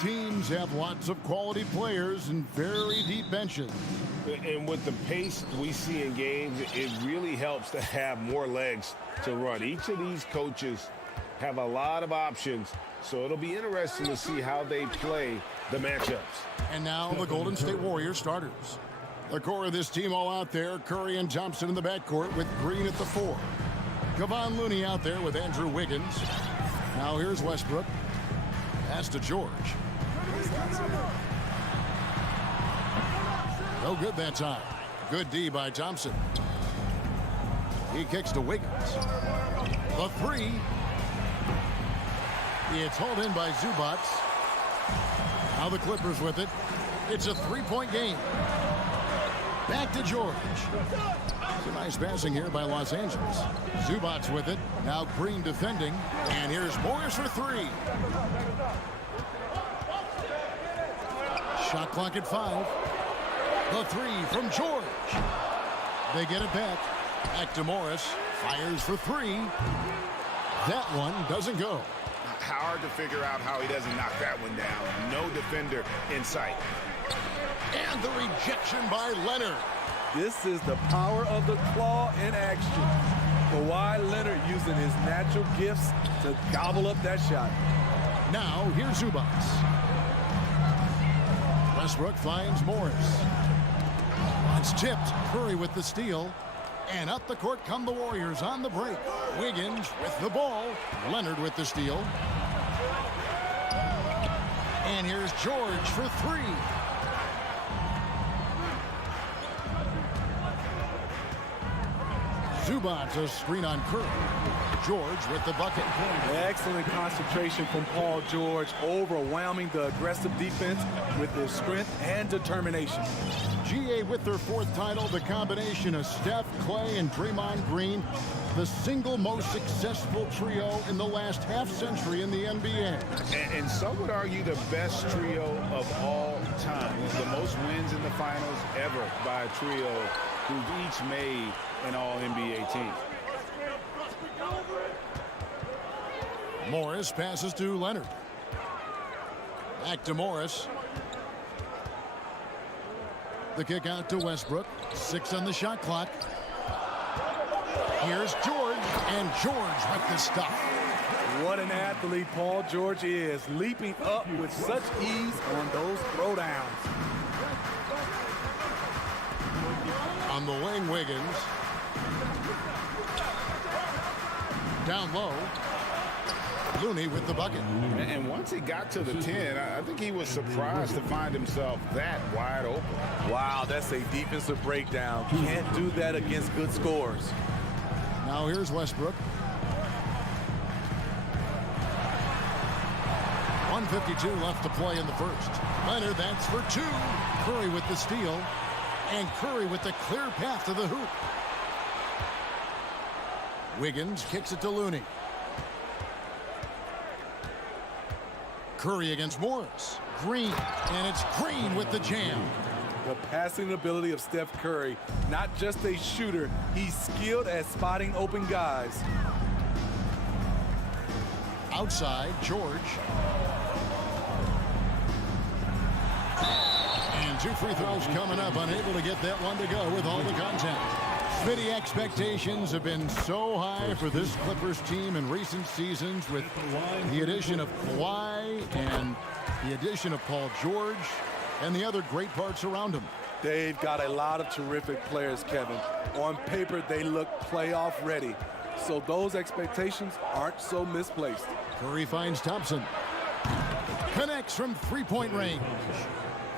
teams have lots of quality players and very deep benches. And with the pace we see in games, it really helps to have more legs to run. Each of these coaches have a lot of options, so it'll be interesting to see how they play the matchups. And now the Golden State Warriors starters. The core of this team all out there, Curry and Thompson in the backcourt with Green at the 4. Kevon Looney out there with Andrew Wiggins. Now here's Westbrook. Pass to George. No good that time. Good D by Thompson. He kicks to Wiggins. The 3. It's hauled in by Zubac. Now the Clippers with it. It's a 3-point game. Back to George. Some nice passing here by Los Angeles. Zubac with it. Now Green defending. And here's Morris for 3. Shot clock at 5. The 3 from George. They get it back. Back to Morris. Fires for 3. That one doesn't go. Hard to figure out how he doesn't knock that one down. No defender in sight. And the rejection by Leonard. This is the power of the claw in action. Kawhi Leonard using his natural gifts to gobble up that shot. Now here's Zubac. Westbrook finds Morris. It's tipped. Curry with the steal. And up the court come the Warriors on the break. Wiggins with the ball. Leonard with the steal. And here's George for 3. Zubac a screen on Curry. George with the bucket. Excellent concentration from Paul George, overwhelming the aggressive defense with his strength and determination. GA with their 4th title, the combination of Steph, Clay, and Draymond Green, the single most successful trio in the last half-century in the NBA. And some would argue the best trio of all time. The most wins in the finals ever by a trio who've each made an All-NBA team. Morris passes to Leonard. Back to Morris. The kick out to Westbrook. 6 on the shot clock. Here's George, and George with the stop. What an athlete Paul George is, leaping up with such ease on those throwdowns. On the wing, Wiggins. Down low. Looney with the bucket. And once he got to the 10, I think he was surprised to find himself that wide open. Wow, that's a defensive breakdown. Can't do that against good scores. Now here's Westbrook. 1:52 left to play in the first. Leonard, that's for 2. Curry with the steal. And Curry with the clear path to the hoop. Wiggins kicks it to Looney. Curry against Morris. Green, and it's Green with the jam. The passing ability of Steph Curry, not just a shooter, he's skilled at spotting open guys. Outside, George. And 2 free throws coming up, unable to get that one to go with all the contact. Smitty, expectations have been so high for this Clippers team in recent seasons with the addition of Kawhi and the addition of Paul George and the other great parts around him. They've got a lot of terrific players, Kevin. On paper, they look playoff ready. So those expectations aren't so misplaced. Curry finds Thompson. Connects from 3-point range.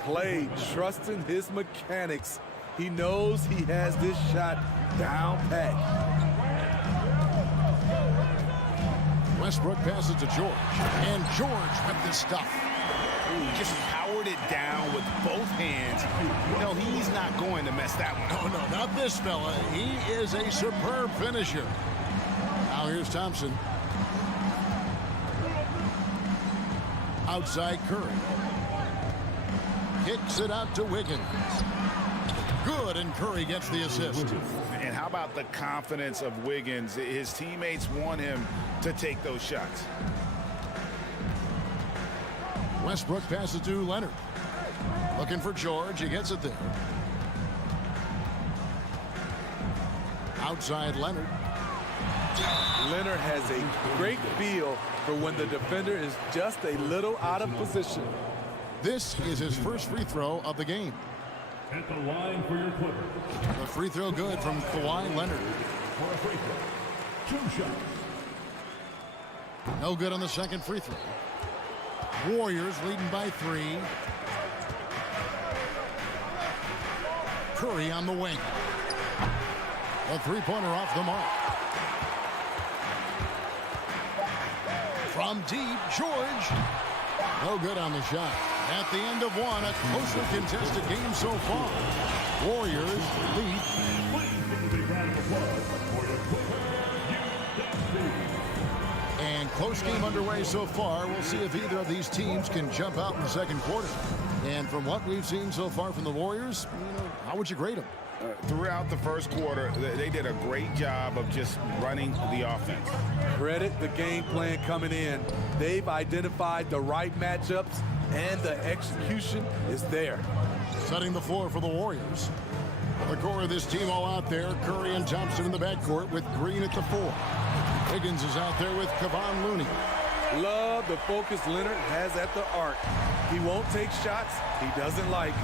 Clay trusting his mechanics. He knows he has this shot down pat. Westbrook passes to George. And George with the stuff. Just powered it down with both hands. You know, he's not going to mess that one up. Oh, no, not this fella. He is a superb finisher. Now here's Thompson. Outside Curry. Kicks it out to Wiggins. Good, and Curry gets the assist. And how about the confidence of Wiggins? His teammates want him to take those shots. Westbrook passes to Leonard. Looking for George. He gets it there. Outside Leonard. Leonard has a great feel for when the defender is just a little out of position. This is his first free throw of the game. At the line for your Clippers. The free throw good from Kawhi Leonard. For a free throw. 2 shots. No good on the second free throw. Warriors leading by 3. Curry on the wing. A three-pointer off the mark. From deep, George. No good on the shot. At the end of one, a closely contested game so far. Warriors lead. And close game underway so far. We'll see if either of these teams can jump out in the second quarter. And from what we've seen so far from the Warriors, how would you grade them? Throughout the first quarter, they did a great job of just running the offense. Credit the game plan coming in. They've identified the right matchups, and the execution is there. Setting the floor for the Warriors. The core of this team all out there. Curry and Thompson in the backcourt with Green at the 4. Higgins is out there with Kevon Looney. Love the focus Leonard has at the arc. He won't take shots he doesn't like.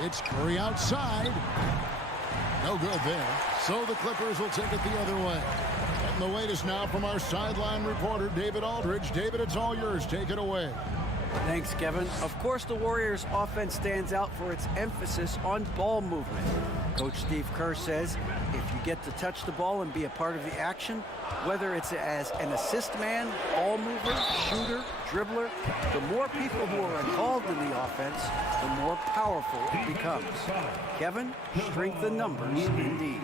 It's Curry outside. No good there. So the Clippers will take it the other way. And the latest now from our sideline reporter, David Aldridge. David, it's all yours. Take it away. Thanks, Kevin. Of course, the Warriors' offense stands out for its emphasis on ball movement. Coach Steve Kerr says if you get to touch the ball and be a part of the action, whether it's as an assist man, ball mover, shooter, dribbler, the more people who are involved in the offense, the more powerful it becomes. Kevin, strength in numbers indeed.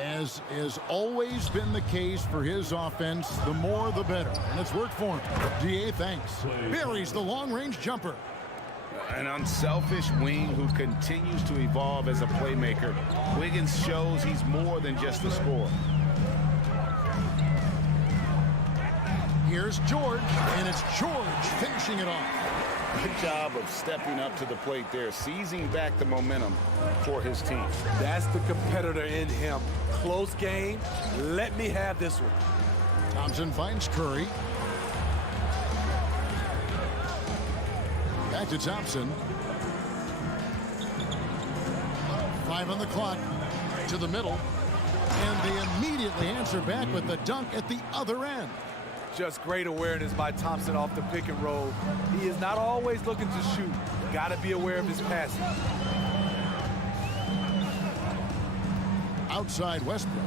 As has always been the case for his offense, the more the better. And it's worked for him. DA, thanks. Buries the long-range jumper. An unselfish wing who continues to evolve as a playmaker. Wiggins shows he's more than just a scorer. Here's George, and it's George finishing it off. Good job of stepping up to the plate there, seizing back the momentum for his team. That's the competitor in him. Close game. Let me have this one. Thompson finds Curry. Back to Thompson. 5 on the clock. To the middle. And they immediately answer back with the dunk at the other end. Just great awareness by Thompson off the pick and roll. He is not always looking to shoot. Got to be aware of his passing. Outside Westbrook.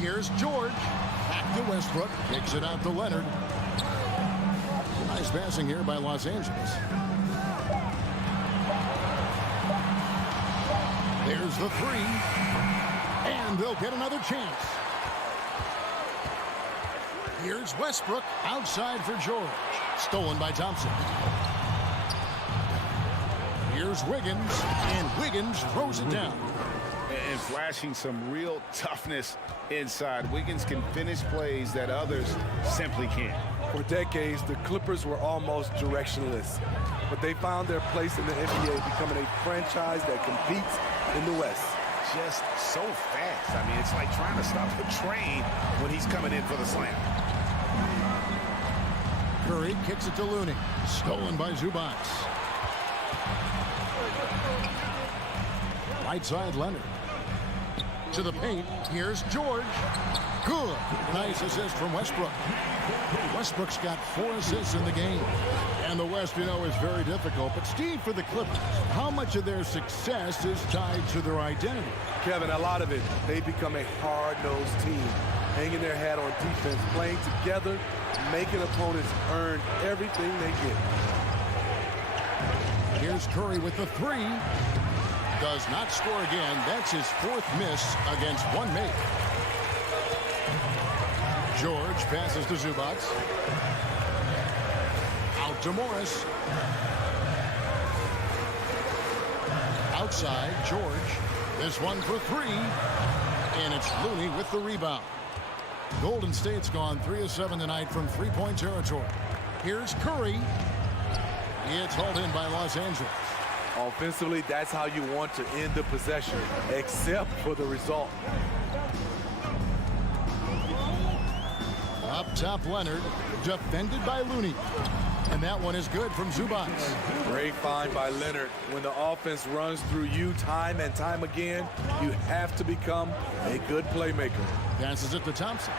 Here's George. Back to Westbrook. Kicks it out to Leonard. Nice passing here by Los Angeles. There's the 3. And they'll get another chance. Here's Westbrook outside for George. Stolen by Thompson. Here's Wiggins, and Wiggins throws it down. And flashing some real toughness inside. Wiggins can finish plays that others simply can't. For decades, the Clippers were almost directionless, but they found their place in the NBA, becoming a franchise that competes in the West. Just so fast. I mean, it's like trying to stop the train when he's coming in for the slam. Curry kicks it to Looney. Stolen by Zubac. Right side Leonard. To the paint. Here's George. Good. Nice assist from Westbrook. Westbrook's got 4 assists in the game. And the West, is very difficult. But Steve, for the Clippers, how much of their success is tied to their identity? Kevin, a lot of it. They become a hard-nosed team, hanging their hat on defense, playing together, making opponents earn everything they get. Here's Curry with the 3. Does not score again. That's his 4th miss against 1 make. George passes to Zubac. Out to Morris. Outside, George. This one for 3. And it's Looney with the rebound. Golden State's gone 3 of 7 tonight from three-point territory. Here's Curry. It's hauled in by Los Angeles. Offensively, that's how you want to end the possession, except for the result. Up top, Leonard, defended by Looney. And that one is good from Zubac. Great find by Leonard. When the offense runs through you time and time again, you have to become a good playmaker. Passes it to Thompson.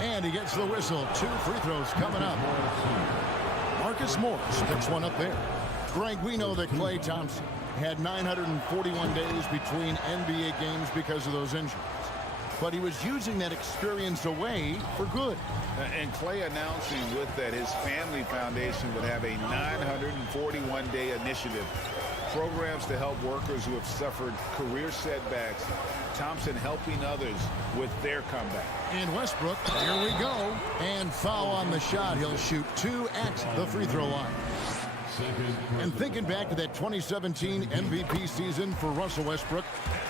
And he gets the whistle. 2 free throws coming up. Marcus Morris picks one up there. Greg, we know that Klay Thompson had 941 days between NBA games because of those injuries. But he was using that experience away for good. And Klay announcing with that his family foundation would have a 941-day initiative. Programs to help workers who have suffered career setbacks. Thompson helping others with their comeback. And Westbrook, here we go. And foul on the shot. He'll shoot 2 at the free throw line. And thinking back to that 2017 MVP season for Russell Westbrook,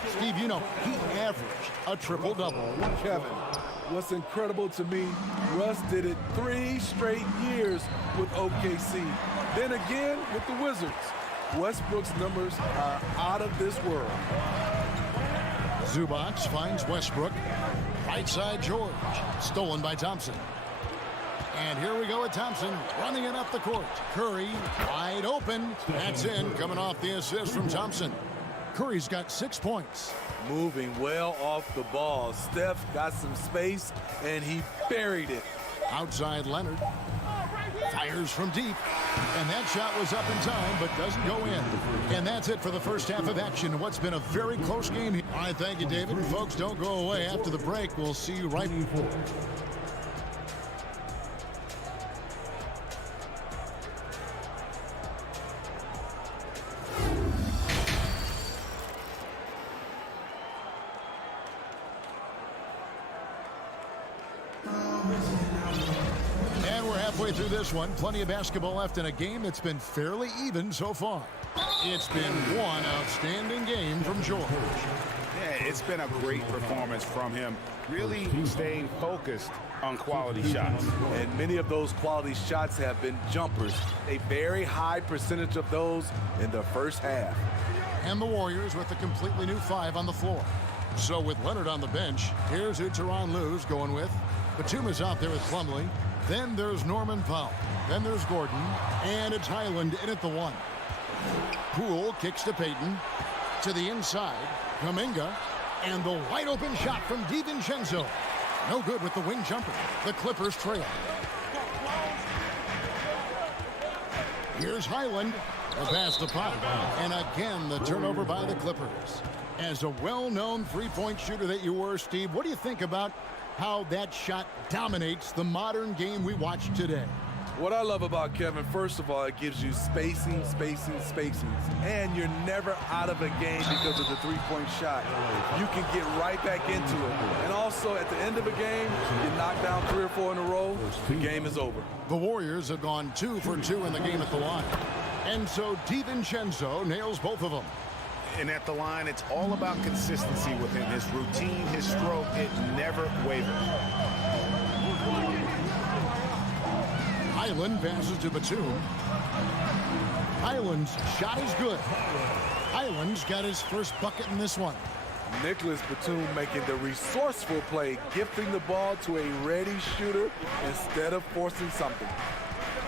Steve, you know, he averaged a triple-double. Kevin, what's incredible to me, Russ did it 3 straight years with OKC. Then again with the Wizards. Westbrook's numbers are out of this world. Zubac finds Westbrook. Right side, George. Stolen by Thompson. And here we go with Thompson running it up the court. Curry wide open. That's in, coming off the assist from Thompson. Curry's got 6 points. Moving well off the ball. Steph got some space, and he buried it. Outside, Leonard fires from deep. And that shot was up in time, but doesn't go in. And that's it for the first half of action. What's been a very close game here. All right, thank you, David. Folks, don't go away. After the break, we'll see you right before. Through this one, plenty of basketball left in a game that's been fairly even so far. It's been one outstanding game from George. Yeah, it's been a great performance from him, really staying focused on quality shots. And many of those quality shots have been jumpers. A very high percentage of those in the first half. And the Warriors with a completely new 5 on the floor. So with Leonard on the bench, here's who SuperLu's going with. Batum is out there with Plumlee. Then there's Norman Powell. Then there's Gordon. And it's Highland in at the 1. Poole kicks to Payton. To the inside. Kuminga. And the wide open shot from DiVincenzo. No good with the wing jumper. The Clippers trail. Here's Highland. The pass to Powell. And again, the turnover by the Clippers. As a well-known three-point shooter that you were, Steve, what do you think about how that shot dominates the modern game we watch today? What I love about Kevin, first of all, it gives you spacing. And you're never out of a game because of the three-point shot. You can get right back into it. And also, at the end of a game, you knock down 3 or 4 in a row, the game is over. The Warriors have gone 2 for 2 in the game at the line. And so DiVincenzo nails both of them. And at the line, it's all about consistency with him. His routine, his stroke, it never wavers. Highland passes to Batum. Highland's shot is good. Highland's got his first bucket in this one. Nicholas Batum making the resourceful play, gifting the ball to a ready shooter instead of forcing something.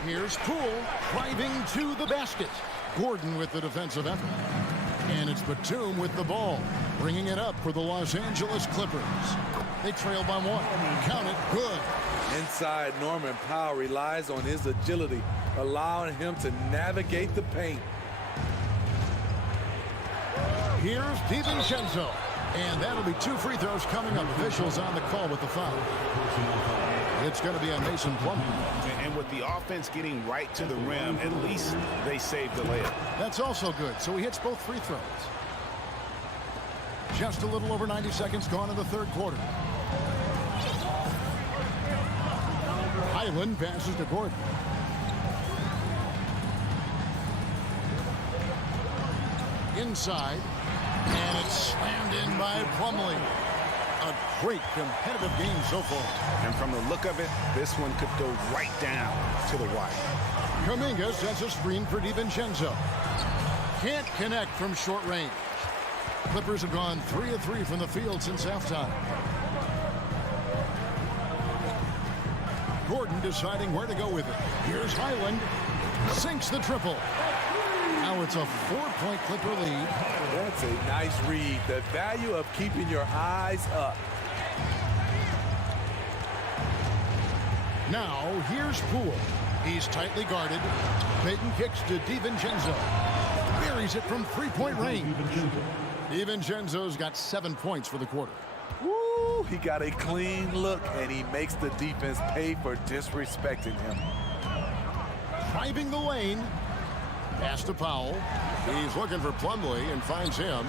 Here's Poole driving to the basket. Gordon with the defensive effort. And it's Batum with the ball, bringing it up for the Los Angeles Clippers. They trail by 1. Count it, good. Inside, Norman Powell relies on his agility, allowing him to navigate the paint. Here's DiVincenzo. And that'll be 2 free throws coming up. Officials on the call with the foul. It's going to be on Mason Plumlee. And with the offense getting right to the rim, at least they saved the layup. That's also good. So he hits both free throws. Just a little over 90 seconds gone in the third quarter. Highland passes to Gordon. Inside. And it's slammed in by Plumlee. A great competitive game so far. And from the look of it, this one could go right down to the wire. Kuminga sets a screen for DiVincenzo. Can't connect from short range. Clippers have gone 3 of 3 from the field since halftime. Gordon deciding where to go with it. Here's Highland. Sinks the triple. Now it's a 4-point Clipper lead. That's a nice read. The value of keeping your eyes up. Now here's Poole. He's tightly guarded. Payton kicks to DiVincenzo. Buries it from 3-point range. DiVincenzo's got 7 points for the quarter. Woo, he got a clean look, and he makes the defense pay for disrespecting him. Driving the lane. Pass to Powell. He's looking for Plumlee and finds him.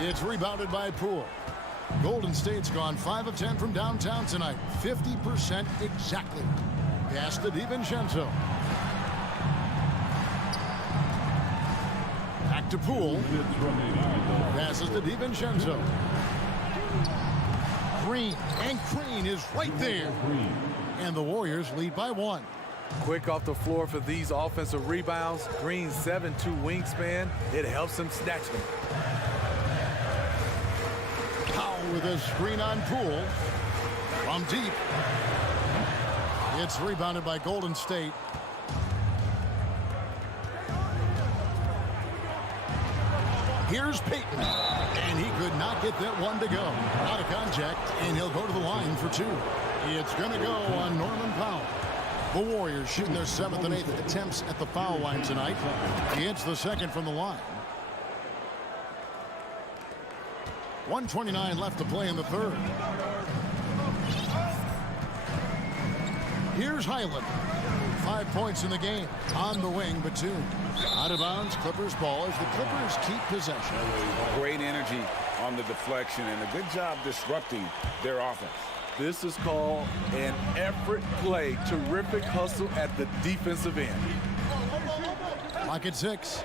It's rebounded by Poole. Golden State's gone 5 of 10 from downtown tonight. 50% exactly. Pass to DiVincenzo. Back to Poole. Passes to DiVincenzo. Green. And Green is right there. And the Warriors lead by 1. Quick off the floor for these offensive rebounds. Green's 7'2" wingspan. It helps him snatch them. Powell with a screen on Poole. From deep. It's rebounded by Golden State. Here's Payton. And he could not get that one to go. Out of contact, and he'll go to the line for 2. It's going to go on Norman Powell. The Warriors shooting their 7th and 8th attempts at the foul line tonight. It's the second from the line. 1:29 left to play in the third. Here's Highland. 5 points in the game. On the wing, Batum. Out of bounds, Clippers ball as the Clippers keep possession. Great energy on the deflection and a good job disrupting their offense. This is called an effort play. Terrific hustle at the defensive end. Lock at 6.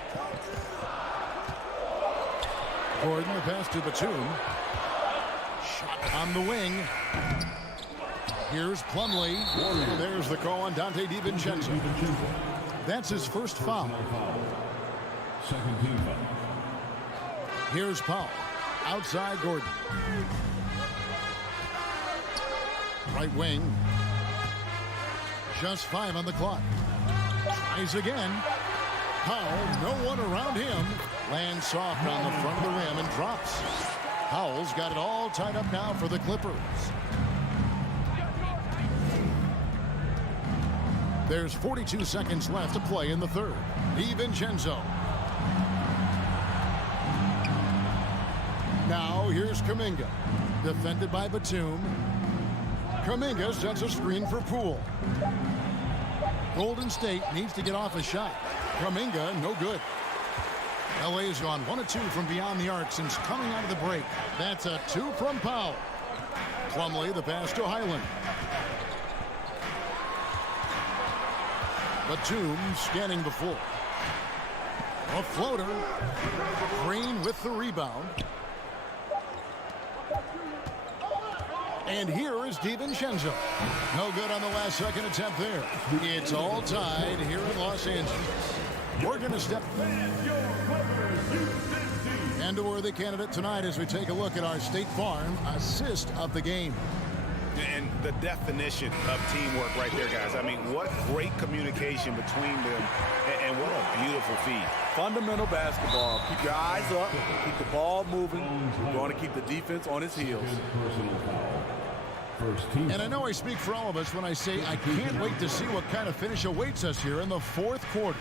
Gordon, the pass to Batum. Shot on the wing. Here's Plumlee. And there's the call on Dante DiVincenzo. That's his first foul. Second team foul. Here's Powell. Outside Gordon. Right wing. Just 5 on the clock. Tries again. Powell, no one around him. Lands soft on the front of the rim and drops. Powell's got it all tied up now for the Clippers. There's 42 seconds left to play in the third. DiVincenzo. Now here's Kuminga. Defended by Batum. Kuminga sets a screen for Poole. Golden State needs to get off a shot. Kuminga, no good. LA's gone 1 of 2 from beyond the arc since coming out of the break. That's a 2 from Powell. Plumlee, the pass to Highland. Batum scanning the floor. A floater. Green with the rebound. And here is DiVincenzo. No good on the last second attempt there. It's all tied here in Los Angeles. We're going to step and a worthy candidate tonight as we take a look at our State Farm assist of the game. And the definition of teamwork right there, guys. I mean, what great communication between them, and what a beautiful feed. Fundamental basketball. Keep your eyes up, keep the ball moving. You're going to keep the defense on its heels. Personal foul. First team. And I know I speak for all of us when I say I can't wait to see what kind of finish awaits us here in the fourth quarter.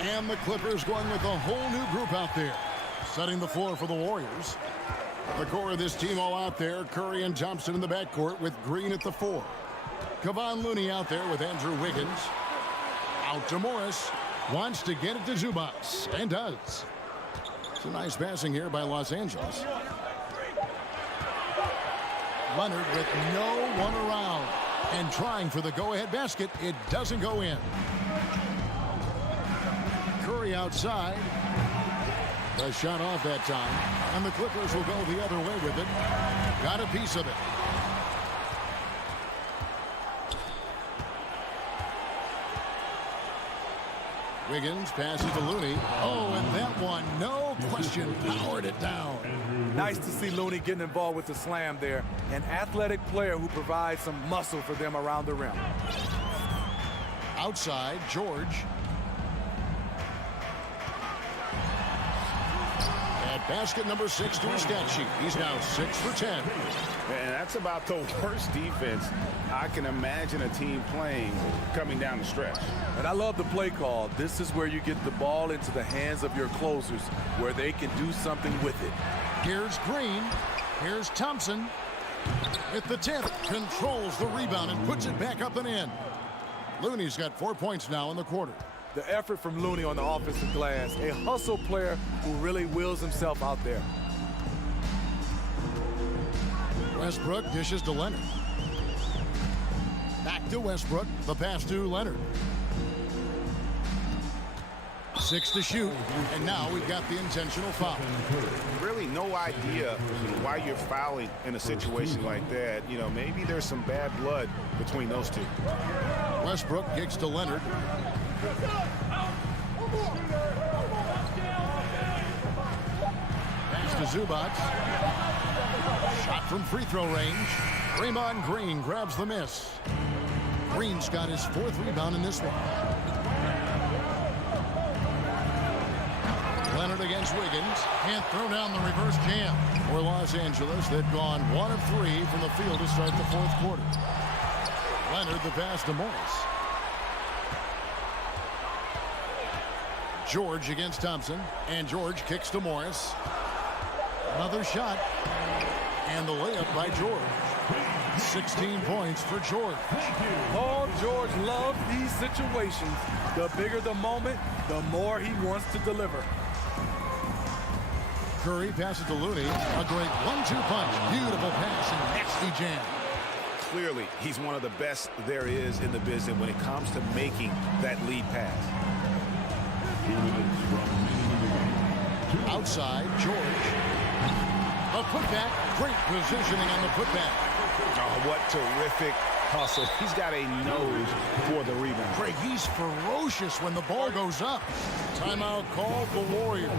And the Clippers going with a whole new group out there. Setting the floor for the Warriors. The core of this team all out there. Curry and Thompson in the backcourt with Green at the 4. Kevon Looney out there with Andrew Wiggins. Out to Morris. Wants to get it to Zubac. And does. It's a nice passing here by Los Angeles. Leonard with no one around. And trying for the go-ahead basket. It doesn't go in. Curry outside. A shot off that time, and the Clippers will go the other way with it. Got a piece of it. Wiggins passes to Looney. Oh, and that one, no question, powered it down. Nice to see Looney getting involved with the slam there. An athletic player who provides some muscle for them around the rim. Outside, George. At basket number 6 to his stat sheet. He's now 6 for 10. And that's about the worst defense I can imagine a team playing coming down the stretch. And I love the play call. This is where you get the ball into the hands of your closers, where they can do something with it. Here's Green. Here's Thompson. At the tip, controls the rebound and puts it back up and in. Looney's got 4 points now in the quarter. The effort from Looney on the offensive glass, a hustle player who really wills himself out there. Westbrook dishes to Leonard. Back to Westbrook. The pass to Leonard. 6 to shoot, and now we've got the intentional foul. Really no idea why you're fouling in a situation like that. You know, maybe there's some bad blood between those two. Westbrook kicks to Leonard. Pass to Zubac. Shot from free throw range. Draymond Green grabs the miss. Green's got his 4th rebound in this one. Leonard against Wiggins. Can't throw down the reverse jam. For Los Angeles, they've gone 1 of 3 from the field to start the 4th quarter. Leonard the pass to Morris. George against Thompson. And George kicks to Morris. Another shot. And the layup by George. 16 points for George. Paul George loves these situations. The bigger the moment, the more he wants to deliver. Curry passes to Looney. A great 1-2 punch. Beautiful pass and nasty jam. Clearly, he's one of the best there is in the business when it comes to making that lead pass. Outside, George. A putback. Great positioning on the putback. Oh, what terrific hustle. He's got a nose for the rebound. Craig, he's ferocious when the ball goes up. Timeout call for Warriors.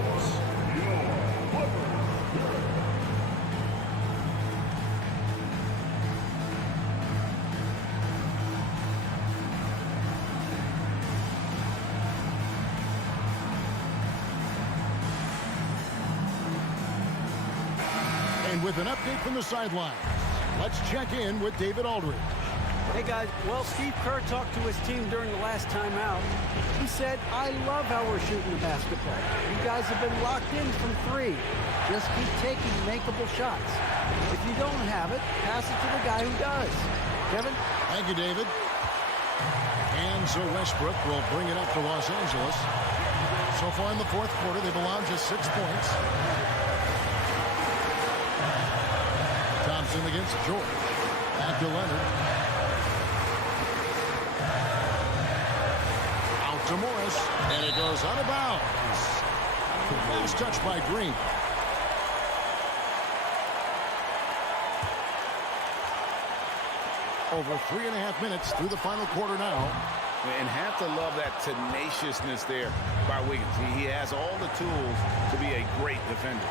And with an update from the sideline, let's check in with David Aldridge. Hey guys, well, Steve Kerr talked to his team during the last timeout. He said, I love how we're shooting the basketball. You guys have been locked in from 3. Just keep taking makeable shots. If you don't have it, pass it to the guy who does. Kevin? Thank you, David. And so Westbrook will bring it up to Los Angeles. So far in the 4th quarter, they've allowed just 6 points. Thompson against George. Back to Leonard. Out to Morris. And it goes out of bounds. Last touch by Green. Over 3.5 minutes through the final quarter now. And have to love that tenaciousness there by Wiggins. He has all the tools to be a great defender.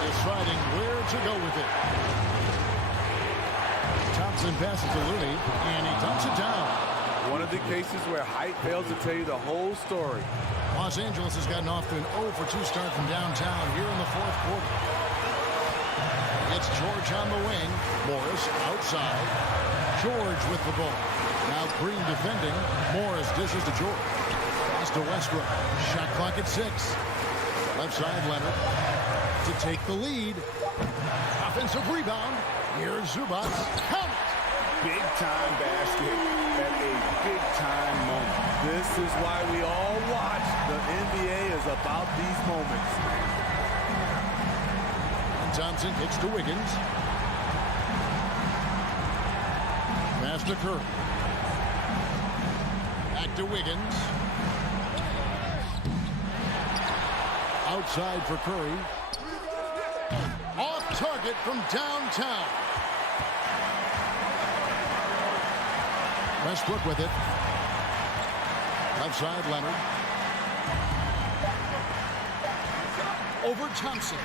Deciding where to go with it. Thompson passes to Looney, and he dumps it down. One of the cases where height fails to tell you the whole story. Los Angeles has gotten off to an 0 for 2 start from downtown here in the 4th quarter. It's George on the wing. Morris outside. George with the ball. Now Green defending. Morris dishes to George. Pass to Westbrook. Shot clock at 6. Left side, Leonard. To take the lead. Offensive rebound. Here's Zubac. Count it. Big time basket at a big time moment. This is why we all watch. The NBA is about these moments. And Thompson kicks to Wiggins. Pass to Curry. Back to Wiggins. Outside for Curry. Off target from downtown. Westbrook with it. Outside Leonard. Over Thompson.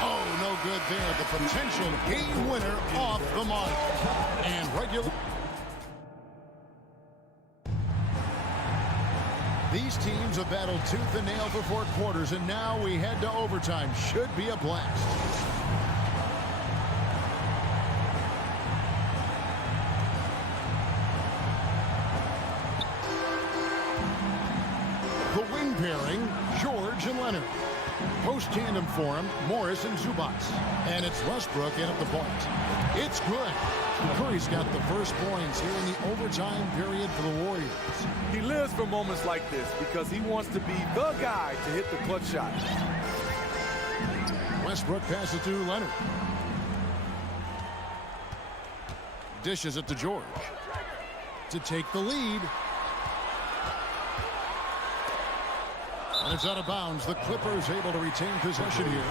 Oh, no good there. The potential game winner off the mark. And regular. These teams have battled tooth and nail for 4 quarters, and now we head to overtime. Should be a blast. The wing pairing, George and Leonard. Post tandem for him, Morris and Zubac. And it's Westbrook in at the point. It's good. Curry's got the first points here in the overtime period for the Warriors. He lives for moments like this because he wants to be the guy to hit the clutch shot. Westbrook passes to Leonard. Dishes it to George to take the lead. And it's out of bounds. The Clippers able to retain possession here.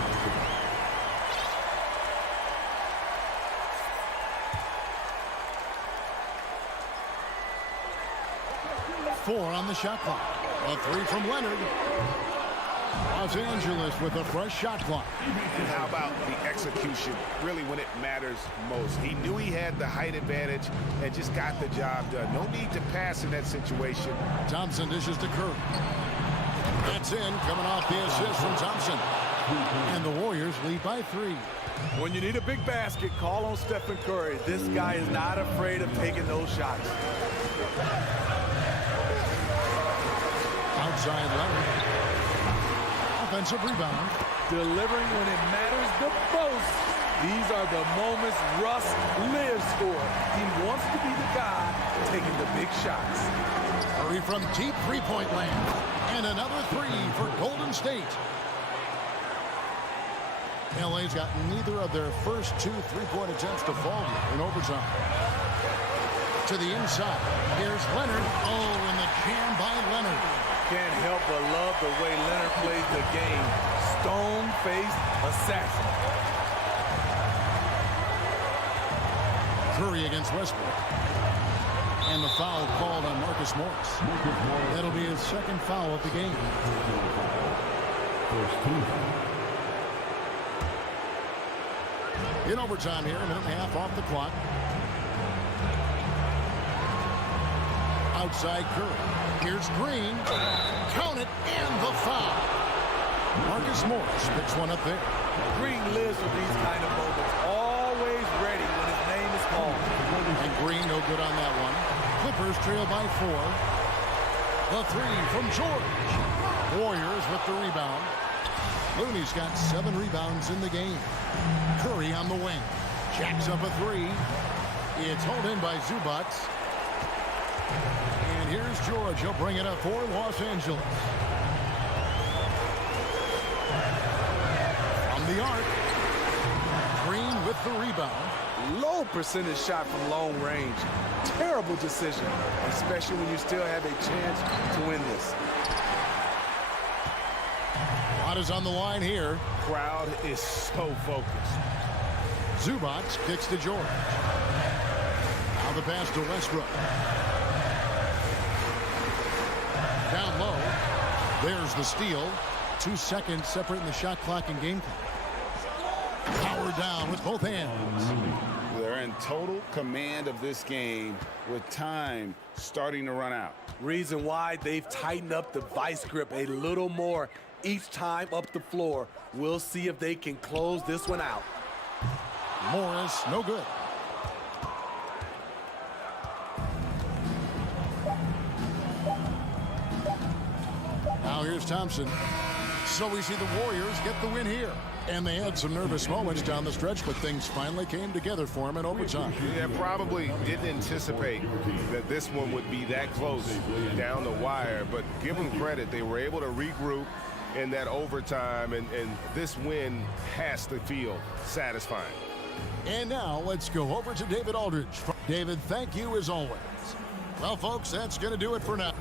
Four on the shot clock. A 3 from Leonard. Los Angeles with a fresh shot clock. And how about the execution, really when it matters most? He knew he had the height advantage and just got the job done. No need to pass in that situation. Thompson dishes to Curry. That's in, coming off the assist from Thompson. And the Warriors lead by 3. When you need a big basket, call on Stephen Curry. This guy is not afraid of taking those shots. Outside Leonard. Offensive rebound. Delivering when it matters the most. These are the moments Russ lives for. He wants to be the guy taking the big shots. Curry from deep three-point land. And another 3 for Golden State. LA's got neither of their first 2 three-point attempts to fall here in overtime. To the inside. Here's Leonard. Oh, and the jam by Leonard. Can't help but love the way Leonard plays the game. Stone-faced assassin. Curry against Westbrook. And the foul called on Marcus Morris. That'll be his second foul of the game. First team. In overtime here, a minute and a half off the clock. Outside Curry. Here's Green. Count it, and the foul. Marcus Morris picks one up there. Green lives for these kind of moments. Always ready when his name is called. And Green no good on that one. Clippers trail by 4. The 3 from George. Warriors with the rebound. Looney's got 7 rebounds in the game. Curry on the wing. Jacks up a 3. It's hauled in by Zubac. And here's George. He'll bring it up for Los Angeles. From the arc. Green with the rebound. Low percentage shot from long range. Terrible decision, especially when you still have a chance to win this. A lot is on the line here. Crowd is so focused. Zubac kicks to George. Now the pass to Westbrook. Down low. There's the steal. 2 seconds separating the shot clock and game clock. Power down with both hands. They're in total command of this game with time starting to run out. Reason why they've tightened up the vice grip a little more each time up the floor. We'll see if they can close this one out. Morris, no good. Now here's Thompson. So we see the Warriors get the win here. And they had some nervous moments down the stretch, but things finally came together for them in overtime. Yeah, probably didn't anticipate that this one would be that close down the wire, but give them credit. They were able to regroup in that overtime, and this win has to feel satisfying. And now let's go over to David Aldridge. David, thank you as always. Well, folks, that's going to do it for now.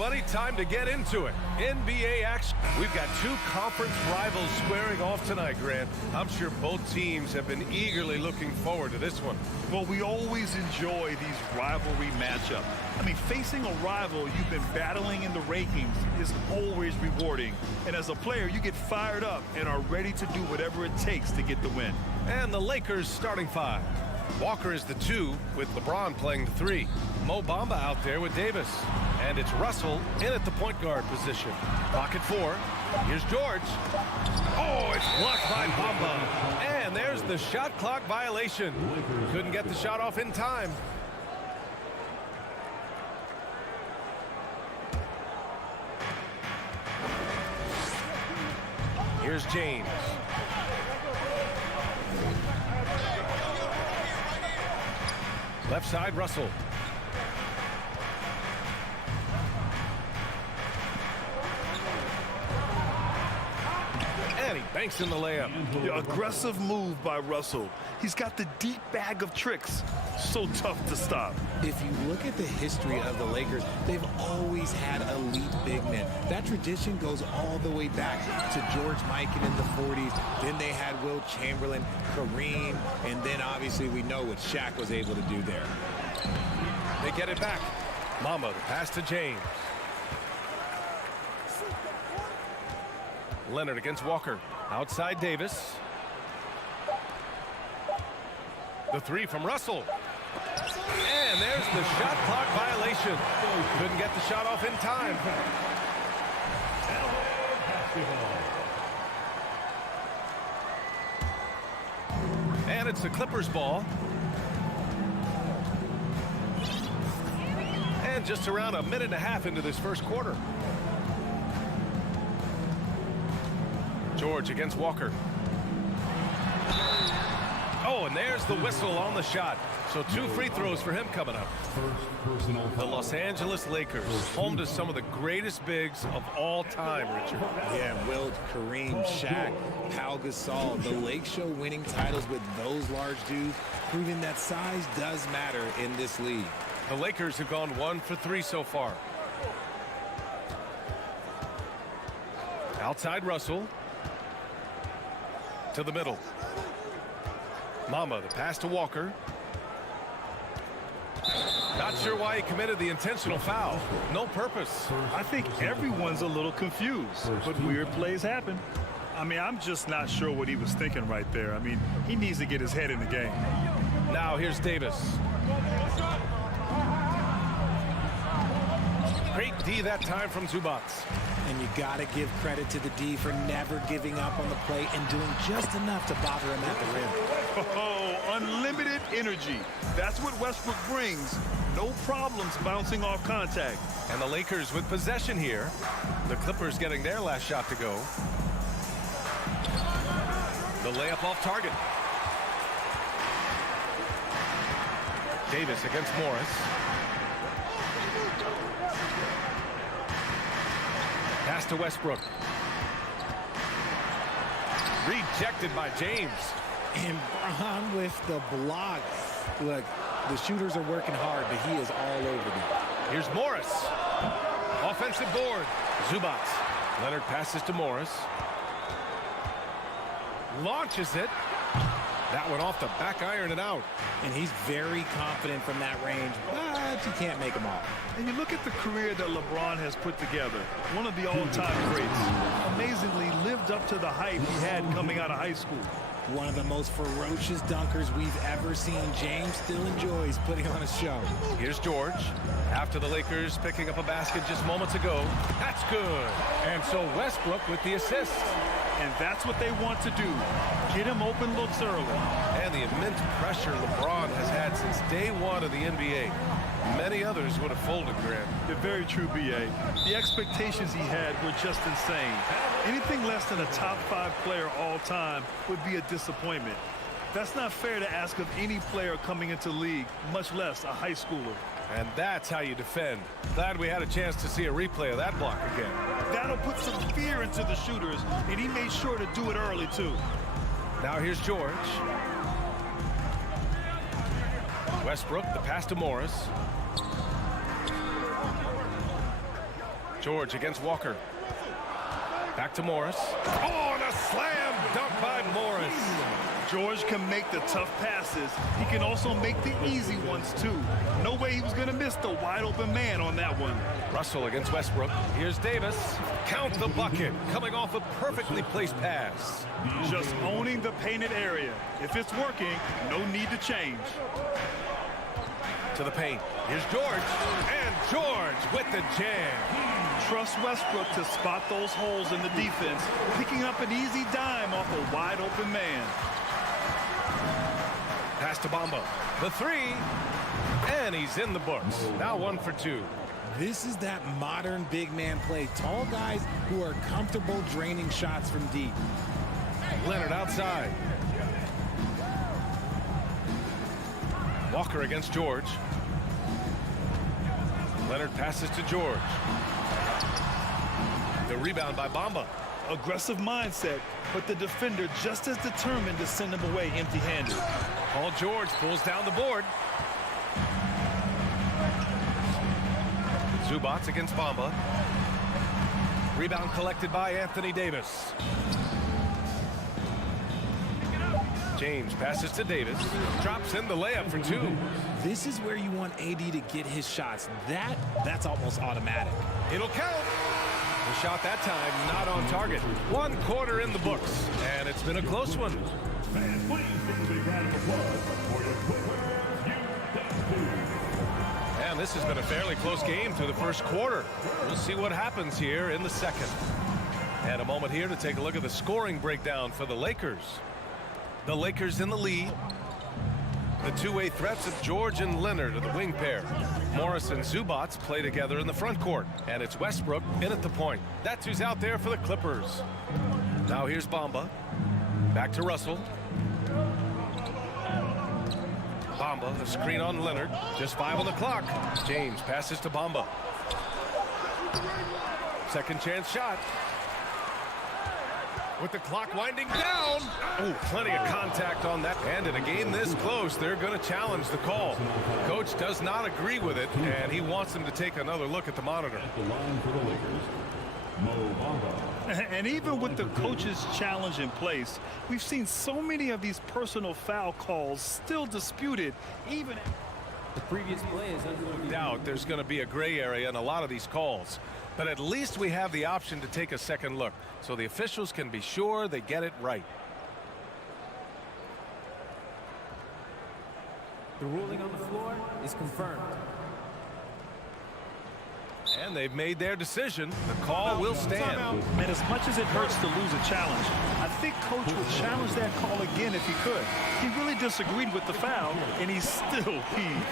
everybody. Time to get into it. NBA action. We've got two conference rivals squaring off tonight, Grant. I'm sure both teams have been eagerly looking forward to this one. Well, we always enjoy these rivalry matchups. I mean, facing a rival you've been battling in the rankings is always rewarding. And as a player, you get fired up and are ready to do whatever it takes to get the win. And the Lakers starting five. Walker is the 2 with LeBron playing the 3. Mo Bamba out there with Davis. And it's Russell in at the point guard position. Pocket 4. Here's George. Oh, it's blocked by Bamba. And there's the shot clock violation. Couldn't get the shot off in time. Here's James. Left side, Russell. And he banks in the layup. Yeah, aggressive move by Russell. He's got the deep bag of tricks. So tough to stop. If you look at the history of the Lakers, they've always had elite big men. That tradition goes all the way back to George Mikan in the 40s. Then they had Will Chamberlain, Kareem, and then obviously we know what Shaq was able to do there. They get it back. Mamba, the pass to James. Leonard against Walker. Outside Davis. The 3 from Russell. And there's the shot clock violation. Couldn't get the shot off in time. And it's the Clippers ball. And just around a minute and a half into this first quarter. George against Walker. Oh, and there's the whistle on the shot. So 2 free throws for him coming up. The Los Angeles Lakers, home to some of the greatest bigs of all time, Richard. Yeah, Wilt, Kareem, Shaq, Pau Gasol. The Lakes show winning titles with those large dudes, proving that size does matter in this league. The Lakers have gone 1 for 3 so far. Outside Russell. To the middle. Mamba, the pass to Walker. Not sure why he committed the intentional foul. No purpose. I think everyone's a little confused, but weird plays happen. I mean, I'm just not sure what he was thinking right there. I mean, he needs to get his head in the game. Now here's Davis. Great D that time from Zubac. And you got to give credit to the D for never giving up on the play and doing just enough to bother him at the rim. Oh, unlimited energy. That's what Westbrook brings. No problems bouncing off contact. And the Lakers with possession here. The Clippers getting their last shot to go. The layup off target. Davis against Morris. Pass to Westbrook. Rejected by James. And Braun with the block. Look, the shooters are working hard, but he is all over them. Here's Morris. Offensive board. Zubac. Leonard passes to Morris. Launches it. That one off the back iron and out. And he's very confident from that range, but you can't make him off. And you look at the career that LeBron has put together. One of the all-time greats. Amazingly lived up to the hype he had coming out of high school. One of the most ferocious dunkers we've ever seen. James still enjoys putting on a show. Here's George. After the Lakers picking up a basket just moments ago. That's good. And so Westbrook with the assist. And that's what they want to do. Get him open looks early. And the immense pressure LeBron has had since day one of the NBA. Many others would have folded, Grant. They're very true, B.A. The expectations he had were just insane. Anything less than a top 5 player all time would be a disappointment. That's not fair to ask of any player coming into the league, much less a high schooler. And that's how you defend. Glad we had a chance to see a replay of that block again. That'll put some fear into the shooters, and he made sure to do it early, too. Now here's George. Westbrook, the pass to Morris. George against Walker. Back to Morris. Oh, and a slam dunk by Morris. George can make the tough passes. He can also make the easy ones, too. No way he was going to miss the wide-open man on that one. Russell against Westbrook. Here's Davis. Count the bucket. Coming off a perfectly placed pass. Just owning the painted area. If it's working, no need to change. To the paint. Here's George. And George with the jam. Trust Westbrook to spot those holes in the defense, picking up an easy dime off a wide-open man. Pass to Bamba. The three. And he's in the books. Now 1 for 2. This is that modern big man play. Tall guys who are comfortable draining shots from deep. Leonard outside. Walker against George. Leonard passes to George. The rebound by Bamba. Aggressive mindset, but the defender just as determined to send him away empty-handed. Paul George pulls down the board. Zubats against Bamba. Rebound collected by Anthony Davis. James passes to Davis. Drops in the layup for 2. This is where you want AD to get his shots. That's almost automatic. It'll count. The shot that time not on target. 1 quarter in the books, and it's been a close one. And this has been a fairly close game through the first quarter. We'll see what happens here in the second. And a moment here to take a look at the scoring breakdown for the Lakers. The Lakers in the lead. The two-way threats of George and Leonard are the wing pair. Morris and Zubats play together in the front court. And it's Westbrook in at the point. That's who's out there for the Clippers. Now here's Bamba. Back to Russell. Bamba, a screen on Leonard. Just 5 on the clock. James passes to Bamba. Second chance shot. With the clock winding down. Oh, plenty of contact on that. And in a game this close, they're going to challenge the call. Coach does not agree with it, and he wants them to take another look at the monitor. The line for the Lakers, Mo Bamba. And even with the coach's challenge in place, we've seen so many of these personal foul calls still disputed, even the previous play is under doubt there's going to be a gray area in a lot of these calls. But at least we have the option to take a second look, so the officials can be sure they get it right. The ruling on the floor is confirmed. And they've made their decision. The call will stand. And as much as it hurts to lose a challenge, I think Coach would challenge that call again if he could. He really disagreed with the foul, and he's still peeved.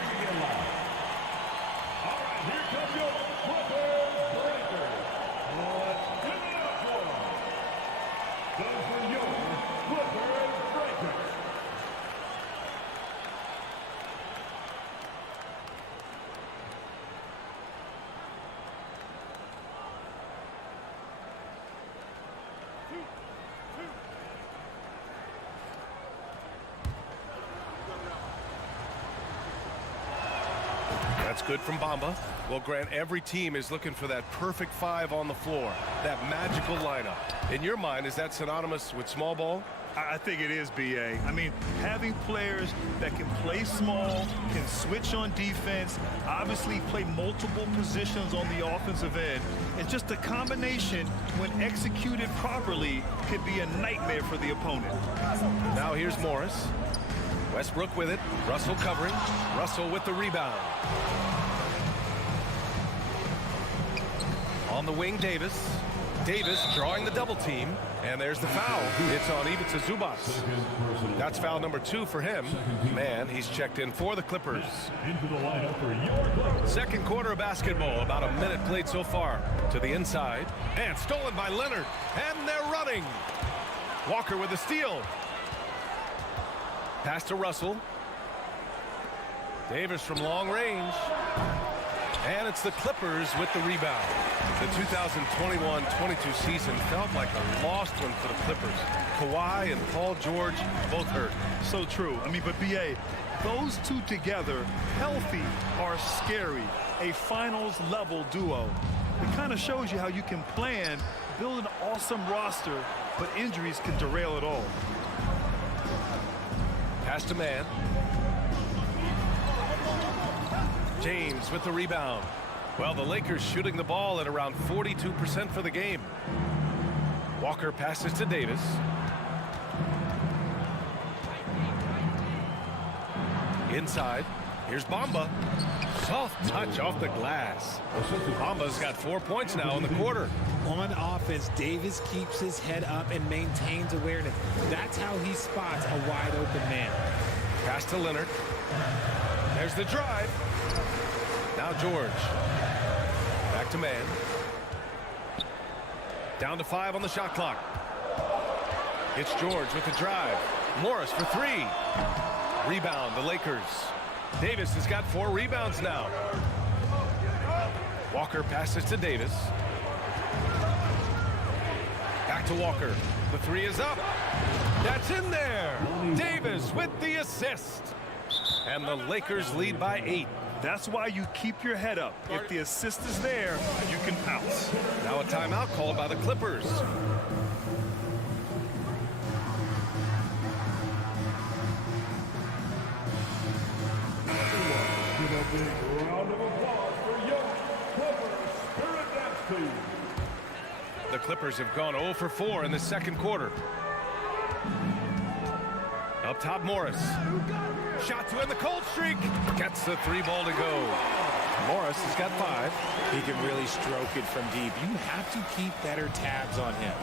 That's good from Bamba. Well, Grant, every team is looking for that perfect 5 on the floor, that magical lineup. In your mind, is that synonymous with small ball? I think it is, B.A. I mean, having players that can play small, can switch on defense, obviously play multiple positions on the offensive end, and just a combination, when executed properly, could be a nightmare for the opponent. Now here's Morris. Westbrook with it. Russell covering. Russell with the rebound. On the wing, Davis. Davis drawing the double team. And there's the foul. It's on Ivica Zubats. That's foul number 2 for him. Man, he's checked in for the Clippers. Second quarter of basketball. About a minute played so far. To the inside. And stolen by Leonard. And they're running. Walker with the steal. Pass to Russell. Davis from long range. And it's the Clippers with the rebound. The 2021-22 season felt like a lost one for the Clippers. Kawhi and Paul George both hurt. So true. I mean, but B.A., those two together, healthy, are scary. A finals-level duo. It kind of shows you how you can plan, build an awesome roster, but injuries can derail it all. Pass to man. James with the rebound. Well, the Lakers shooting the ball at around 42% for the game. Walker passes to Davis. Inside. Here's Bamba. Soft touch off the glass. Bamba's got 4 points now in the quarter. On offense, Davis keeps his head up and maintains awareness. That's how he spots a wide open man. Pass to Leonard. There's the drive. Now George. Back to man. Down to 5 on the shot clock. It's George with the drive. Morris for 3. Rebound, the Lakers. Davis has got 4 rebounds now. Walker passes to Davis. Back to Walker. The 3 is up. That's in there. Davis with the assist. And the Lakers lead by 8. That's why you keep your head up. If the assist is there, you can pounce. Now a timeout called by the Clippers. Round of applause for young Clippers Spirit Dance Team. The Clippers have gone 0 for 4 in the second quarter. Up top, Morris. Shot to end the cold streak. Gets the 3 ball to go. Morris has got 5. He can really stroke it from deep. You have to keep better tabs on him.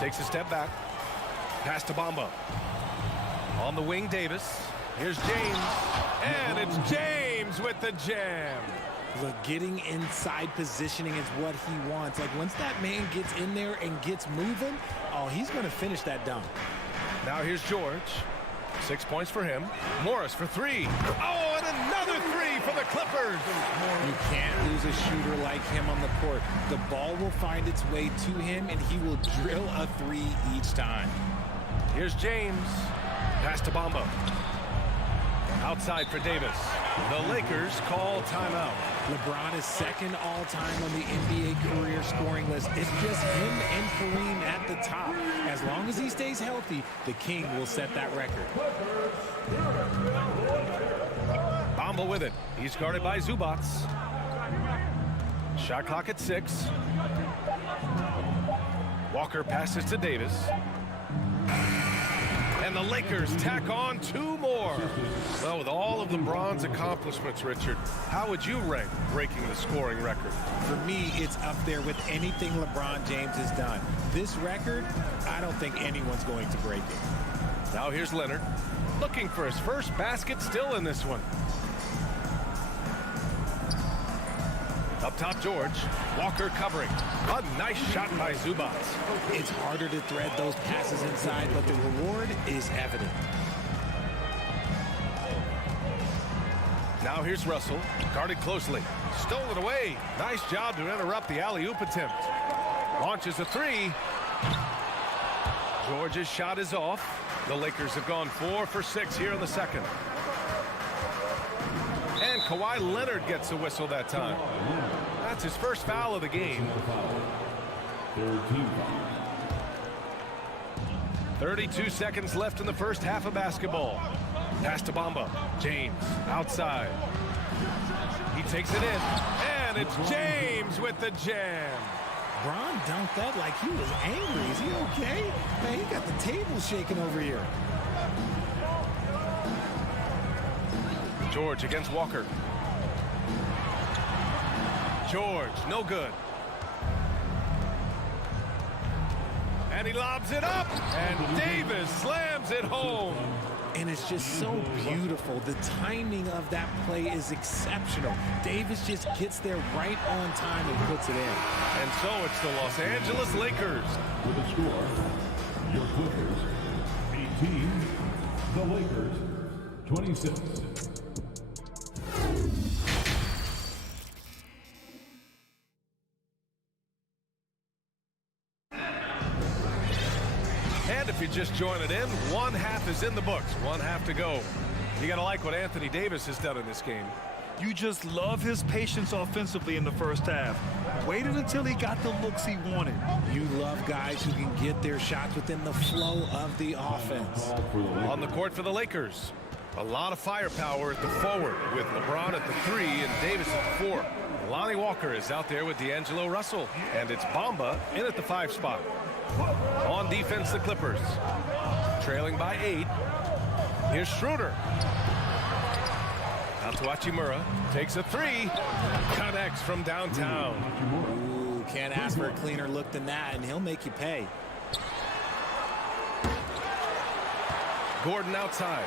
Takes a step back. Pass to Bamba. On the wing, Davis. Here's James. And it's James with the jam. Look, getting inside positioning is what he wants. Like, once that man gets in there and gets moving, oh, he's going to finish that dunk. Now here's George. 6 points for him. Morris for 3. Oh, and another 3 for the Clippers. You can't lose a shooter like him on the court. The ball will find its way to him, and he will drill a 3 each time. Here's James. Pass to Bamba. Outside for Davis. The Lakers call timeout. LeBron is second all-time on the NBA career scoring list. It's just him and Kareem at the top. As long as he stays healthy, the King will set that record. Bamba with it. He's guarded by Zubats. Shot clock at 6. Walker passes to Davis. And the Lakers tack on 2 more. Well, with all of LeBron's accomplishments, Richard, how would you rank breaking the scoring record? For me, it's up there with anything LeBron James has done. This record, I don't think anyone's going to break it. Now here's Leonard, looking for his first basket still in this one. Up top, George. Walker covering. A nice shot by Zubats. It's harder to thread those passes inside, but the reward is evident. Now here's Russell, guarded closely. Stolen away. Nice job to interrupt the alley-oop attempt. Launches a 3. George's shot is off. The Lakers have gone 4 for 6 here in the second. And Kawhi Leonard gets a whistle that time. That's his first foul of the game. 32 seconds left in the first half of basketball. Pass to Bamba. James outside. He takes it in. And it's James with the jam. Bron dunked that like he was angry. Is he okay? Man, he got the table shaking over here. George against Walker. George, no good. And he lobs it up. And Davis slams it home. And it's just so beautiful. The timing of that play is exceptional. Davis just gets there right on time and puts it in. And so it's the Los Angeles Lakers. With a score, your Clippers 18, the Lakers 26. And if you're just joining in, 1 half is in the books. 1 half to go. You got to like what Anthony Davis has done in this game. You just love his patience offensively in the first half. Waited until he got the looks he wanted. You love guys who can get their shots within the flow of the offense. On the court for the Lakers. A lot of firepower at the forward with LeBron at the 3 and Davis at the 4. Lonnie Walker is out there with D'Angelo Russell. And it's Bamba in at the 5 spot. On defense, the Clippers. Trailing by 8. Here's Schroeder. Out to Hachimura. Takes a 3. Connects from downtown. Ooh, can't ask for a cleaner look than that, and he'll make you pay. Gordon outside.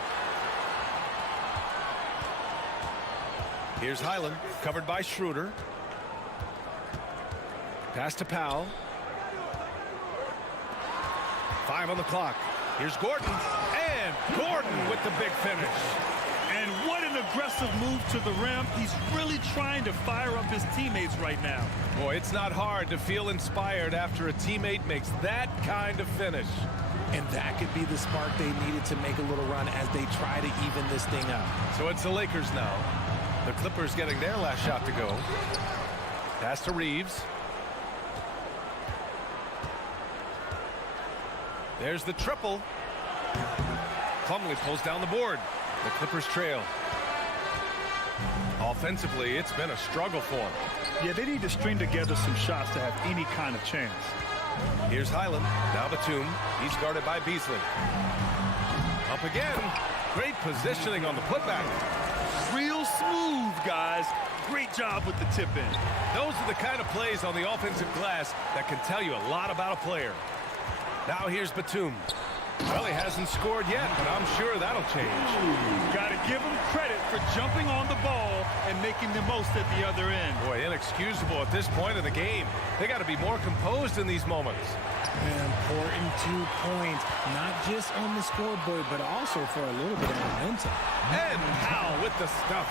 Here's Highland, covered by Schroeder. Pass to Powell. 5 on the clock. Here's Gordon. And Gordon with the big finish. And what an aggressive move to the rim. He's really trying to fire up his teammates right now. Boy, it's not hard to feel inspired after a teammate makes that kind of finish. And that could be the spark they needed to make a little run as they try to even this thing up. So it's the Lakers now. The Clippers getting their last shot to go. Pass to Reeves. There's the triple. Plumlee pulls down the board. The Clippers trail. Offensively, it's been a struggle for them. Yeah, they need to string together some shots to have any kind of chance. Here's Highland. Now Batum. He's guarded by Beasley. Up again. Great positioning on the putback. Real smooth, guys. Great job with the tip in. Those are the kind of plays on the offensive glass that can tell you a lot about a player. Now here's Batum. Well, he hasn't scored yet, but I'm sure that'll change. Got to give him credit for jumping on the ball and making the most at the other end. Boy, inexcusable at this point of the game. They got to be more composed in these moments. An important 2 points, not just on the scoreboard, but also for a little bit of momentum. And Powell with the stuff.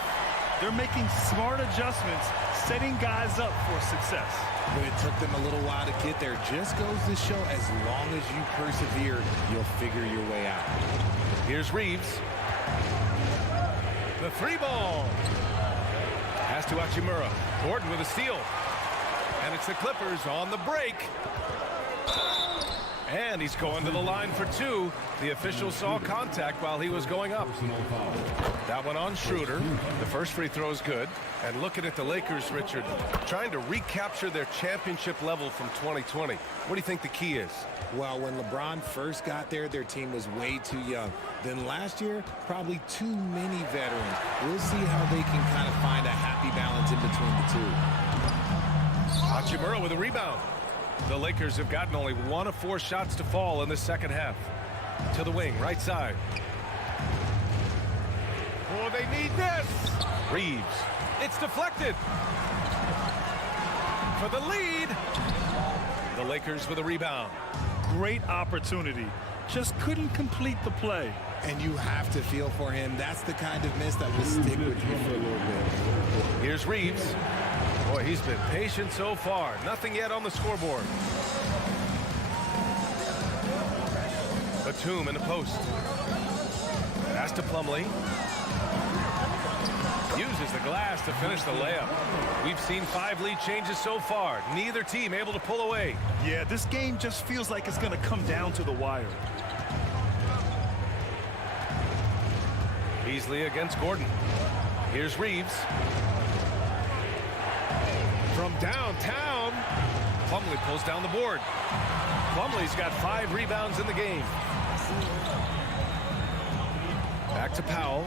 They're making smart adjustments, setting guys up for success. But it took them a little while to get there. Just goes to show as long as you persevere, you'll figure your way out. Here's Reeves. The 3 ball. Pass to Hachimura. Gordon with a steal. And it's the Clippers on the break. And he's going to the line for 2. The official saw contact while he was going up. That one on Schroeder. The first free throw is good. And looking at the Lakers, Richard, trying to recapture their championship level from 2020. What do you think the key is? Well, when LeBron first got there, their team was way too young. Then last year, probably too many veterans. We'll see how they can kind of find a happy balance in between the two. Hachimura with a rebound. The Lakers have gotten only 1 of 4 shots to fall in the second half. To the wing, right side. Oh, they need this. Reeves. It's deflected. For the lead. The Lakers with a rebound. Great opportunity. Just couldn't complete the play. And you have to feel for him. That's the kind of miss that will stick with you for a little bit. Here's Reeves. Boy, he's been patient so far. Nothing yet on the scoreboard. Batum in the post. Pass to Plumlee. Uses the glass to finish the layup. We've seen 5 lead changes so far. Neither team able to pull away. Yeah, this game just feels like it's going to come down to the wire. Beasley against Gordon. Here's Reeves. From downtown, Plumlee pulls down the board. Plumlee's got 5 rebounds in the game. Back to Powell.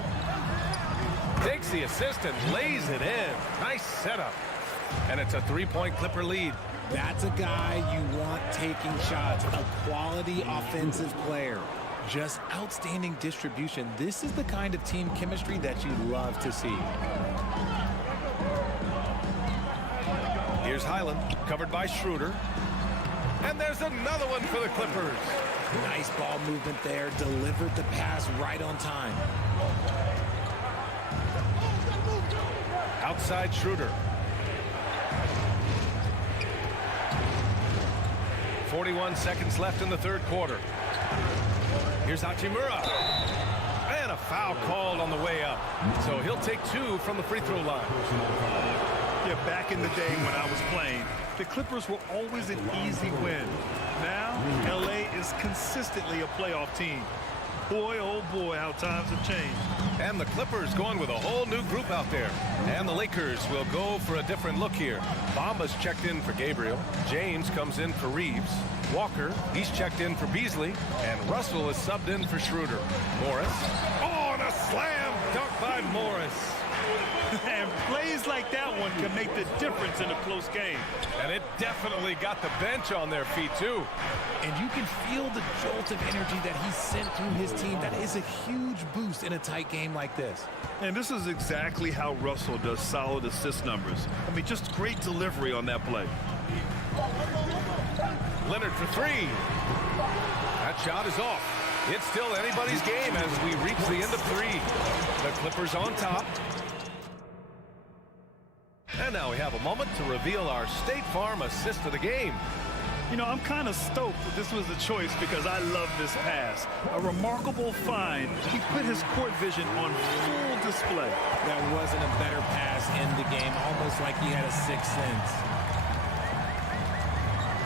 Takes the assist and lays it in. Nice setup. And it's a 3-point Clipper lead. That's a guy you want taking shots, a quality offensive player. Just outstanding distribution. This is the kind of team chemistry that you love to see. Here's Highland, covered by Schroeder. And there's another one for the Clippers. Nice ball movement there. Delivered the pass right on time. Outside Schroeder. 41 seconds left in the third quarter. Here's Hachimura. And a foul called on the way up. So he'll take 2 from the free throw line. Yeah, back in the day when I was playing, the Clippers were always an easy win. Now, LA is consistently a playoff team. Boy, oh boy, how times have changed. And the Clippers going with a whole new group out there. And the Lakers will go for a different look here. Bamba's checked in for Gabriel. James comes in for Reeves. Walker, he's checked in for Beasley. And Russell is subbed in for Schroeder. Morris. Oh, and a slam dunk by Morris. And plays like that one can make the difference in a close game. And it definitely got the bench on their feet, too. And you can feel the jolt of energy that he sent through his team. That is a huge boost in a tight game like this. And this is exactly how Russell does solid assist numbers. I mean, just great delivery on that play. Leonard for 3. That shot is off. It's still anybody's game as we reach the end of 3. The Clippers on top. And now we have a moment to reveal our State Farm assist of the game. You know, I'm kind of stoked that this was the choice because I love this pass. A remarkable find. He put his court vision on full display. That wasn't a better pass in the game, almost like he had a sixth sense.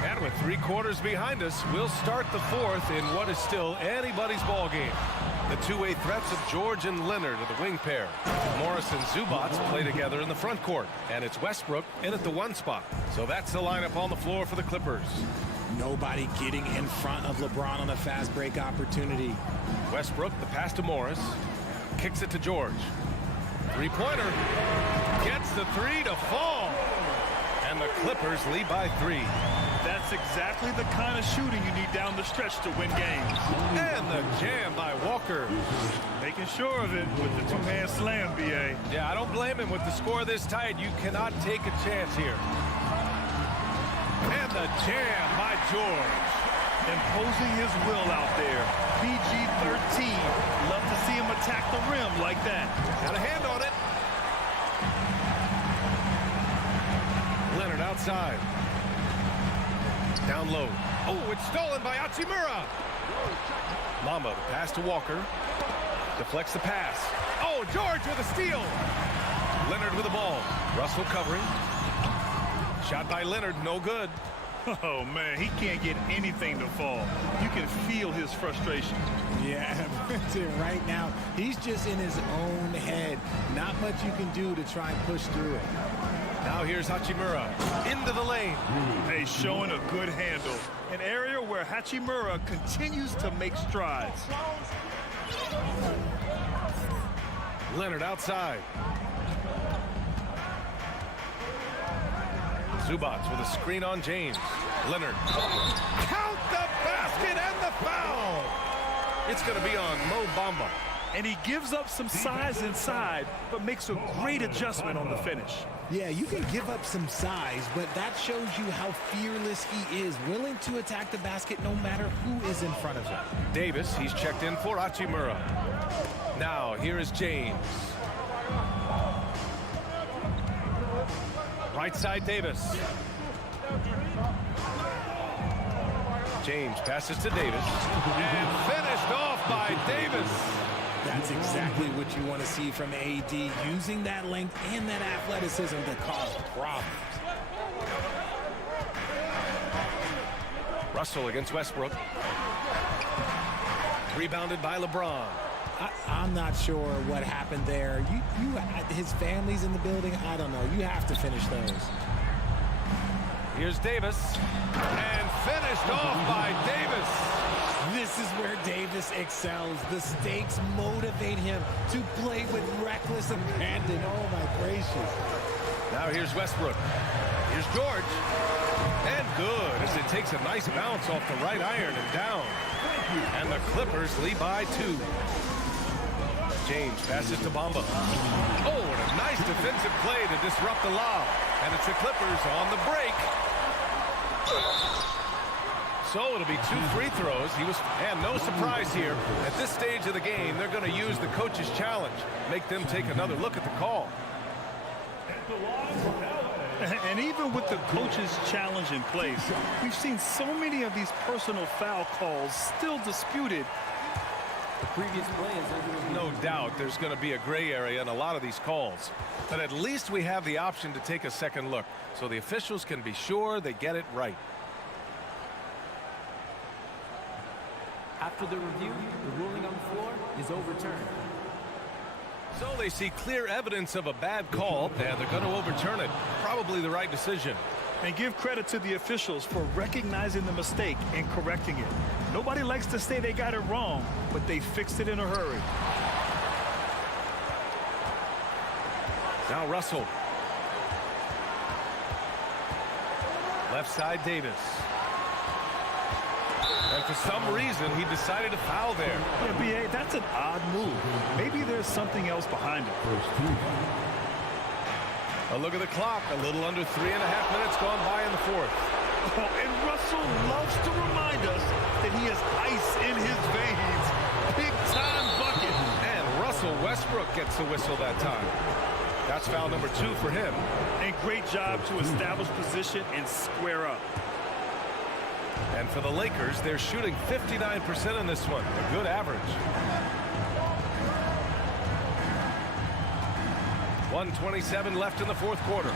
And with 3 quarters behind us, we'll start the 4th in what is still anybody's ball game. The two-way threats of George and Leonard are the wing pair. Morris and Zubats play together in the front court. And it's Westbrook in at the 1 spot. So that's the lineup on the floor for the Clippers. Nobody getting in front of LeBron on a fast break opportunity. Westbrook, the pass to Morris. Kicks it to George. 3-pointer. Gets the 3 to fall. And the Clippers lead by 3. That's exactly the kind of shooting you need down the stretch to win games. And the jam by Walker. Making sure of it with the 2-hand slam, B.A. Yeah, I don't blame him. With the score this tight, you cannot take a chance here. And the jam by George. Imposing his will out there. PG-13. Love to see him attack the rim like that. Got a hand on it. Leonard outside. Down low. Oh, it's stolen by Hachimura. Mamba, the pass to Walker. Deflects the pass. Oh, George with a steal. Leonard with the ball. Russell covering. Shot by Leonard, no good. Oh, man, he can't get anything to fall. You can feel his frustration. Yeah, right now, he's just in his own head. Not much you can do to try and push through it. Now here's Hachimura into the lane. Hey, showing a good handle. An area where Hachimura continues to make strides. Leonard outside. Zubats with a screen on James. Leonard. Count the basket and the foul. It's going to be on Mo Bamba. And he gives up some size inside, but makes a great adjustment on the finish. Yeah, you can give up some size, but that shows you how fearless he is, willing to attack the basket no matter who is in front of him. Davis, he's checked in for Hachimura. Now, here is James. Right side, Davis. James passes to Davis. And finished off by Davis. That's exactly what you want to see from AD, using that length and that athleticism to cause problems. Russell against Westbrook. Rebounded by LeBron. I'm not sure what happened there. His family's in the building. I don't know. You have to finish those. Here's Davis. And finished off by Davis. This is where Davis excels. The stakes motivate him to play with reckless abandon. Oh, my gracious. Now here's Westbrook. Here's George. And good as it takes a nice bounce off the right iron and down. And the Clippers lead by 2. James passes to Bamba. Oh, and a nice defensive play to disrupt the lob. And it's the Clippers on the break. So it'll be 2 free throws. And no surprise here. At this stage of the game, they're going to use the coach's challenge. Make them take another look at the call. And even with the coach's challenge in place, we've seen so many of these personal foul calls still disputed. The previous play is under No doubt there's going to be a gray area in a lot of these calls. But at least we have the option to take a second look, so the officials can be sure they get it right. After the review, the ruling on the floor is overturned. So they see clear evidence of a bad call, and they're going to overturn it. Probably the right decision. And give credit to the officials for recognizing the mistake and correcting it. Nobody likes to say they got it wrong, but they fixed it in a hurry. Now Russell. Left side Davis. And for some reason, he decided to foul there. Yeah, B.A., that's an odd move. Maybe there's something else behind it. A look at the clock. A little under 3.5 minutes gone by in the fourth. Oh, and Russell loves to remind us that he has ice in his veins. Big-time bucket. And Russell Westbrook gets the whistle that time. That's foul number 2 for him. And great job to establish position and square up. And for the Lakers, they're shooting 59% in this one. A good average. 1:27 left in the fourth quarter.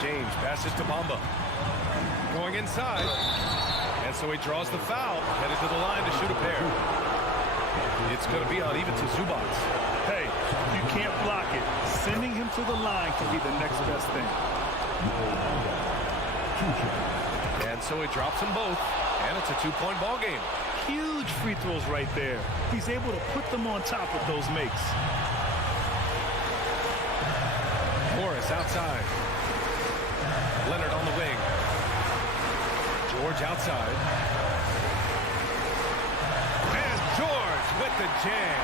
James passes to Bamba. Going inside. And so he draws the foul. Headed to the line to shoot a pair. It's going to be on even to Zubac. Hey, you can't block it. Sending him to the line can be the next best thing. And so he drops them both. And it's a 2-point ball game. Huge free throws right there. He's able to put them on top with those makes. Morris outside. Leonard on the wing. George outside. And George with the jam.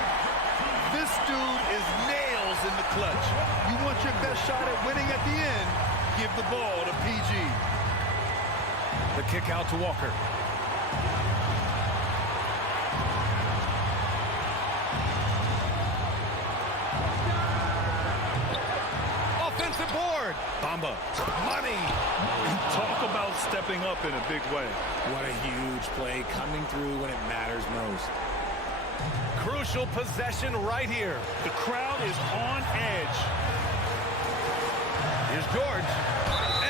This dude is nails in the clutch. You want your best shot at winning at the end, give the ball to PG. The kick out to Walker. Offensive board. Bamba. Money. Talk about stepping up in a big way. What a huge play coming through when it matters most. Crucial possession right here. The crowd is on edge. Here's George.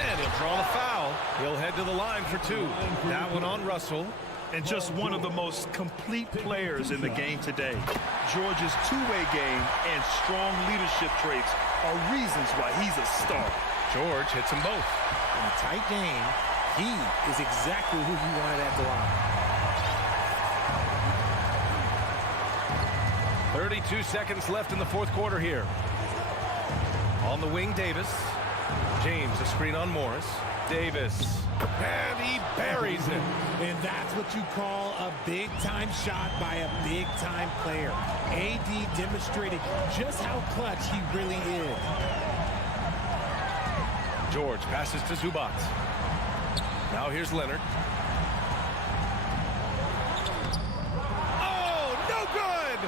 And he'll draw the foul. He'll head to the line for 2. That one on Russell. And just one of the most complete players in the game today. George's two-way game and strong leadership traits are reasons why he's a star. George hits them both. In a tight game, he is exactly who you wanted at the line. 32 seconds left in the fourth quarter here. On the wing, Davis. James, a screen on Morris. Davis. And he buries it. And that's what you call a big-time shot by a big-time player. AD demonstrated just how clutch he really is. George passes to Zubac. Now here's Leonard. Oh, no good!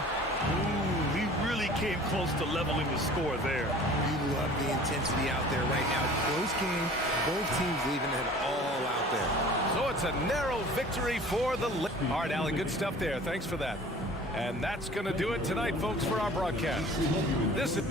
Ooh, he really came close to leveling the score there. You love the intensity out there right now. Close game, both teams leaving it all out there. So it's a narrow victory for the Lakers. All right, Allie, good stuff there. Thanks for that. And that's going to do it tonight, folks, for our broadcast. This is...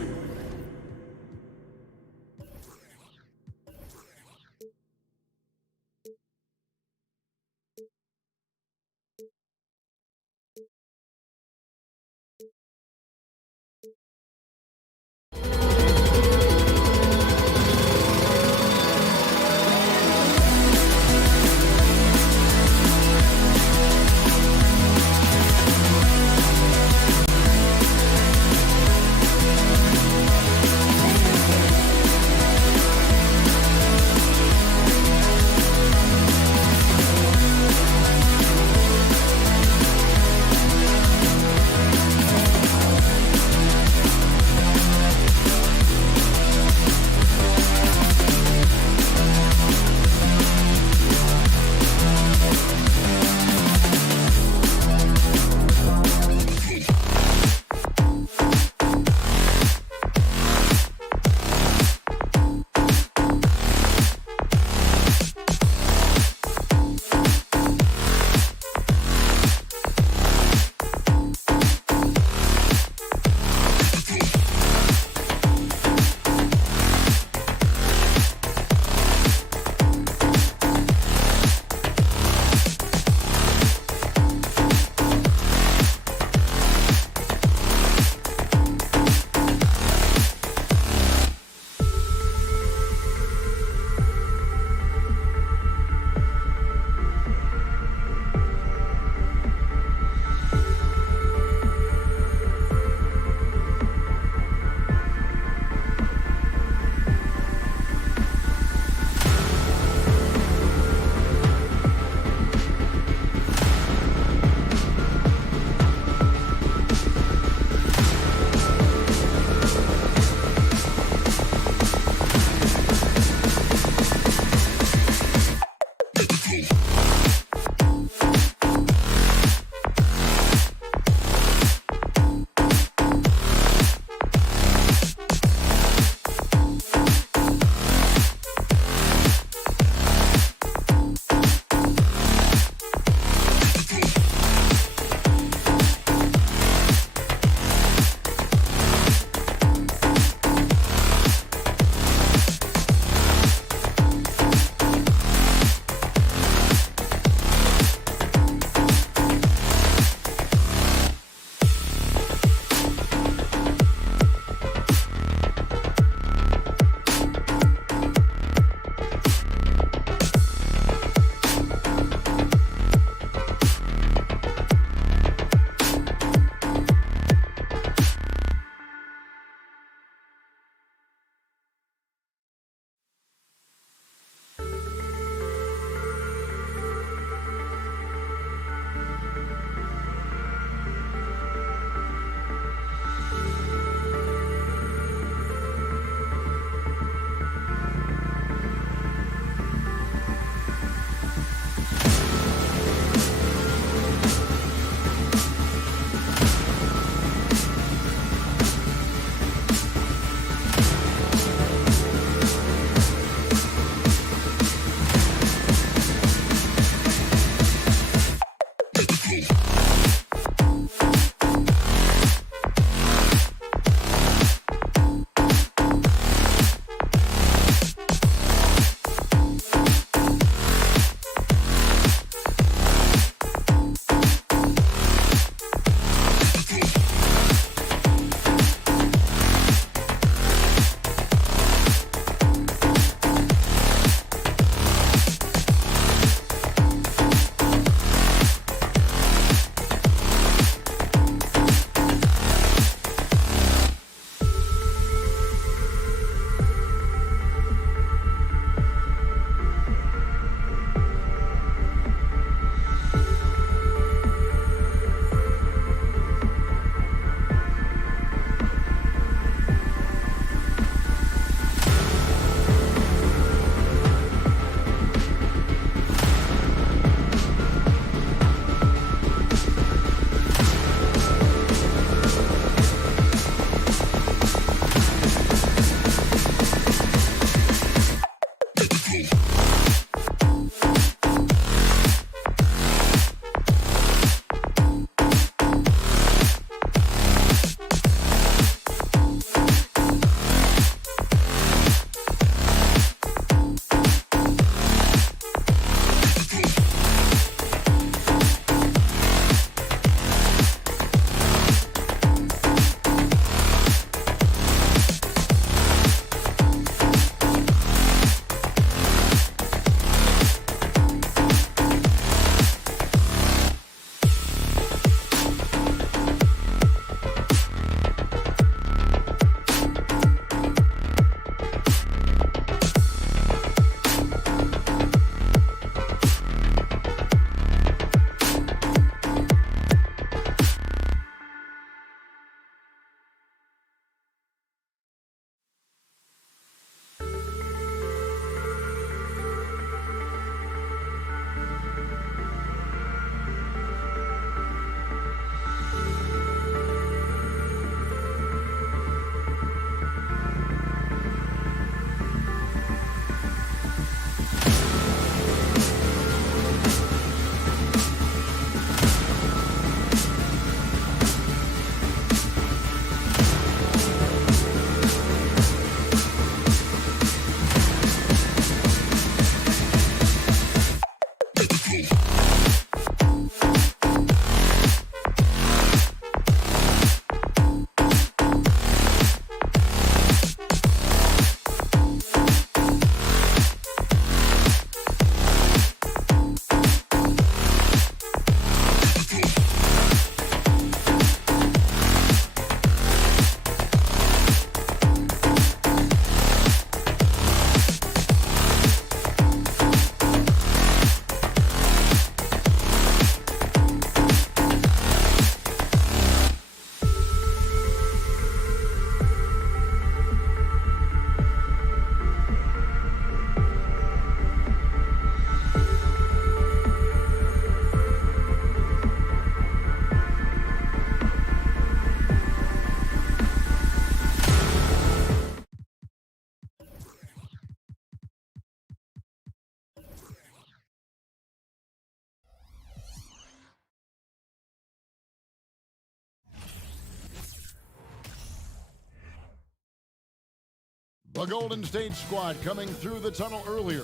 The Golden State squad coming through the tunnel earlier,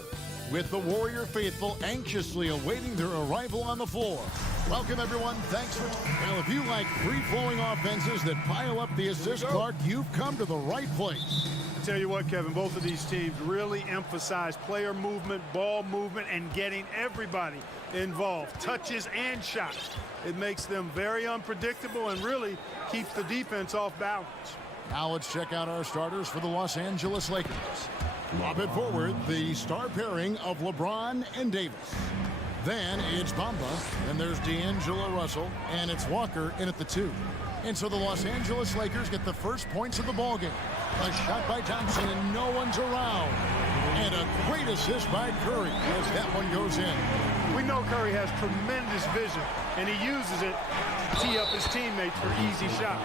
with the Warrior faithful anxiously awaiting their arrival on the floor. Welcome, everyone. Thanks for... Well, if you like free-flowing offenses that pile up the assist clock, you've come to the right place. I tell you what, Kevin, both of these teams really emphasize player movement, ball movement, and getting everybody involved, touches and shots. It makes them very unpredictable and really keeps the defense off balance. Now let's check out our starters for the Los Angeles Lakers. Lob it forward, the star pairing of LeBron and Davis. Then it's Bamba, and there's D'Angelo Russell, and it's Walker in at the 2. And so the Los Angeles Lakers get the first points of the ballgame. A shot by Thompson, and no one's around. And a great assist by Curry as that one goes in. We know Curry has tremendous vision, and he uses it to tee up his teammates for easy shots.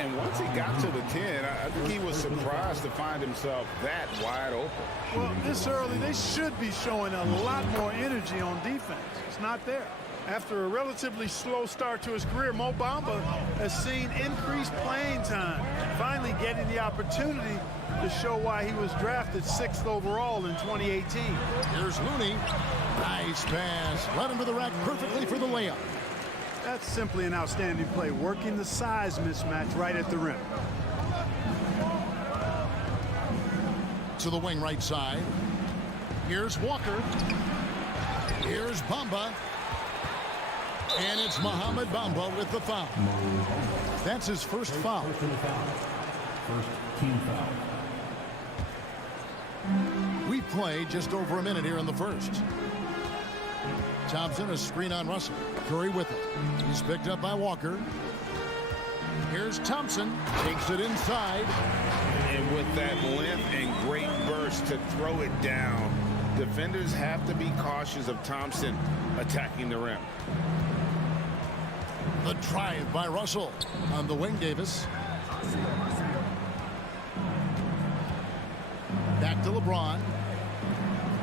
And once he got to the 10, I think he was surprised to find himself that wide open. Well, this early, they should be showing a lot more energy on defense. It's not there. After a relatively slow start to his career, Mo Bamba has seen increased playing time, finally getting the opportunity to show why he was drafted 6th overall in 2018. Here's Looney. Nice pass. Led him to the rack perfectly for the layup. That's simply an outstanding play, working the size mismatch right at the rim. To the wing right side. Here's Walker. Here's Bamba. And it's Mohamed Bamba with the foul. That's his first foul. First team foul. We played just over a minute here in the first. Thompson, a screen on Russell. Curry with it. He's picked up by Walker. Here's Thompson. Takes it inside. And with that length and great burst to throw it down, defenders have to be cautious of Thompson attacking the rim. The drive by Russell. On the wing, Davis. Back to LeBron.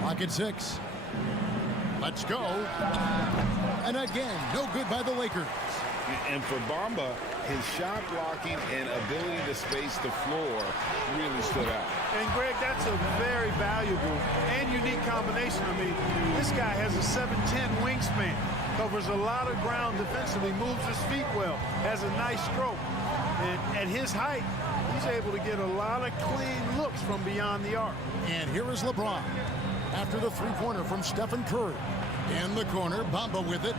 Clock at 6. Let's go. And again, no good by the Lakers. And for Bamba, his shot blocking and ability to space the floor really stood out. And Greg, that's a very valuable and unique combination. I mean, this guy has a 7'10" wingspan, covers a lot of ground defensively, moves his feet well, has a nice stroke. And at his height, he's able to get a lot of clean looks from beyond the arc. And here is LeBron. After the three-pointer from Stephen Curry. In the corner, Bamba with it.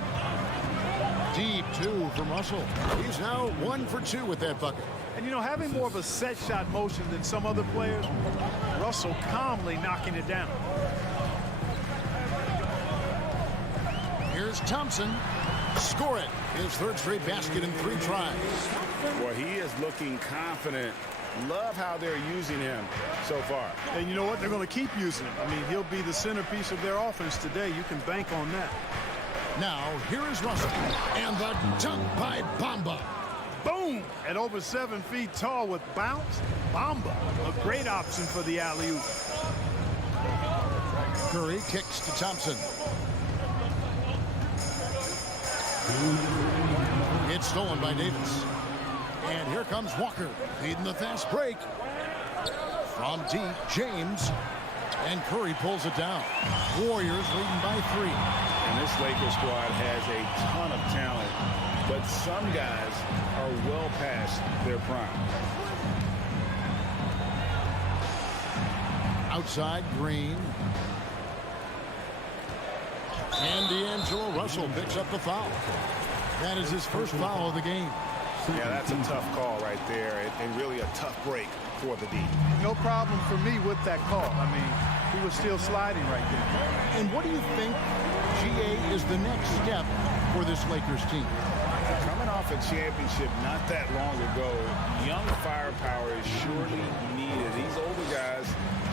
Deep 2 from Russell. He's now 1 for 2 with that bucket. And, you know, having more of a set shot motion than some other players, Russell calmly knocking it down. Here's Thompson. Score it. His third straight basket in 3 tries. Well, he is looking confident. Love how they're using him so far. And you know what? They're going to keep using him. I mean, he'll be the centerpiece of their offense today. You can bank on that. Now, here is Russell. And the dunk by Bamba. Boom! At over 7 feet tall with bounce, Bamba, a great option for the alley-oop. Curry kicks to Thompson. It's stolen by Davis. And here comes Walker, leading the fast break. From deep, James. And Curry pulls it down. Warriors leading by 3. And this Lakers squad has a ton of talent, but some guys are well past their prime. Outside Green. And D'Angelo Russell picks up the foul. That is his first foul of the game. Yeah, that's a tough call right there, and really a tough break for the D. No problem for me with that call. I mean, he was still sliding right there. And what do you think, GA, is the next step for this Lakers team? Coming off a championship not that long ago, young firepower is surely needed. These older guys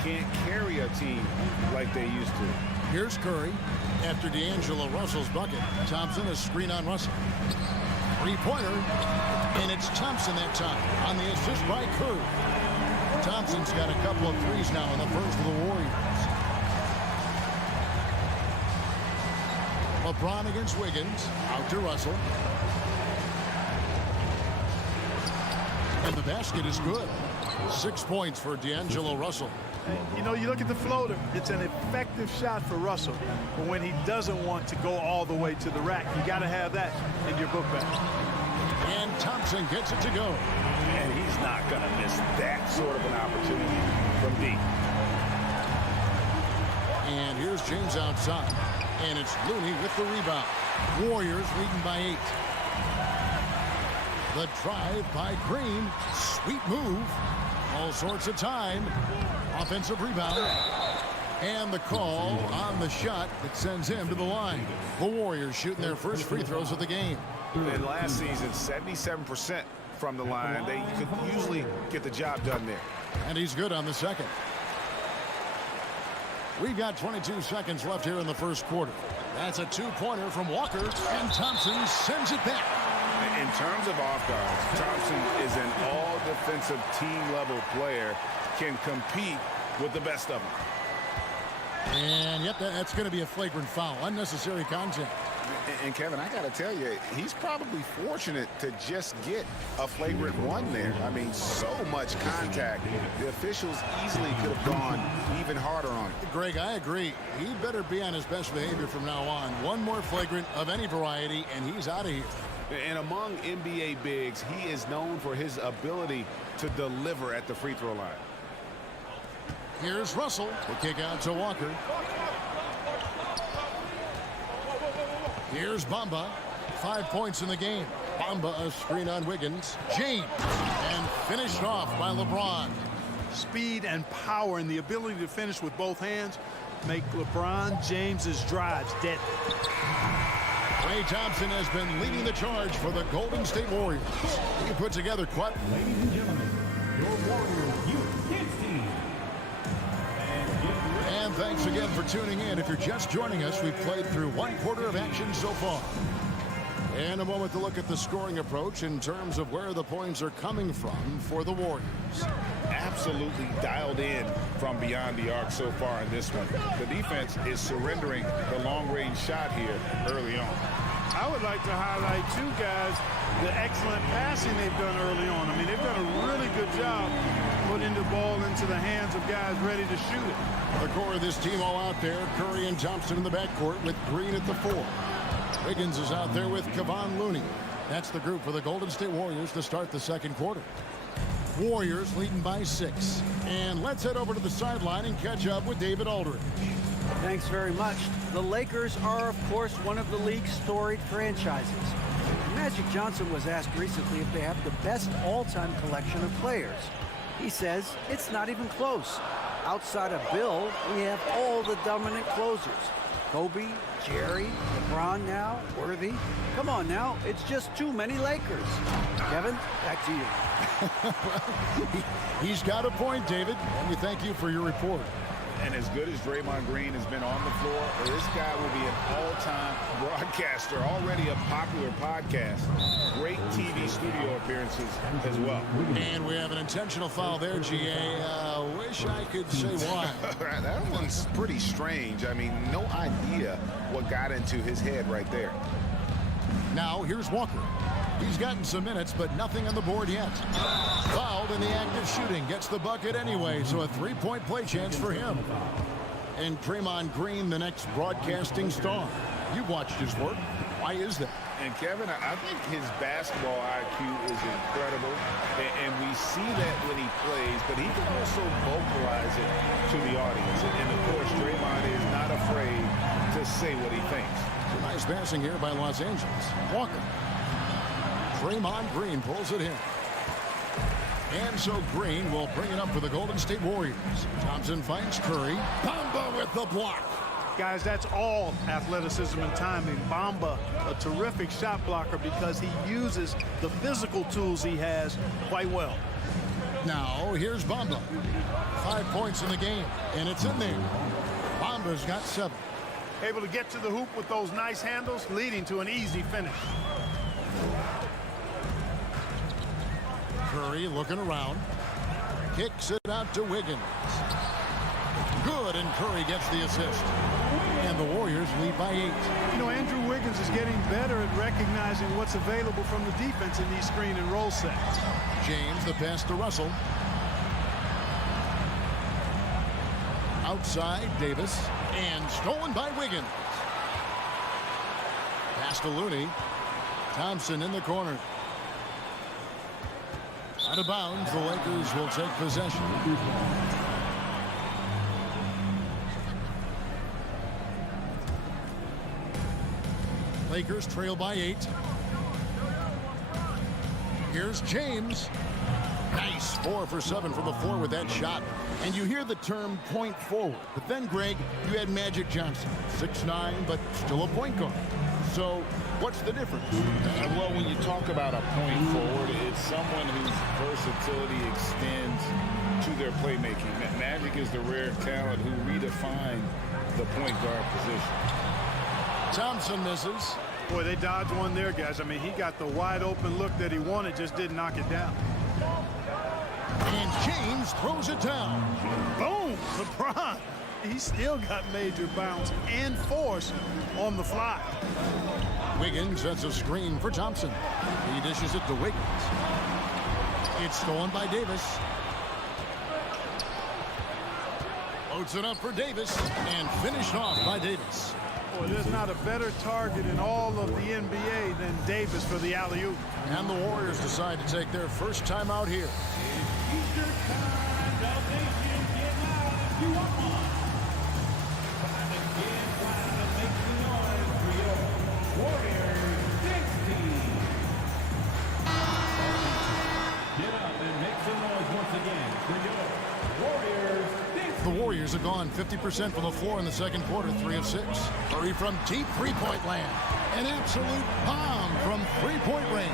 can't carry a team like they used to. Here's Curry. After D'Angelo Russell's bucket, Thompson a screen on Russell. Three-pointer, and it's Thompson that time on the assist by Curry. Thompson's got a couple of threes now in the first of the Warriors. LeBron against Wiggins, out to Russell. And the basket is good. 6 points for D'Angelo Russell. You know, you look at the floater, it's an effective shot for Russell. But when he doesn't want to go all the way to the rack, you got to have that in your book bag. And Thompson gets it to go. And he's not going to miss that sort of an opportunity from deep. And here's James outside. And it's Looney with the rebound. Warriors leading by 8. The drive by Green. Sweet move. All sorts of time. Offensive rebound. And the call on the shot that sends him to the line. The Warriors shooting their first free throws of the game. And last season, 77% from the line. They could usually get the job done there. And he's good on the second. We've got 22 seconds left here in the first quarter. That's a two-pointer from Walker, and Thompson sends it back. In terms of off guards, Thompson is an all-defensive team-level player, can compete with the best of them. And, yep, that's going to be a flagrant foul. Unnecessary contact. And Kevin, I got to tell you, he's probably fortunate to just get a flagrant one there. I mean, so much contact. The officials easily could have gone even harder on it. Greg, I agree. He better be on his best behavior from now on. One more flagrant of any variety, and he's out of here. And among NBA bigs, he is known for his ability to deliver at the free throw line. Here's Russell. The kick out to Walker. Here's Bamba. 5 points in the game. Bamba a screen on Wiggins. James. And finished off by LeBron. Speed and power and the ability to finish with both hands make LeBron James's drives deadly. Klay Thompson has been leading the charge for the Golden State Warriors. He put together quite... Ladies and gentlemen, your Warriors Youth Kids team. And thanks again for tuning in. If you're just joining us, we've played through one quarter of action so far. And a moment to look at the scoring approach in terms of where the points are coming from for the Warriors. Absolutely dialed in from beyond the arc so far in this one. The defense is surrendering the long-range shot here early on. I would like to highlight two guys, the excellent passing they've done early on. I mean, they've done a really good job putting the ball into the hands of guys ready to shoot it. The core of this team all out there. Curry and Thompson in the backcourt with Green at the 4. Wiggins is out there with Kevon Looney. That's the group for the Golden State Warriors to start the second quarter. Warriors leading by 6. And let's head over to the sideline and catch up with David Aldridge. Thanks very much. The Lakers are, of course, one of the league's storied franchises. Magic Johnson was asked recently if they have the best all-time collection of players. He says it's not even close. Outside of Bill, we have all the dominant closers. Kobe, Jerry, LeBron now, Worthy. Come on now, it's just too many Lakers. Kevin, back to you. He's got a point, David, and we thank you for your report. And as good as Draymond Green has been on the floor, this guy will be an all-time broadcaster, already a popular podcast. Great TV studio appearances as well. And we have an intentional foul there, GA. Wish I could say why. That one's pretty strange. I mean, no idea what got into his head right there. Now, here's Walker. He's gotten some minutes, but nothing on the board yet. Fouled in the act of shooting. Gets the bucket anyway, so a three-point play chance for him. And Draymond Green, the next broadcasting star. You've watched his work. Why is that? And Kevin, I think his basketball IQ is incredible, and we see that when he plays, but he can also vocalize it to the audience. And of course, Draymond is not afraid to say what he thinks. Nice passing here by Los Angeles. Walker. Draymond Green pulls it in. And so Green will bring it up for the Golden State Warriors. Thompson finds Curry. Bamba with the block. Guys, that's all athleticism and timing. Bamba, a terrific shot blocker because he uses the physical tools he has quite well. Now, here's Bamba. 5 points in the game, and it's in there. Bamba's got 7. Able to get to the hoop with those nice handles, leading to an easy finish. Curry looking around. Kicks it out to Wiggins. Good, and Curry gets the assist. And the Warriors lead by 8. You know, Andrew Wiggins is getting better at recognizing what's available from the defense in these screen and roll sets. James, the pass to Russell. Outside, Davis. And stolen by Wiggins. Pass to Looney. Thompson in the corner. Out of bounds, the Lakers will take possession. Lakers trail by 8. Here's James. Nice. 4 for 7 from the floor with that shot. And you hear the term point forward. But then, Greg, you had Magic Johnson. 6'9", but still a point guard. So what's the difference? Well, when you talk about a point forward, it's someone whose versatility extends to their playmaking. Magic is the rare talent who redefined the point guard position. Thompson misses. Boy, they dodged one there, guys. I mean, he got the wide open look that he wanted, just didn't knock it down. And James throws it down. Boom! LeBron. He still got major bounce and force on the fly. Wiggins sets a screen for Thompson. He dishes it to Wiggins. It's stolen by Davis. Loads it up for Davis and finished off by Davis. Boy, there's not a better target in all of the NBA than Davis for the alley-oop. And the Warriors decide to take their first time out here. The Warriors have gone 50% from the floor in the second quarter, 3 of 6. Curry from deep three-point land. An absolute bomb from three-point range.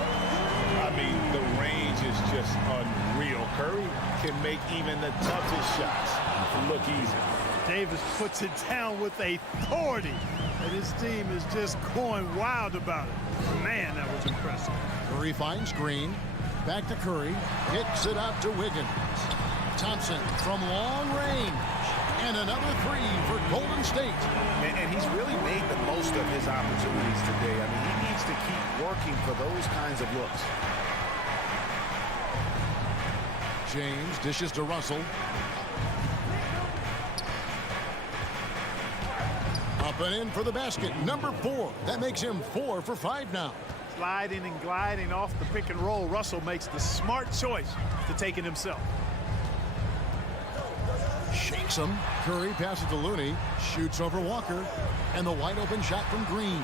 I mean, the range is just unreal. Curry can make even the toughest shots look easy. Davis puts it down with authority, and his team is just going wild about it. Man, that was impressive. Curry finds Green. Back to Curry. Kicks it out to Wiggins. Thompson from long range. And another 3 for Golden State. And he's really made the most of his opportunities today. I mean, he needs to keep working for those kinds of looks. James dishes to Russell. Up and in for the basket. Number 4. That makes him 4 for 5 now. Sliding and gliding off the pick and roll, Russell makes the smart choice to take it himself. Shakes him. Curry passes to Looney. Shoots over Walker. And the wide open shot from Green.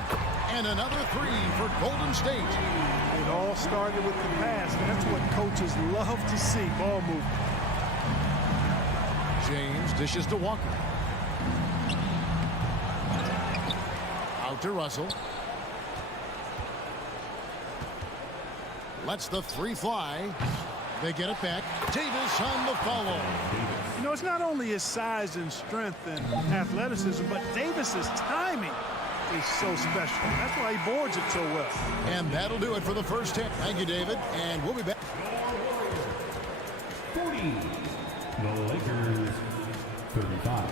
And another 3 for Golden State. It all started with the pass. That's what coaches love to see, ball movement. James dishes to Walker. Out to Russell. Lets the 3 fly. They get it back. Davis on the follow. You know, it's not only his size and strength and athleticism, but Davis's timing is so special. That's why he boards it so well. And that'll do it for the first half. Thank you, David. And we'll be back. 40. The Lakers 35.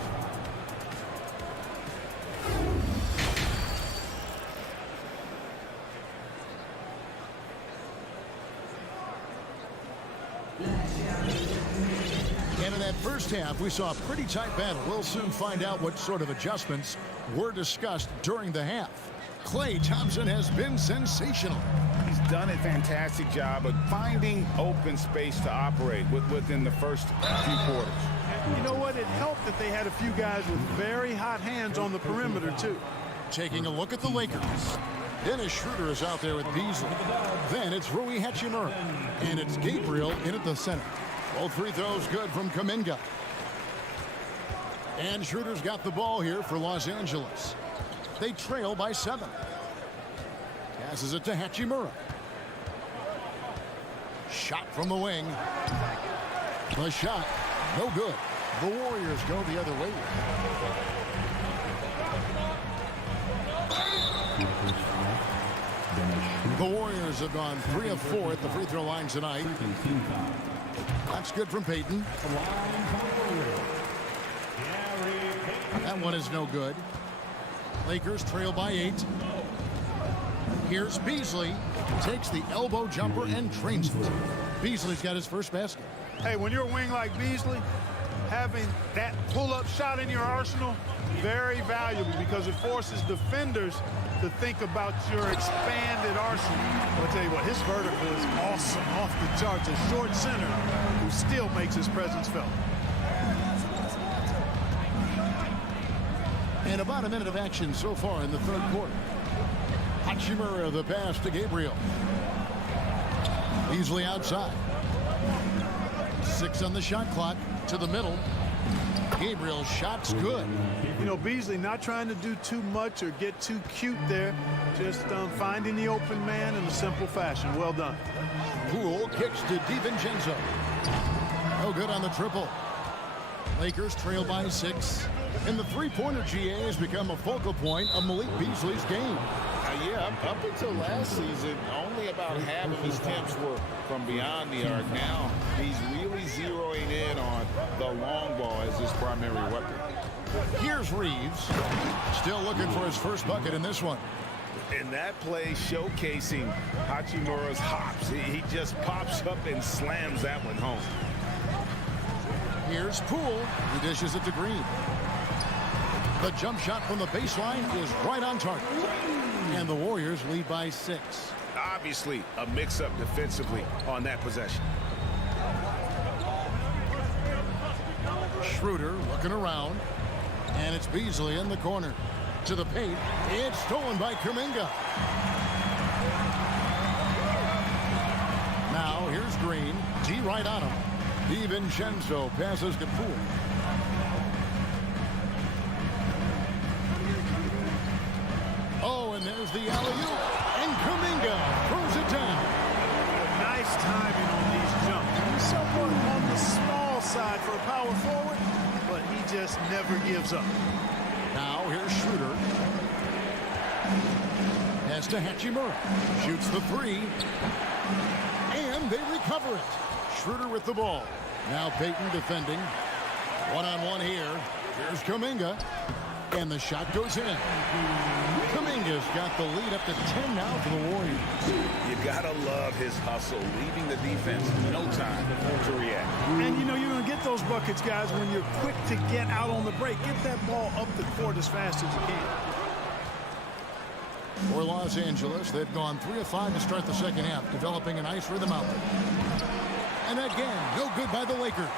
And in that first half, we saw a pretty tight battle. We'll soon find out what sort of adjustments were discussed during the half. Klay Thompson has been sensational. He's done a fantastic job of finding open space to operate within the first few quarters. And you know what? It helped that they had a few guys with very hot hands on the perimeter, too. Taking a look at the Lakers. Dennis Schroeder is out there with Beasley. Then it's Rui Hachimura. And it's Gabriel in at the center. Both free throws good from Kuminga. And Schroeder's got the ball here for Los Angeles. They trail by 7. Passes it to Hachimura. Shot from the wing. The shot, no good. The Warriors go the other way. The Warriors have gone 3 of 4 at the free throw line tonight. That's good from Payton. That one is no good. Lakers trail by 8. Here's Beasley. Takes the elbow jumper and trains it. Beasley's got his first basket. Hey, when you're a wing like Beasley, having that pull-up shot in your arsenal, very valuable because it forces defenders to think about your expanded arsenal. I'll tell you what, his vertical is awesome, off the charts. A short center who still makes his presence felt. And about a minute of action so far in the third quarter. Hachimura, the pass to Gabriel. Beasley outside. 6 on the shot clock to the middle. Gabriel's shot's good. You know, Beasley not trying to do too much or get too cute there. Just finding the open man in a simple fashion. Well done. Poole kicks to DiVincenzo. No good on the triple. Lakers trail by 6. And the three-pointer GA has become a focal point of Malik Beasley's game. Yeah, up until last season, only about half of his attempts were from beyond the arc. Now, he's really zeroing in on the long ball as his primary weapon. Here's Reeves. Still looking for his first bucket in this one. And that play showcasing Hachimura's hops. He just pops up and slams that one home. Here's Poole. He dishes it to Green. The jump shot from the baseline is right on target. And the Warriors lead by 6. Obviously, a mix-up defensively on that possession. Schroeder looking around. And it's Beasley in the corner. To the paint. It's stolen by Kuminga. Now here's Green. D right on him. DiVincenzo passes to Poole. Oh, and there's the alley-oop. And Kuminga throws it down. Nice timing on these jumps. He's somewhat on the small side for a power forward, but he just never gives up. Now here's Schroeder. Pass to Hachimura. Shoots the 3. And they recover it. Schroeder with the ball. Now Payton defending. One-on-one here. Here's Kuminga. And the shot goes in. Kuminga's got the lead up to 10 now for the Warriors. You gotta love his hustle, leaving the defense no time to react. And you know you're going to get those buckets, guys, when you're quick to get out on the break. Get that ball up the court as fast as you can. For Los Angeles, they've gone 3 of 5 to start the second half, developing a nice rhythm out there. And again, no good by the Lakers.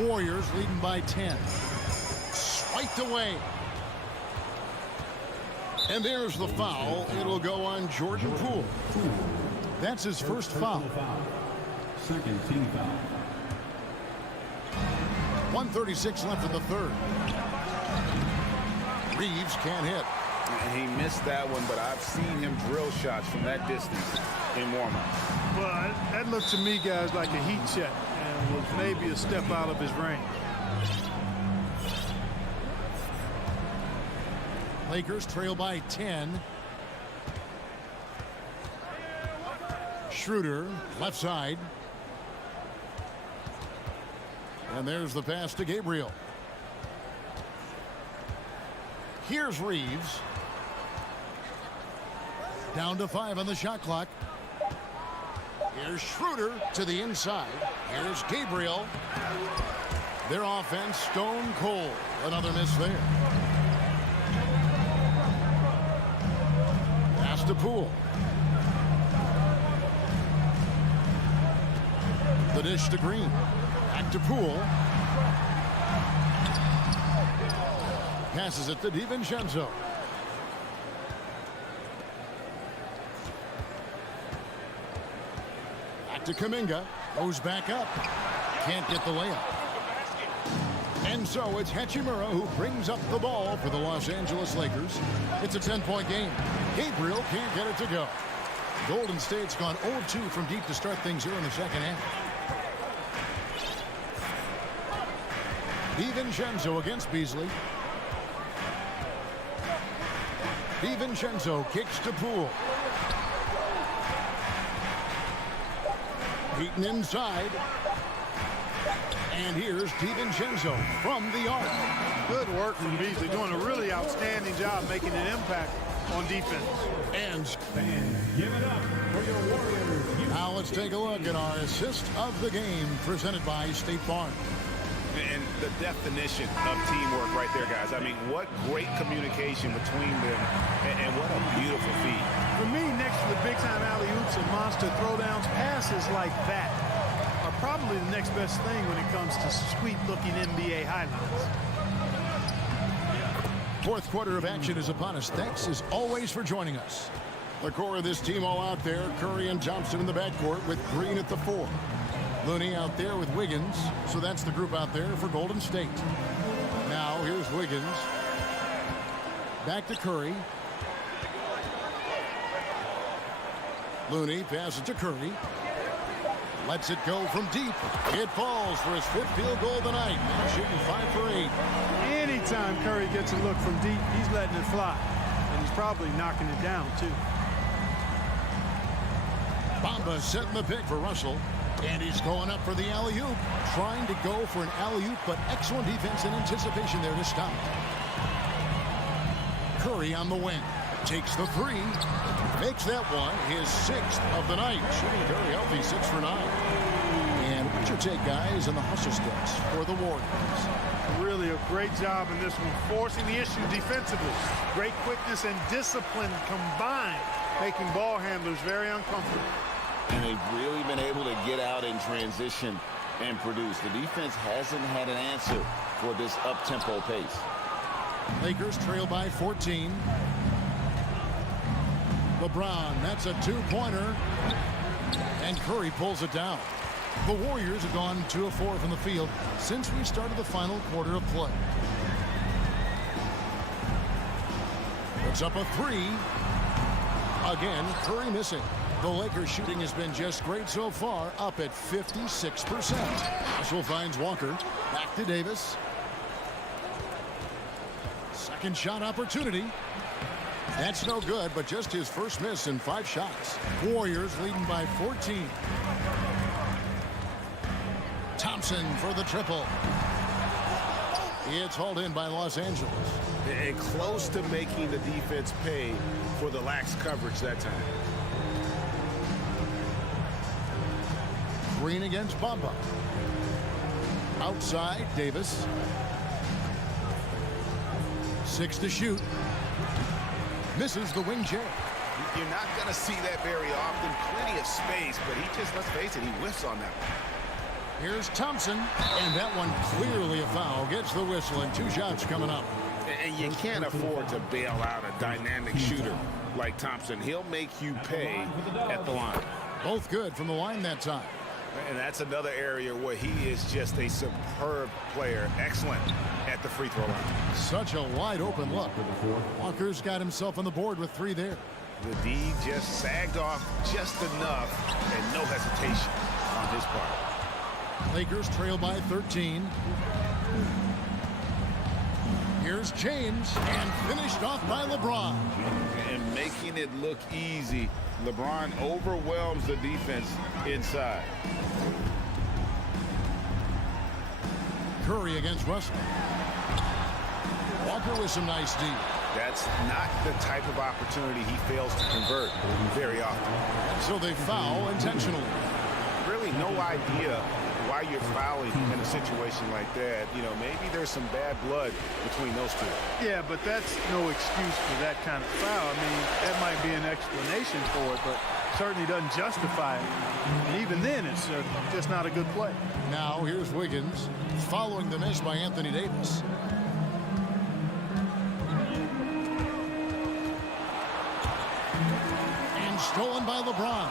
Warriors leading by 10. Swiped away. And there's the foul. It'll go on Jordan Poole. That's his first foul. Second team foul. 1:36 left in the third. Reeves can't hit. He missed that one, but I've seen him drill shots from that distance in warm-up. Well, that looked to me, guys, like a heat check and was maybe a step out of his range. Lakers trail by 10. Schroeder, left side. And there's the pass to Gabriel. Here's Reeves. Down to 5 on the shot clock. Here's Schroeder to the inside. Here's Gabriel. Their offense stone cold. Another miss there. to Poole. The dish to Green. Back to Poole. Passes it to DiVincenzo. Back to Kuminga. Goes back up. Can't get the layup. And so it's Hachimura who brings up the ball for the Los Angeles Lakers. It's a 10-point game. Gabriel can't get it to go. Golden State's gone 0-2 from deep to start things here in the second half. DiVincenzo against Beasley. DiVincenzo kicks to Poole. Beaten inside. And here's DiVincenzo from the arc. Good work from Beasley, doing a really outstanding job making an impact on defense. And give it up for your Warriors. now let's take a look at our assist of the game presented by State Farm. And the definition of teamwork right there, guys. I mean, what great communication between them, and what a beautiful feat. For me, next to the big-time alley-oops and monster throwdowns, passes like that are probably the next best thing when it comes to sweet-looking NBA highlights. Fourth quarter of action is upon us. Thanks, as always, for joining us. The core of this team all out there. Curry and Thompson in the backcourt with Green at the 4. Looney out there with Wiggins. So that's the group out there for Golden State. Now here's Wiggins. Back to Curry. Looney passes to Curry. Lets it go from deep. It falls for his 5th field goal of the night. Now shooting 5 for 8. Anytime Curry gets a look from deep, he's letting it fly. And he's probably knocking it down, too. Bamba setting the pick for Russell. And he's going up for the alley-oop. Trying to go for an alley-oop, but excellent defense and anticipation there to stop. Curry on the wing. Takes the 3. Makes that one his 6th of the night. Shooting very healthy, 6 for 9. And what's your take, guys, on the hustle steps for the Warriors? Really a great job in this one, forcing the issue defensively. Great quickness and discipline combined, making ball handlers very uncomfortable. And they've really been able to get out in transition and produce. The defense hasn't had an answer for this up-tempo pace. Lakers trail by 14. LeBron, that's a 2-pointer. And Curry pulls it down. The Warriors have gone 2 of 4 from the field since we started the final quarter of play. Puts up a 3. Again, Curry missing. The Lakers shooting has been just great so far, up at 56%. Russell finds Walker. Back to Davis. Second shot opportunity. That's no good, but just his first miss in 5 shots. Warriors leading by 14. Thompson for the triple. It's hauled in by Los Angeles. And close to making the defense pay for the lax coverage that time. Green against Bamba. Outside, Davis. 6 to shoot. Misses the wing J. You're not going to see that very often. Plenty of space, but he just, let's face it, he whiffs on that one. Here's Thompson, and that one clearly a foul. Gets the whistle, and 2 shots coming up. And you can't afford to bail out a dynamic shooter like Thompson. He'll make you pay at the line. Both good from the line that time. And that's another area where he is just a superb player. Excellent at the free throw line. Such a wide open look. Walker's got himself on the board with 3 there. The D just sagged off just enough and no hesitation on his part. Lakers trail by 13. Here's James, and finished off by LeBron. And making it look easy, LeBron overwhelms the defense inside. Curry against Russell. Walker with some nice D. That's not the type of opportunity he fails to convert very often. So they foul intentionally. Really no idea why you're fouling in a situation like that. You know, maybe there's some bad blood between those two. Yeah, but that's no excuse for that kind of foul. I mean, that might be an explanation for it, but certainly doesn't justify it. And even then, it's just not a good play. Now here's Wiggins following the miss by Anthony Davis. And stolen by LeBron.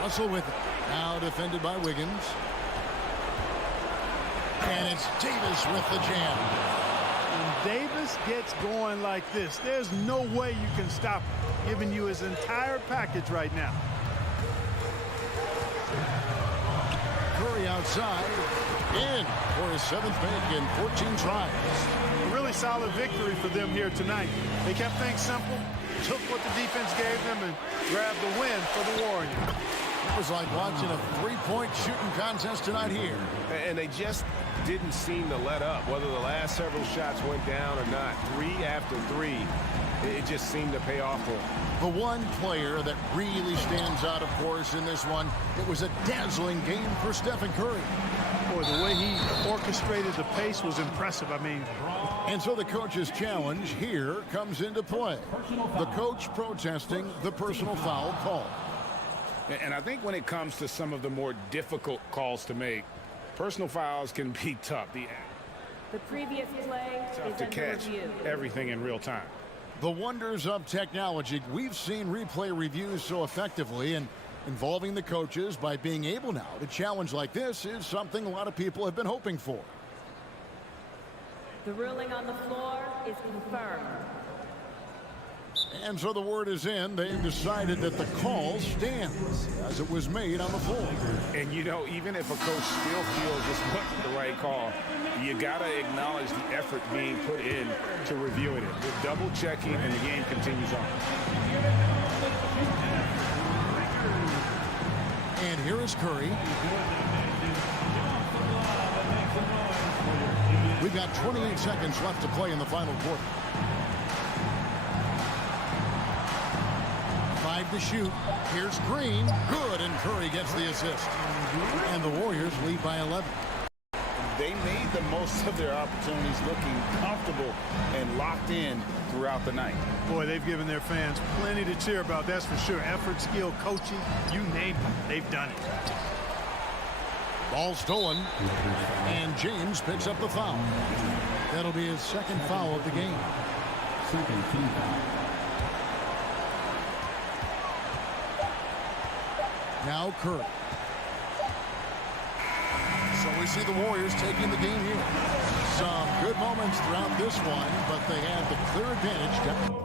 Russell with it. Now defended by Wiggins. And it's Davis with the jam. When Davis gets going like this, there's no way you can stop him, giving you his entire package right now. Curry outside, in for his 7th make in 14 tries. A really solid victory for them here tonight. They kept things simple, took what the defense gave them, and grabbed the win for the Warriors. It was like watching a three-point shooting contest tonight here. And they just didn't seem to let up, whether the last several shots went down or not. 3 after 3, it just seemed to pay off for them. The one player that really stands out, of course, in this one, it was a dazzling game for Stephen Curry. Boy, the way he orchestrated the pace was impressive. I mean, and so the coach's challenge here comes into play. The coach protesting the personal foul call. And I think when it comes to some of the more difficult calls to make, personal fouls can be tough. The previous play tough is to under catch review. everything in real time. The wonders of technology. We've seen replay reviews so effectively, and involving the coaches by being able now to challenge like this is something a lot of people have been hoping for. The ruling on the floor is confirmed. And so the word is in. They've decided that the call stands as it was made on the floor. And, you know, even if a coach still feels this wasn't the right call, you got to acknowledge the effort being put in to reviewing it. They're double checking, and the game continues on. And here is Curry. We've got 28 seconds left to play in the final quarter. 5 to shoot. Here's Green. Good, and Curry gets the assist. And the Warriors lead by 11. They made the most of their opportunities, looking comfortable and locked in throughout the night. Boy, they've given their fans plenty to cheer about, that's for sure. Effort, skill, coaching, you name it, they've done it. Ball stolen, and James picks up the foul. That'll be his 2nd foul of the game. Second team foul. Now Curry. So we see the Warriors taking the game here. Some good moments throughout this one, but they had the clear advantage.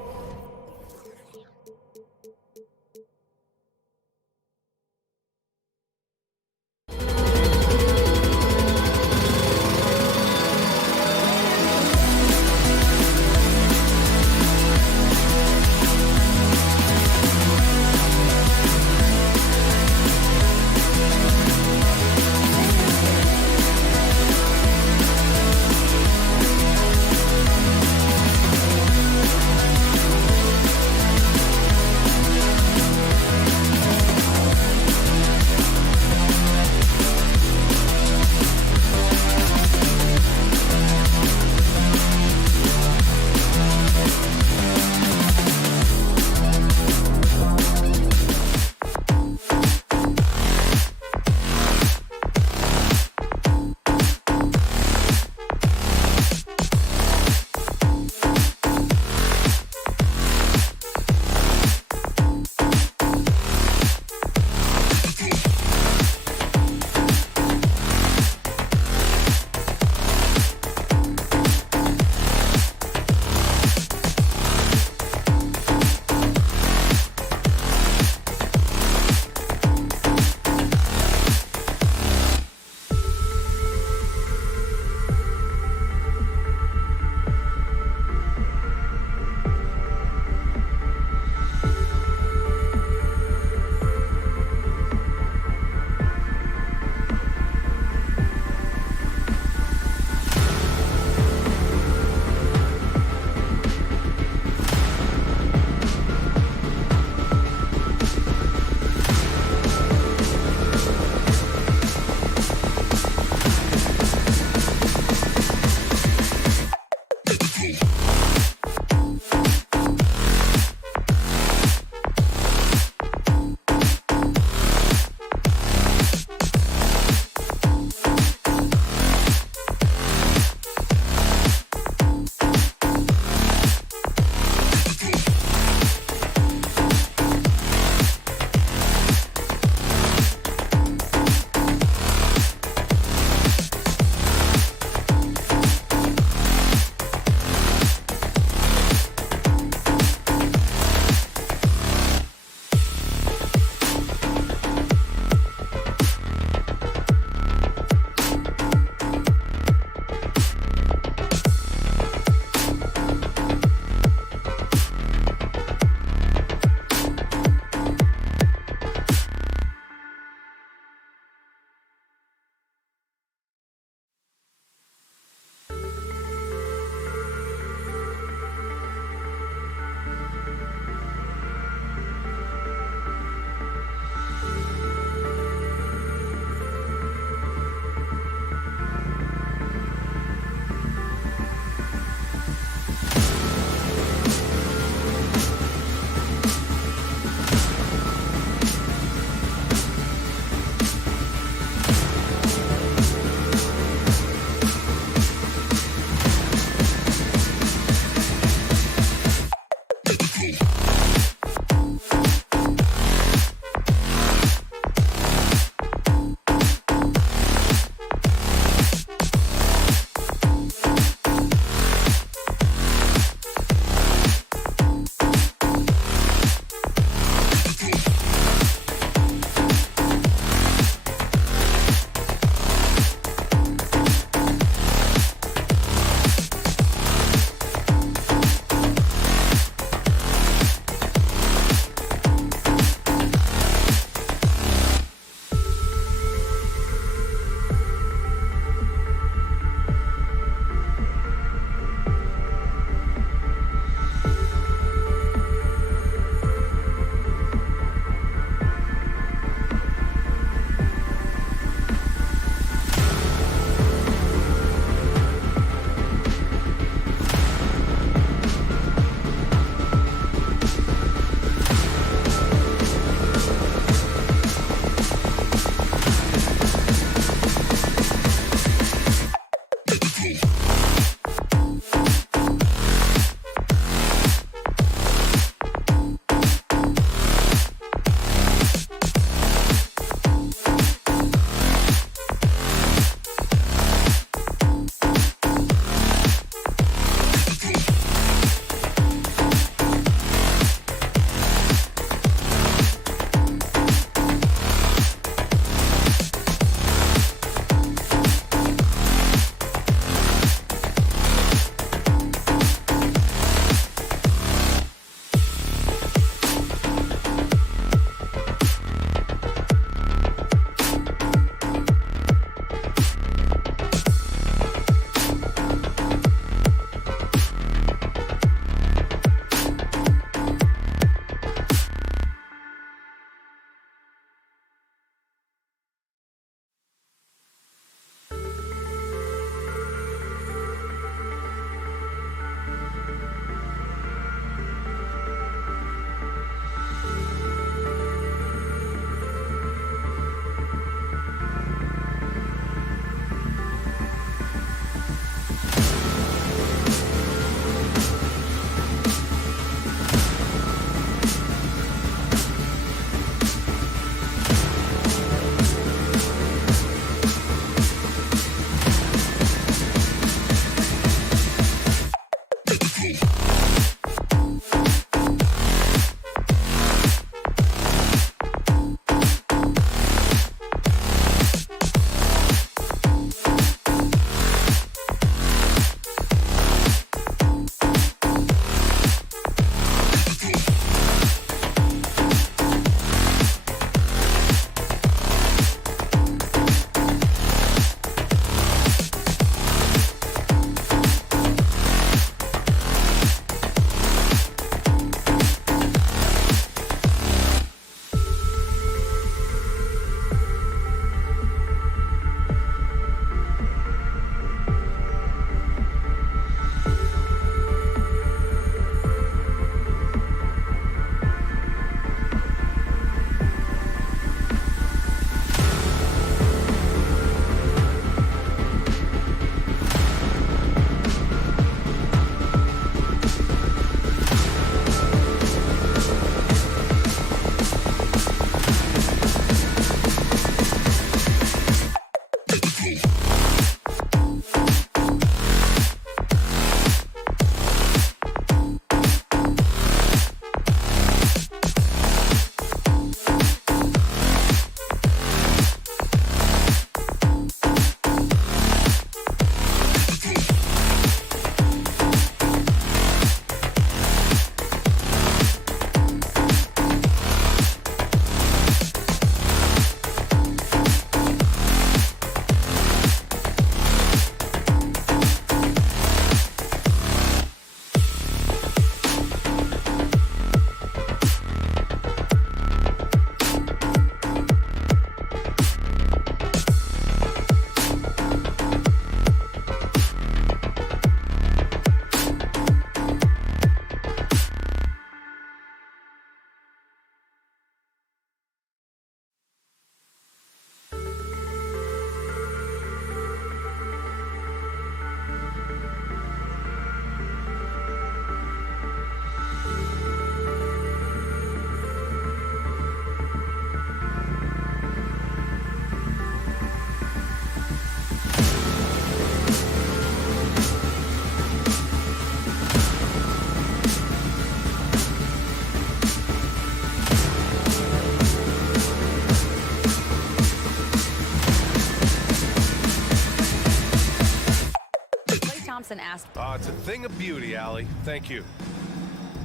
an aspect. It's a thing of beauty, Allie. Thank you.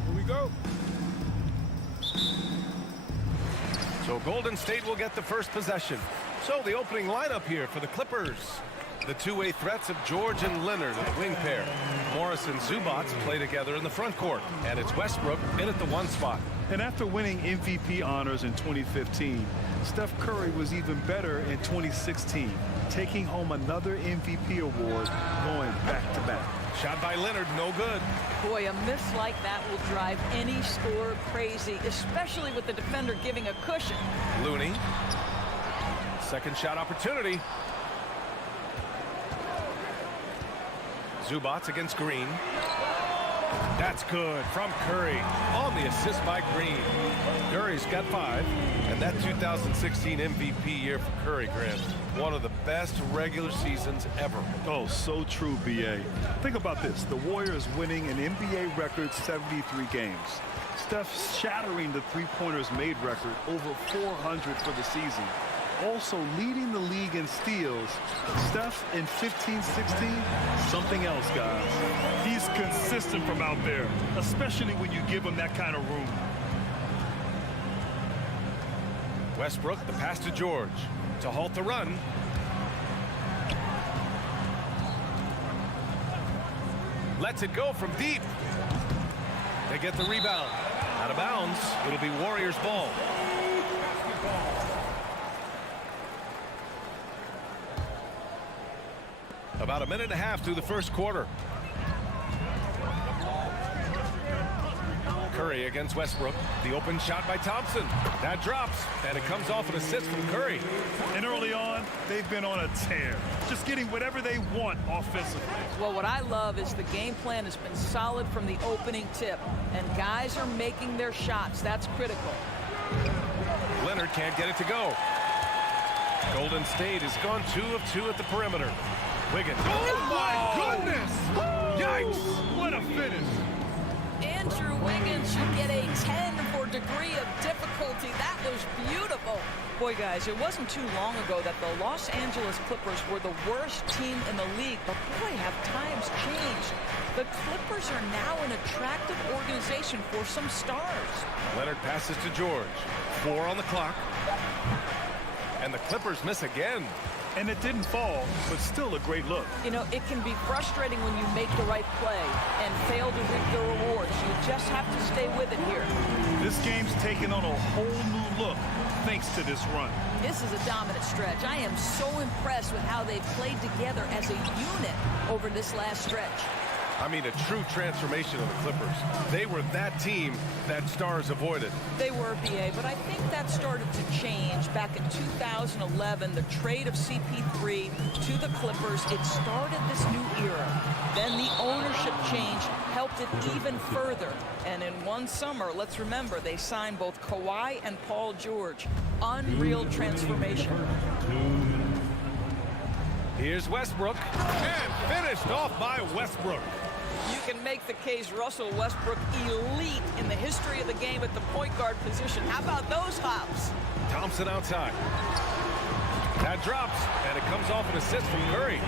Here we go. So Golden State will get the first possession. So the opening lineup here for the Clippers. The two-way threats of George and Leonard at the wing pair. Morris and Zubac play together in the front court. And it's Westbrook in at the 1 spot. And after winning MVP honors in 2015, Steph Curry was even better in 2016, taking home another MVP award, going back-to-back. Shot by Leonard, no good. Boy, a miss like that will drive any scorer crazy, especially with the defender giving a cushion. Looney. Second shot opportunity. Zubac against Green. That's good from Curry on the assist by Green. Curry's got 5, and that 2016 MVP year for Curry, Grant, one of the best regular seasons ever. Oh, so true, B.A. Think about this. The Warriors winning an NBA record 73 games. Steph shattering the three-pointers made record, over 400 for the season. Also leading the league in steals. Steph in 15-16, something else, guys. He's consistent from out there, especially when you give him that kind of room. Westbrook, the pass to George to halt the run. Lets it go from deep. They get the rebound. Out of bounds. It'll be Warriors ball. About a minute and a half through the first quarter. Curry against Westbrook. The open shot by Thompson. That drops, and it comes off an assist from Curry. And early on, they've been on a tear, just getting whatever they want offensively. Well, what I love is the game plan has been solid from the opening tip, and guys are making their shots. That's critical. Leonard can't get it to go. Golden State has gone 2 of 2 at the perimeter. Wiggins. Oh, my goodness! Yikes! What a finish! Andrew Wiggins should get a 10 for degree of difficulty. That was beautiful. Boy, guys, it wasn't too long ago that the Los Angeles Clippers were the worst team in the league, but boy, have times changed. The Clippers are now an attractive organization for some stars. Leonard passes to George. 4 on the clock. And the Clippers miss again. And it didn't fall, but still a great look. You know, it can be frustrating when you make the right play and fail to reap the rewards. You just have to stay with it here. This game's taken on a whole new look thanks to this run. This is a dominant stretch. I am so impressed with how they've played together as a unit over this last stretch. I mean, a true transformation of the Clippers. They were that team that stars avoided. They were, B.A., but I think that started to change back in 2011, the trade of CP3 to the Clippers. It started this new era. Then the ownership change helped it even further. And in one summer, let's remember, they signed both Kawhi and Paul George. Unreal transformation. Here's Westbrook, and finished off by Westbrook. You can make the case Russell Westbrook elite in the history of the game at the point guard position. How about those hops? Thompson outside. That drops, and it comes off an assist from Curry.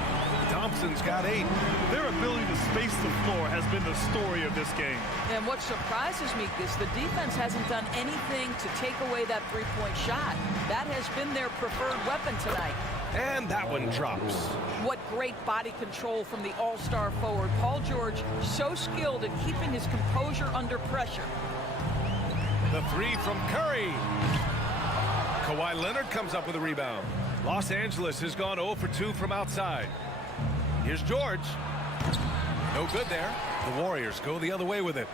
Thompson's got 8. Their ability to space the floor has been the story of this game. And what surprises me is the defense hasn't done anything to take away that three-point shot. That has been their preferred weapon tonight. And that one drops. What great body control from the all-star forward. Paul George, so skilled at keeping his composure under pressure. The 3 from Curry. Kawhi Leonard comes up with a rebound. Los Angeles has gone 0 for 2 from outside. Here's George. No good there. The Warriors go the other way with it.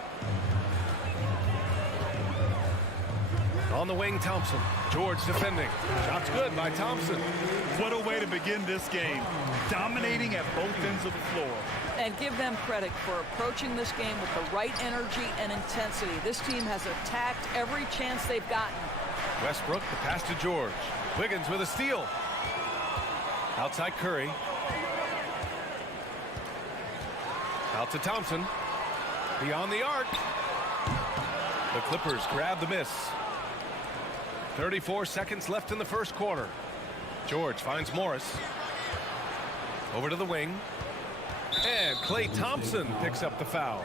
On the wing, Thompson. George defending. Shot's good by Thompson. What a way to begin this game. Dominating at both ends of the floor. And give them credit for approaching this game with the right energy and intensity. This team has attacked every chance they've gotten. Westbrook, the pass to George. Wiggins with a steal. Outside Curry. Out to Thompson. Beyond the arc. The Clippers grab the miss. 34 seconds left in the first quarter. George finds Morris. Over to the wing. And Klay Thompson picks up the foul.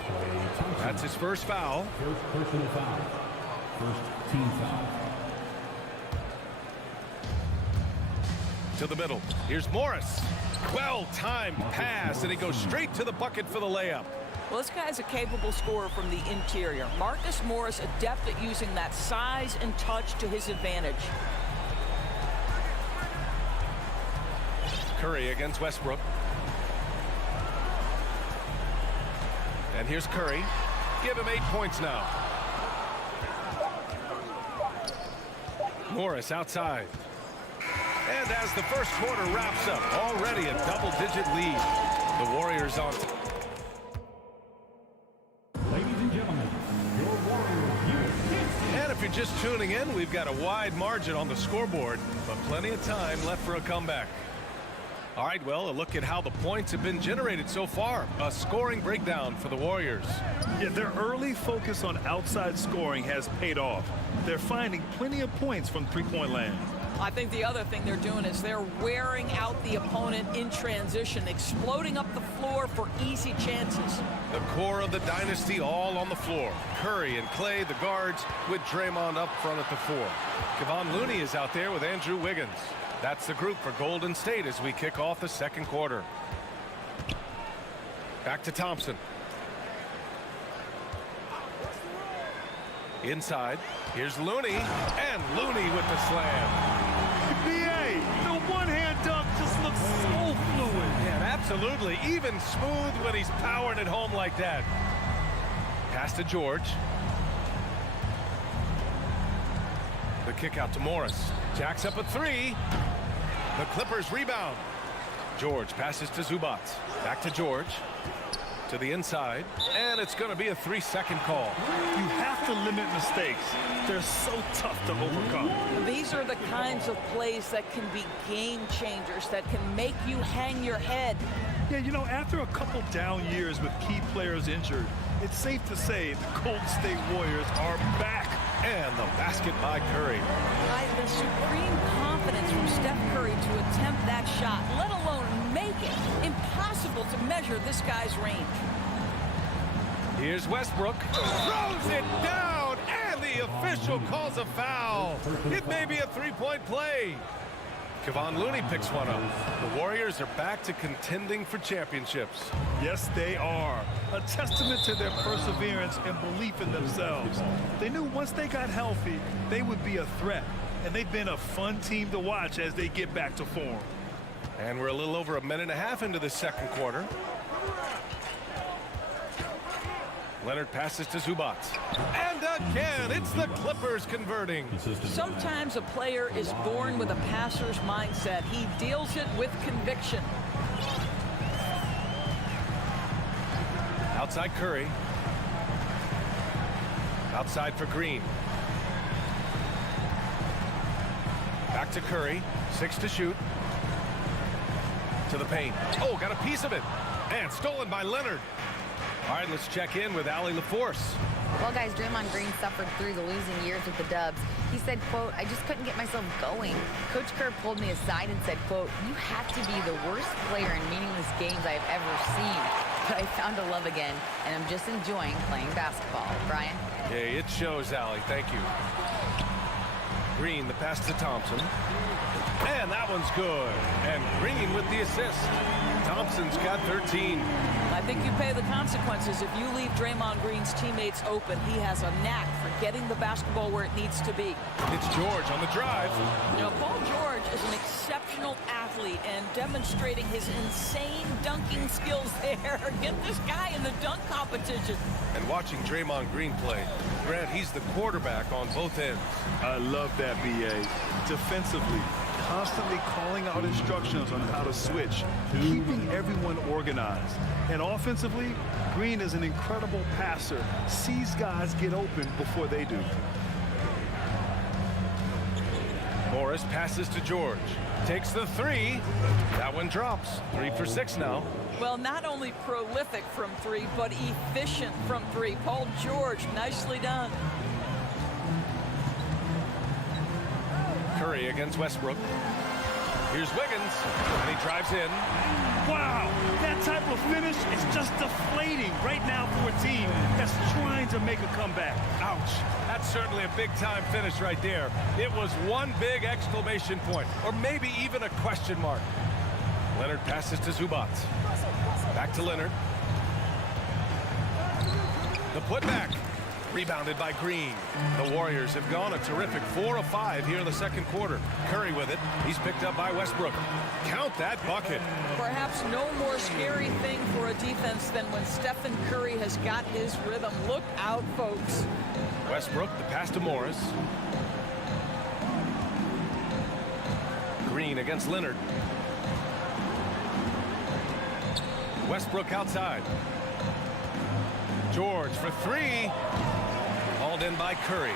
That's his first foul. First personal foul. First team foul. To the middle. Here's Morris. Well-timed pass, and he goes straight to the bucket for the layup. Well, this guy's a capable scorer from the interior. Marcus Morris, adept at using that size and touch to his advantage. Curry against Westbrook. And here's Curry. Give him 8 points now. Morris outside. And as the first quarter wraps up, already a double-digit lead. The Warriors on. Ladies and gentlemen, your Warriors. And if you're just tuning in, we've got a wide margin on the scoreboard, but plenty of time left for a comeback. All right, well, a look at how the points have been generated so far. A scoring breakdown for the Warriors. Yeah, their early focus on outside scoring has paid off. They're finding plenty of points from three-point land. I think the other thing they're doing is they're wearing out the opponent in transition, exploding up the floor for easy chances. The core of the dynasty all on the floor. Curry and Klay, the guards, with Draymond up front at the 4. Kevon Looney is out there with Andrew Wiggins. That's the group for Golden State as we kick off the second quarter. Back to Thompson. Inside. Here's Looney. And Looney with the slam. BA, the one-hand dunk just looks so fluid. Yeah, absolutely. Even smooth when he's powering it home like that. Pass to George. The kick out to Morris. Jacks up a 3. The Clippers rebound. George passes to Zubac. Back to George. To the inside. And it's going to be a 3-second call. You have to limit mistakes. They're so tough to overcome. These are the kinds of plays that can be game changers, that can make you hang your head. Yeah, you know, after a couple down years with key players injured, it's safe to say the Golden State Warriors are back. And the basket by Curry. The supreme confidence from Steph Curry to attempt that shot, let alone make it. Impossible to measure this guy's range. Here's Westbrook. Throws it down, and the official calls a foul. It may be a 3-point play. Kevon Looney picks one up. The Warriors are back to contending for championships. Yes, they are. A testament to their perseverance and belief in themselves. They knew once they got healthy, they would be a threat. And they've been a fun team to watch as they get back to form. And we're a little over a minute and a half into the second quarter. Leonard passes to Zubac. And again, it's the Clippers converting. Sometimes a player is born with a passer's mindset. He deals it with conviction. Outside Curry. Outside for Green. Back to Curry. 6 to shoot. To the paint. Oh, got a piece of it. And stolen by Leonard. All right, let's check in with Allie LaForce. Well, guys, Draymond Green suffered through the losing years with the Dubs. He said, quote, "I just couldn't get myself going. Coach Kerr pulled me aside and said, quote, "You have to be the worst player in meaningless games I've ever seen. But I found a love again, and I'm just enjoying playing basketball." Brian? Hey, it shows, Allie. Thank you. Green, the pass to Thompson. And that one's good. And Green with the assist. Thompson's got 13. I think you pay the consequences. If you leave Draymond Green's teammates open, he has a knack for getting the basketball where it needs to be. It's George on the drive. You know, Paul George is an exceptional athlete and demonstrating his insane dunking skills there. Get this guy in the dunk competition. And watching Draymond Green play, Grant, he's the quarterback on both ends. I love that, BA. Defensively, constantly calling out instructions on how to switch, keeping everyone organized. And offensively, Green is an incredible passer, sees guys get open before they do. Morris passes to George. Takes the 3. That one drops. 3 for 6 now. Well, not only prolific from 3, but efficient from 3. Paul George, nicely done. Curry against Westbrook. Here's Wiggins, and he drives in. Wow, that type of finish is just deflating right now for a team that's trying to make a comeback. Ouch. That's certainly a big-time finish right there. It was one big exclamation point, or maybe even a question mark. Leonard passes to Zubac. Back to Leonard. The putback. Rebounded by Green. The Warriors have gone a terrific 4 of 5 here in the second quarter. Curry with it. He's picked up by Westbrook. Count that bucket. Perhaps no more scary thing for a defense than when Stephen Curry has got his rhythm. Look out, folks. Westbrook, the pass to Morris. Green against Leonard. Westbrook outside. George for three. Hauled in by Curry.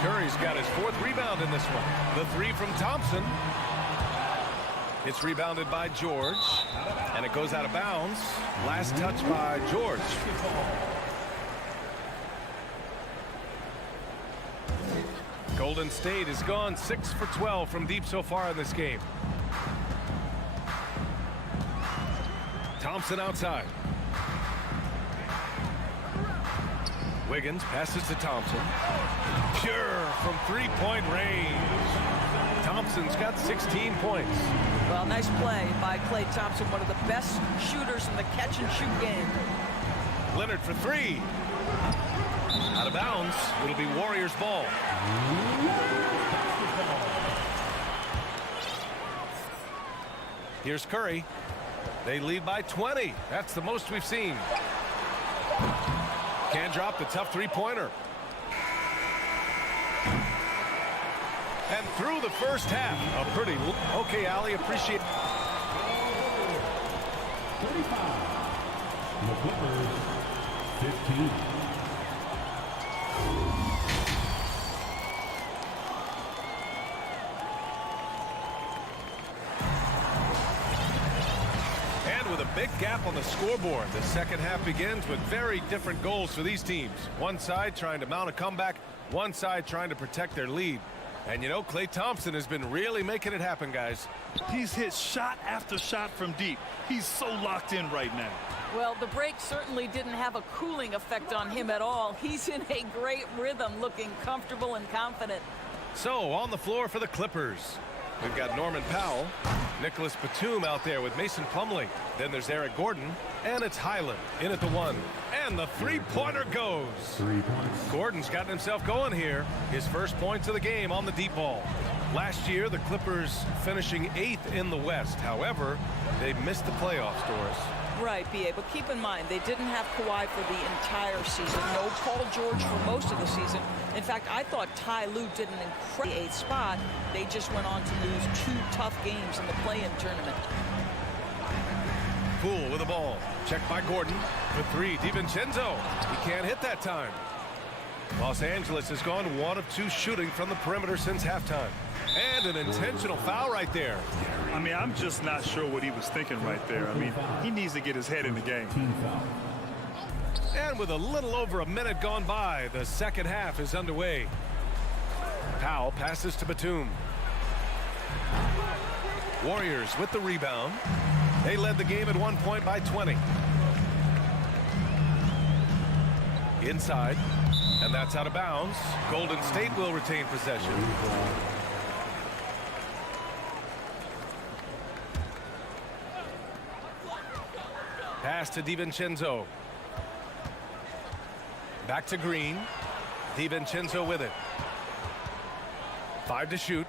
Curry's got his 4th rebound in this one. The three from Thompson. It's rebounded by George. And it goes out of bounds. Last touch by George. Golden State has gone 6 for 12 from deep so far in this game. Thompson outside. Wiggins passes to Thompson. Pure from three-point range. Thompson's got 16 points. Well, nice play by Klay Thompson, one of the best shooters in the catch-and-shoot game. Leonard for three. Out of bounds. It'll be Warriors ball. Here's Curry. They lead by 20. That's the most we've seen. Can't drop the tough three-pointer. And through the first half, a pretty... Okay, Ali, appreciate... 35. The Clippers, 15. Big gap on the scoreboard. The second half begins with very different goals for these teams. One side trying to mount a comeback, one side trying to protect their lead. And you know, Klay Thompson has been really making it happen, guys. He's hit shot after shot from deep. He's so locked in right now. Well, the break certainly didn't have a cooling effect on him at all. He's in a great rhythm, looking comfortable and confident. So, on the floor for the Clippers, we've got Norman Powell, Nicholas Batum out there with Mason Plumlee. Then there's Eric Gordon, and it's Highland in at the one. And the three-pointer goes. 3 points. Gordon's gotten himself going here. His first points of the game on the deep ball. Last year, the Clippers finishing 8th in the West. However, they missed the playoffs, Doris. Right, B.A., but keep in mind, they didn't have Kawhi for the entire season. No Paul George for most of the season. In fact, I thought Ty Lue did an incredible 8th spot. They just went on to lose 2 tough games in the play-in tournament. Poole with the ball. Checked by Gordon. For three, DiVincenzo. He can't hit that time. Los Angeles has gone 1 of 2 shooting from the perimeter since halftime. And an intentional foul right there. I mean, I'm just not sure what he was thinking right there. I mean, he needs to get his head in the game. And with a little over a minute gone by, the second half is underway. Powell passes to Batum. Warriors with the rebound. They led the game at 1 point by 20. Inside, and that's out of bounds. Golden State will retain possession. Pass to DiVincenzo. Back to Green. DiVincenzo with it. 5 to shoot.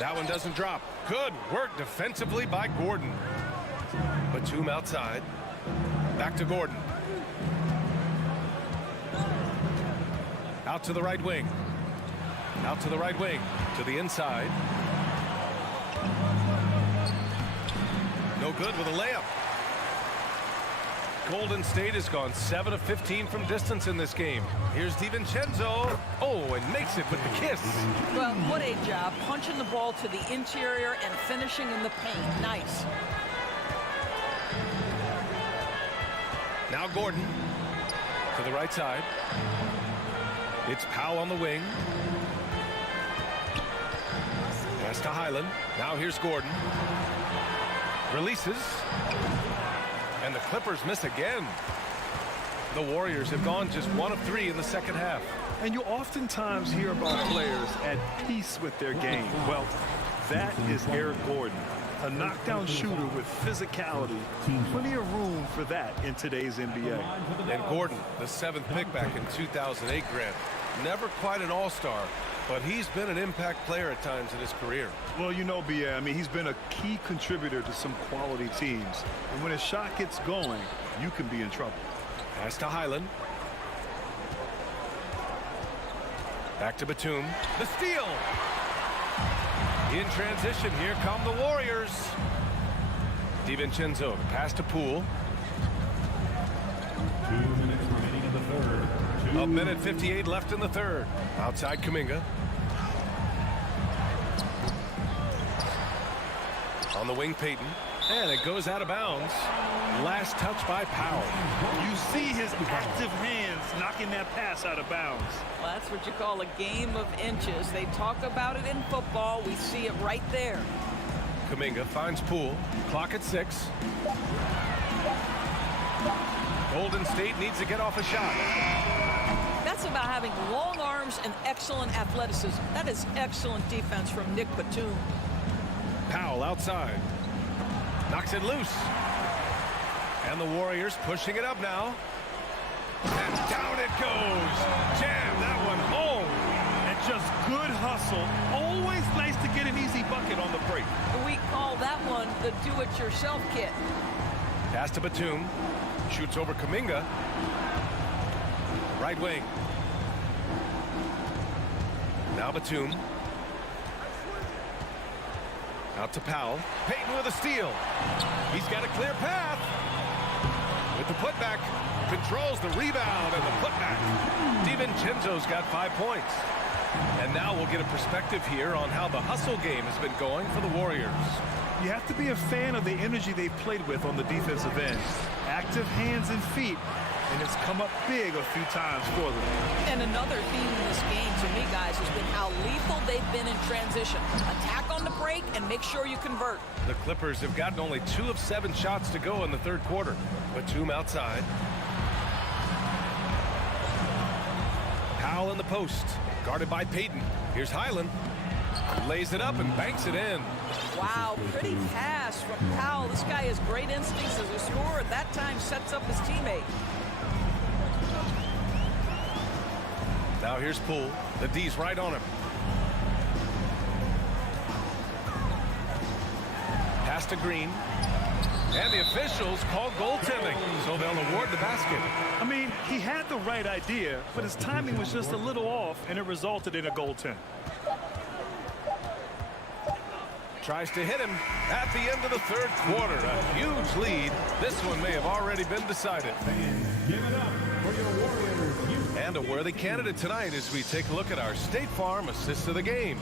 That one doesn't drop. Good work defensively by Gordon. Batum outside. Back to Gordon. Out to the right wing. Out to the right wing. To the inside. No good with a layup. Golden State has gone 7 of 15 from distance in this game. Here's DiVincenzo. Oh, and makes it with the kiss. Well, what a job. Punching the ball to the interior and finishing in the paint. Nice. Now Gordon to the right side. It's Powell on the wing. Pass to Highland. Now here's Gordon. Releases. And the Clippers miss again. The Warriors have gone just 1 of 3 in the second half. And you oftentimes hear about players at peace with their game. Well, that is Eric Gordon, a knockdown shooter with physicality. Plenty of room for that in today's NBA. And Gordon, the 7th pick back in 2008, Grant. Never quite an all-star, but he's been an impact player at times in his career. Well, you know, B.A., I mean, he's been a key contributor to some quality teams. And when his shot gets going, you can be in trouble. Pass to Highland. Back to Batum. The steal. In transition, here come the Warriors. DiVincenzo, pass to Poole. 2 minutes remaining in the third. 1:58 left in the third. Outside Kuminga. On the wing, Payton. And it goes out of bounds. Last touch by Powell. You see his active hands knocking that pass out of bounds. Well, that's what you call a game of inches. They talk about it in football. We see it right there. Kuminga finds Poole. Clock at 6. Golden State needs to get off a shot. That's about having long arms and excellent athleticism. That is excellent defense from Nick Batum. Powell outside. Knocks it loose. And the Warriors pushing it up now. And down it goes. Jam that one home. And just good hustle. Always nice to get an easy bucket on the break. We call that one the do-it-yourself kit. Pass to Batum. Shoots over Kuminga. Right wing. Now Batum. Out to Powell. Payton with a steal. He's got a clear path. With the putback. Controls the rebound and the putback. DiVincenzo's got 5 points. And now we'll get a perspective here on how the hustle game has been going for the Warriors. You have to be a fan of the energy they've played with on the defensive end. Active hands and feet. And it's come up big a few times for them. And another theme in this game to me, guys, has been how lethal they've been in transition. Attack on the break and make sure you convert. The Clippers have gotten only 2 of 7 shots to go in the third quarter. Batum outside. Powell in the post. Guarded by Payton. Here's Highland. Lays it up and banks it in. Wow, pretty pass from Powell. This guy has great instincts as a scorer. At that time, sets up his teammate. Now here's Poole. The D's right on him. Pass to Green. And the officials call goaltending, so they'll award the basket. I mean, he had the right idea, but his timing was just a little off, and it resulted in a goaltend. Tries to hit him at the end of the third quarter. A huge lead. This one may have already been decided. Give it up for your Warriors. And a worthy candidate tonight as we take a look at our State Farm assist of the game.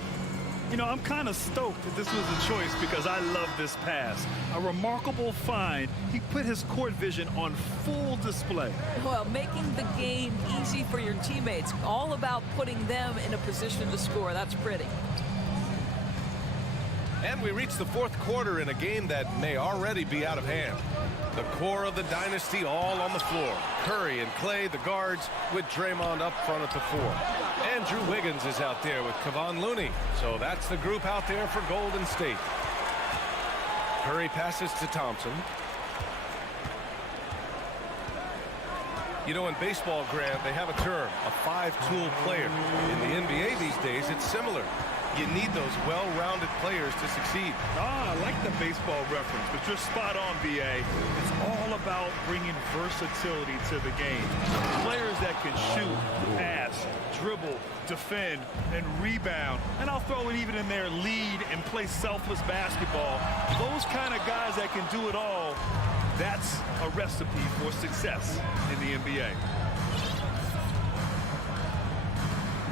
You know, I'm kind of stoked that this was a choice because I love this pass. A remarkable find. He put his court vision on full display. Well, making the game easy for your teammates. All about putting them in a position to score. That's pretty. And we reach the fourth quarter in a game that may already be out of hand. The core of the dynasty all on the floor. Curry and Clay, the guards, with Draymond up front at the 4. Andrew Wiggins is out there with Kevon Looney. So that's the group out there for Golden State. Curry passes to Thompson. You know, in baseball, Grant, they have a term, a 5-tool player. In the NBA these days, it's similar. You need those well-rounded players to succeed. I like the baseball reference, but you're spot on, B.A. It's all about bringing versatility to the game. Players that can shoot, pass, dribble, defend, and rebound. And I'll throw it even in there, lead and play selfless basketball. Those kind of guys that can do it all, that's a recipe for success in the NBA.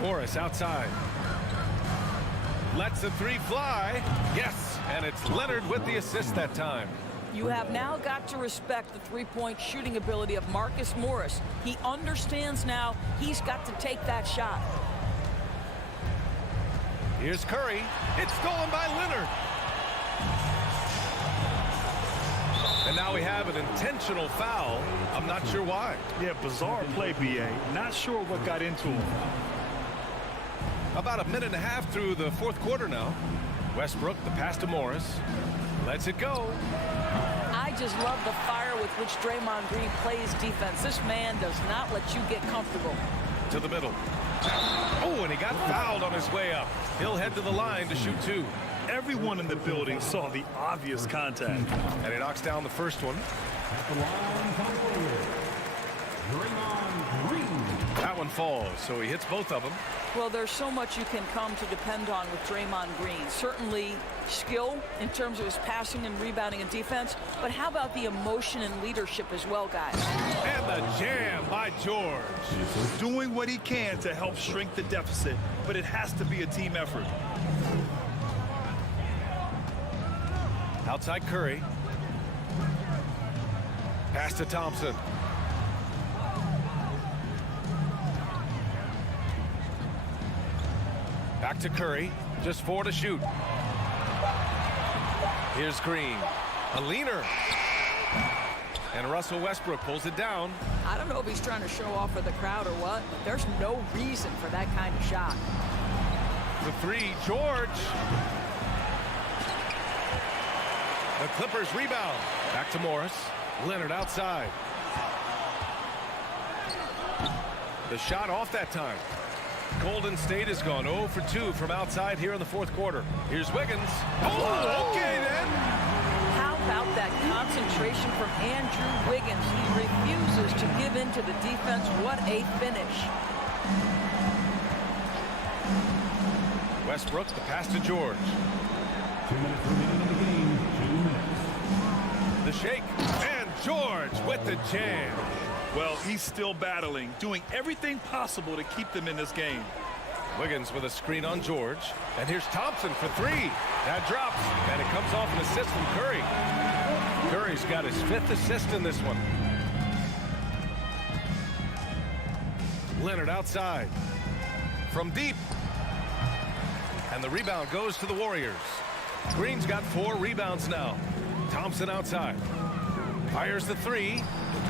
Morris outside. Lets the 3 fly. Yes, and it's Leonard with the assist that time. You have now got to respect the three-point shooting ability of Marcus Morris. He understands now he's got to take that shot. Here's Curry. It's stolen by Leonard. And now we have an intentional foul. I'm not sure why. Yeah, bizarre play, B.A. Not sure what got into him. About a minute and a half through the fourth quarter now. Westbrook, the pass to Morris. Lets it go. I just love the fire with which Draymond Green plays defense. This man does not let you get comfortable. To the middle. Oh, and he got fouled on his way up. He'll head to the line to shoot two. Everyone in the building saw the obvious contact. And he knocks down the first one. That one falls, so he hits both of them. Well, there's so much you can come to depend on with Draymond Green. Certainly skill in terms of his passing and rebounding and defense, but how about the emotion and leadership as well, guys? And the jam by George. Doing what he can to help shrink the deficit, but it has to be a team effort. Outside Curry. Pass to Thompson. Back to Curry. Just 4 to shoot. Here's Green. A leaner. And Russell Westbrook pulls it down. I don't know if he's trying to show off for the crowd or what, but there's no reason for that kind of shot. The three, George. The Clippers rebound. Back to Morris. Leonard outside. The shot off that time. Golden State has gone 0 for 2 from outside here in the fourth quarter. Here's Wiggins. Oh, okay then. How about that concentration from Andrew Wiggins? He refuses to give in to the defense. What a finish. Westbrook, the pass to George. 2 minutes remaining in the game. 2 minutes. The shake. And George with the jam. Well, he's still battling, doing everything possible to keep them in this game. Wiggins with a screen on George. And here's Thompson for 3. That drops. And it comes off an assist from Curry. Curry's got his 5th assist in this one. Leonard outside. From deep. And the rebound goes to the Warriors. Green's got 4 rebounds now. Thompson outside. Fires the 3.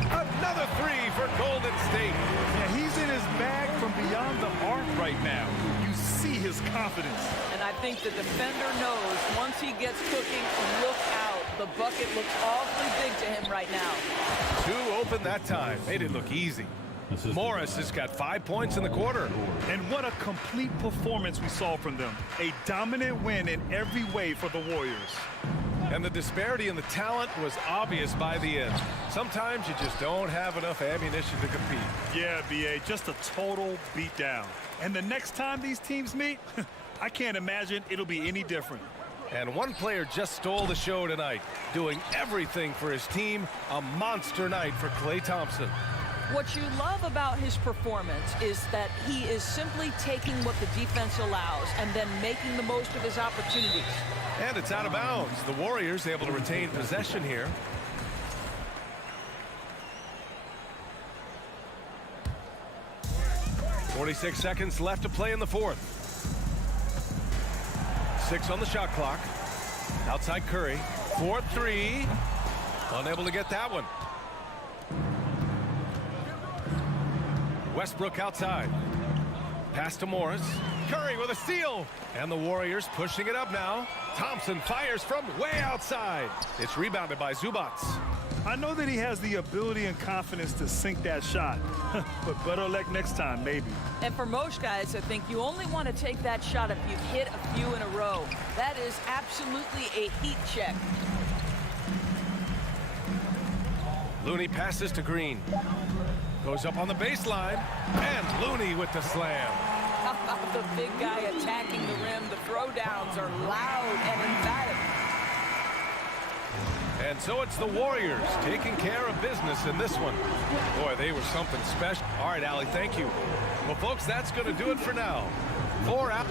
Another 3 for Golden State. Yeah, he's in his bag from beyond the arc right now. You see his confidence. And I think the defender knows once he gets cooking, look out. The bucket looks awfully big to him right now. 2 open that time. Made it look easy. Morris has got 5 points in the quarter. And what a complete performance we saw from them. A dominant win in every way for the Warriors. And the disparity in the talent was obvious by the end. Sometimes you just don't have enough ammunition to compete. Yeah, B.A., just a total beatdown. And the next time these teams meet, I can't imagine it'll be any different. And one player just stole the show tonight, doing everything for his team. A monster night for Klay Thompson. What you love about his performance is that he is simply taking what the defense allows and then making the most of his opportunities. And it's out of bounds. The Warriors able to retain possession here. .46 seconds left to play in the fourth. 6 on the shot clock. Outside Curry. 4-3. Unable to get that one. Westbrook outside. Pass to Morris. Curry with a steal. And the Warriors pushing it up now. Thompson fires from way outside. It's rebounded by Zubac. I know that he has the ability and confidence to sink that shot. But better luck next time, maybe. And for most guys, I think you only want to take that shot if you've hit a few in a row. That is absolutely a heat check. Looney passes to Green. Goes up on the baseline. And Looney with the slam. How about the big guy attacking the rim? The throwdowns are loud and emphatic. And so it's the Warriors taking care of business in this one. Boy, they were something special. All right, Allie, thank you. Well, folks, that's going to do it for now. 4 out.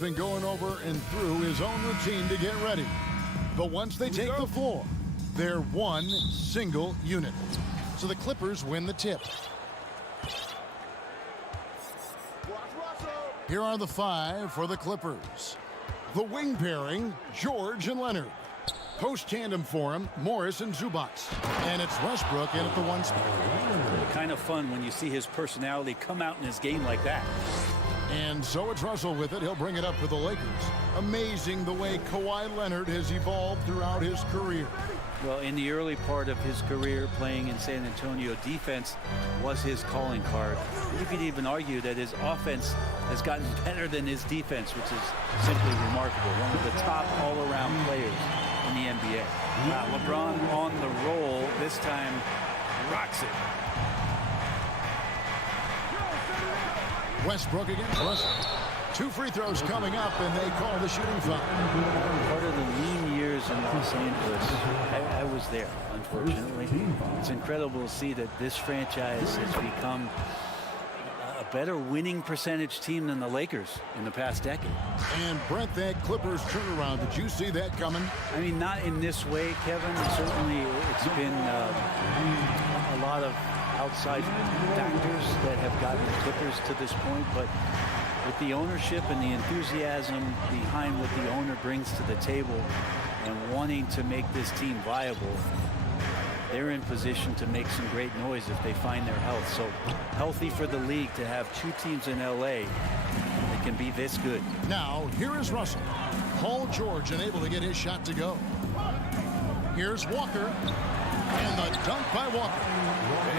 been going over and through his own routine to get ready. But once they take the floor, they're one single unit. So the Clippers win the tip. Here are the 5 for the Clippers. The wing pairing, George and Leonard. Post tandem for him, Morris and Zubac. And it's Westbrook in at the 1 spot. Kind of fun when you see his personality come out in his game like that. And so it's Russell with it. He'll bring it up for the Lakers. Amazing the way Kawhi Leonard has evolved throughout his career. Well, in the early part of his career playing in San Antonio, defense was his calling card. You could even argue that his offense has gotten better than his defense, which is simply remarkable. One of the top all-around players in the NBA. LeBron on the roll, this time rocks it. Westbrook against Russell. 2 free throws coming up, and they call the shooting foul. Part of the lean years in Los Angeles, I was there, unfortunately. It's incredible to see that this franchise has become a better winning percentage team than the Lakers in the past decade. And Brent, that Clippers turnaround, did you see that coming? I mean, not in this way, Kevin. Certainly, it's been a lot of outside factors that have gotten the Clippers to this point, but with the ownership and the enthusiasm behind what the owner brings to the table and wanting to make this team viable, they're in position to make some great noise if they find their health. So healthy for the league to have 2 teams in LA that can be this good. Now, here is Russell. Paul George unable to get his shot to go. Here's Walker. And the dunk by Walker.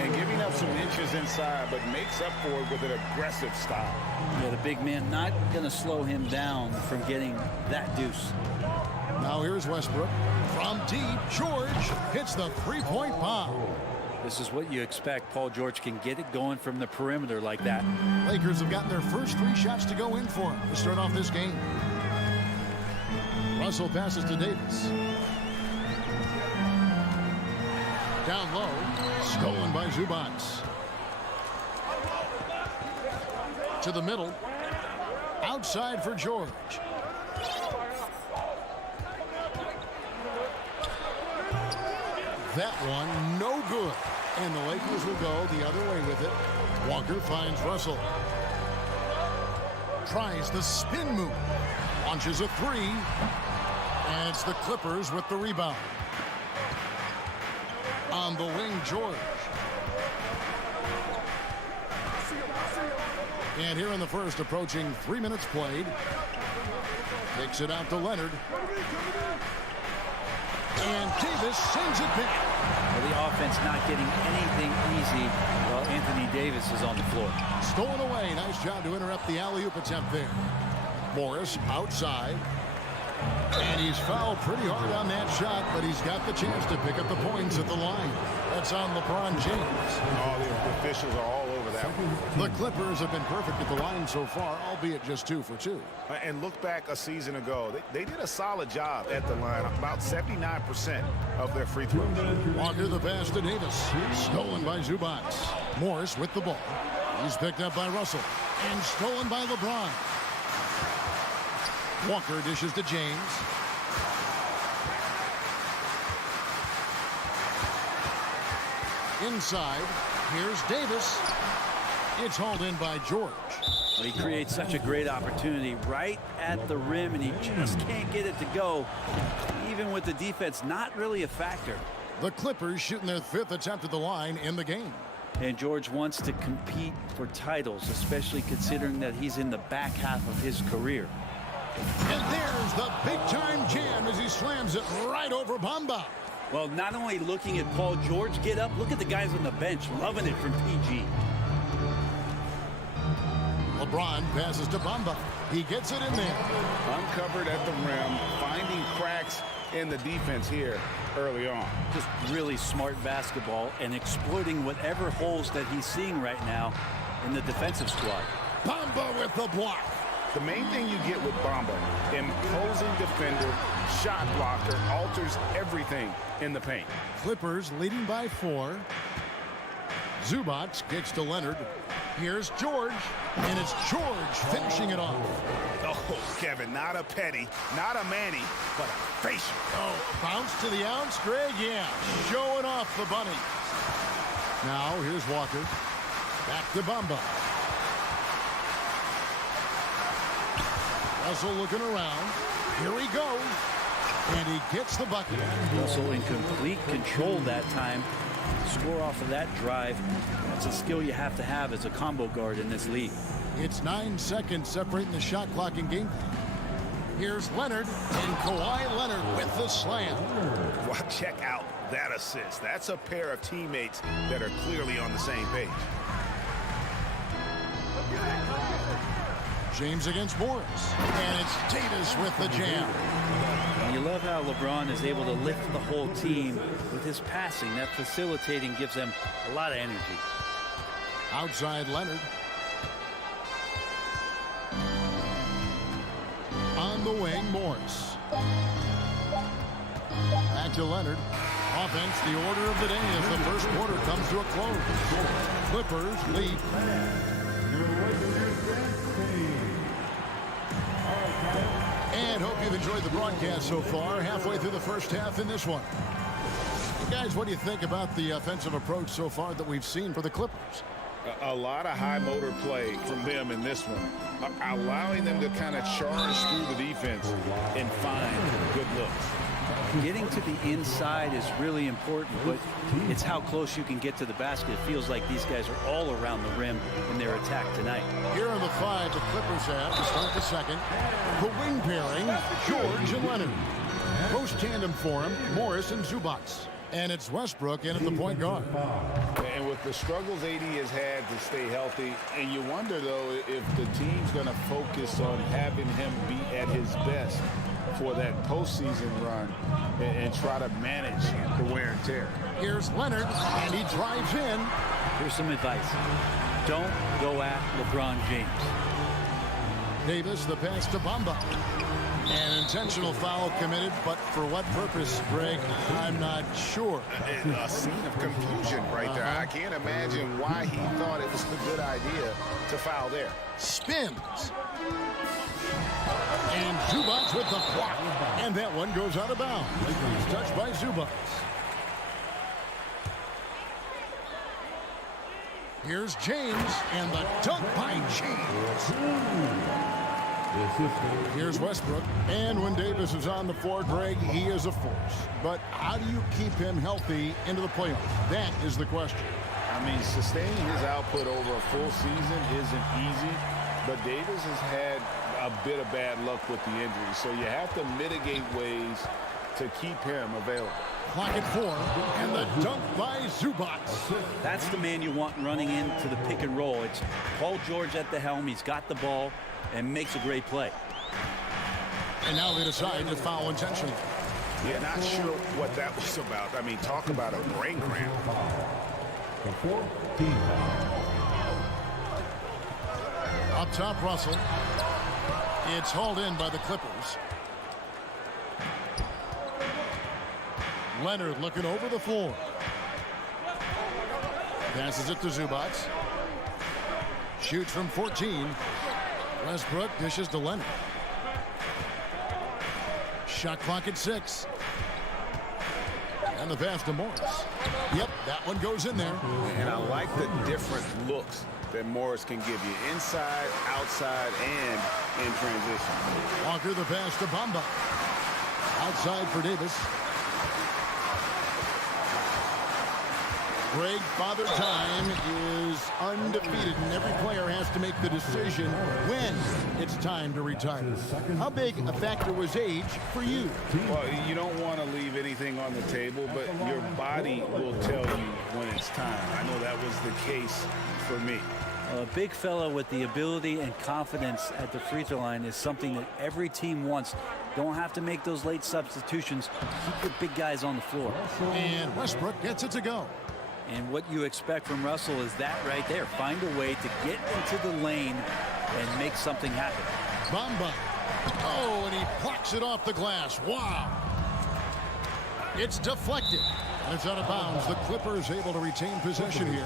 And giving up some inches inside, but makes up for it with an aggressive style. Yeah, the big man not going to slow him down from getting that deuce. Now here's Westbrook. From deep, George hits the 3-point bomb. This is what you expect. Paul George can get it going from the perimeter like that. Lakers have gotten their first 3 shots to go in for him to start off this game. Russell passes to Davis. Down low, stolen by Zubac. To the middle, outside for George. That one, no good. And the Lakers will go the other way with it. Walker finds Russell. Tries the spin move. Launches a 3. And it's the Clippers with the rebound. On the wing, George. And here in the first, approaching 3 minutes played. Takes it out to Leonard. And Davis sends it back. Well, the offense not getting anything easy while Anthony Davis is on the floor. Stolen away. Nice job to interrupt the alley-oop attempt there. Morris outside. And he's fouled pretty hard on that shot, but he's got the chance to pick up the points at the line. That's on LeBron James. Oh, the officials are all over that one. The Clippers have been perfect at the line so far, albeit just 2 for 2. And look back a season ago. They did a solid job at the line, about 79% of their free throws. Walker the pass to Davis. Stolen by Zubac. Morris with the ball. He's picked up by Russell. And stolen by LeBron. Walker dishes to James. Inside, here's Davis. It's hauled in by George. Well, he creates such a great opportunity right at the rim, and he just can't get it to go. Even with the defense not really a factor. The Clippers shooting their 5th attempt at the line in the game. And George wants to compete for titles, especially considering that he's in the back half of his career. And there's the big-time jam as he slams it right over Bamba. Well, not only looking at Paul George get up, look at the guys on the bench loving it from PG. LeBron passes to Bamba. He gets it in there. Uncovered at the rim, finding cracks in the defense here early on. Just really smart basketball and exploiting whatever holes that he's seeing right now in the defensive squad. Bamba with the block. The main thing you get with Bamba, imposing defender, shot blocker, alters everything in the paint. Clippers leading by 4. Zubac kicks to Leonard. Here's George, and it's George finishing it off. Oh, Kevin, not a petty, not a Manny, but a facial. Oh, bounce to the ounce, Greg, yeah, showing off the bunny. Now, here's Walker. Back to Bamba. Russell looking around. Here he goes. And he gets the bucket. Russell in complete control that time. Score off of that drive. That's a skill you have to have as a combo guard in this league. It's 9 seconds separating the shot clock in game. Here's Leonard, and Kawhi Leonard with the slam. Well, check out that assist. That's a pair of teammates that are clearly on the same page. James against Morris, and it's Davis with the jam. And you love how LeBron is able to lift the whole team with his passing. That facilitating gives them a lot of energy. Outside Leonard. On the wing, Morris. Back to Leonard. Offense, the order of the day as the first quarter comes to a close. Clippers lead. And hope you've enjoyed the broadcast so far. Halfway through the first half in this one. Guys, what do you think about the offensive approach so far that we've seen for the Clippers? A lot of high motor play from them in this one. Allowing them to kind of charge through the defense and find good looks. Getting to the inside is really important, but it's how close you can get to the basket. It feels like these guys are all around the rim in their attack tonight. Here are the five the Clippers have to start the second. The wing pairing, George and Leonard. Post tandem for him, Morris and Zubac. And it's Westbrook in at the point guard. And with the struggles AD has had to stay healthy, and you wonder, though, if the team's going to focus on having him be at his best for that postseason run and try to manage the wear and tear. Here's Leonard, and he drives in. Here's some advice. Don't go at LeBron James. Davis, the pass to Bamba. An intentional foul committed, but for what purpose, Greg? I'm not sure. A scene of confusion right there. I can't imagine why he thought it was a good idea to foul there. Spins. And Zubac with the block. And that one goes out of bounds. Touched by Zubac. Here's James, and the dunk by James. Here's Westbrook, and when Davis is on the floor, Greg, he is a force. But how do you keep him healthy into the playoffs? That is the question. I mean, sustaining his output over a full season isn't easy, but Davis has had a bit of bad luck with the injury, so you have to mitigate ways to keep him available. Clock at 4, and the dunk by Zubac. That's the man you want running into the pick and roll. It's Paul George at the helm. He's got the ball and makes a great play. And now they decide to foul intentionally. Yeah, not sure what that was about. I mean, talk about a brain cramp. Up top, Russell. It's hauled in by the Clippers. Leonard looking over the floor. Passes it to Zubac. Shoots from 14. Westbrook dishes to Leonard. Shot clock at 6. And the pass to Morris. Yep, that one goes in there. And I like the different looks that Morris can give you. Inside, outside, and in transition. Walker the pass to Bamba. Outside for Davis. Greg, Father Time is undefeated, and every player has to make the decision when it's time to retire. How big a factor was age for you? Well, you don't want to leave anything on the table, but your body will tell you when it's time. I know that was the case for me. A big fella with the ability and confidence at the free throw line is something that every team wants. Don't have to make those late substitutions. Keep your big guys on the floor. And Westbrook gets it to go. And what you expect from Russell is that right there. Find a way to get into the lane and make something happen. Bamba. Oh, and he blocks it off the glass. Wow. It's deflected. And it's out of bounds. The Clippers able to retain possession here.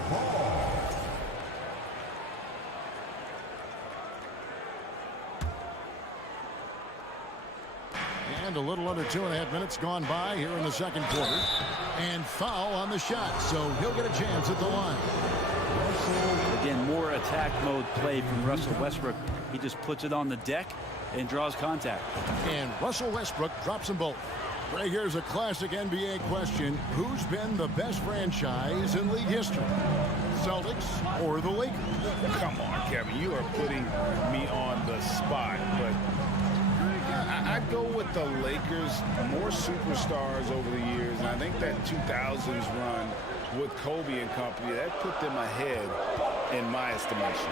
And a little under 2.5 minutes gone by here in the second quarter. And foul on the shot, so he'll get a chance at the line. Again, more attack mode play from Russell Westbrook. He just puts it on the deck and draws contact. And Russell Westbrook drops them both. Right, here's a classic NBA question. Who's been the best franchise in league history? Celtics or the Lakers? Come on, Kevin. You are putting me on the spot, but I'd go with the Lakers. More superstars over the years, and I think that 2000s run with Kobe and company, that put them ahead in my estimation.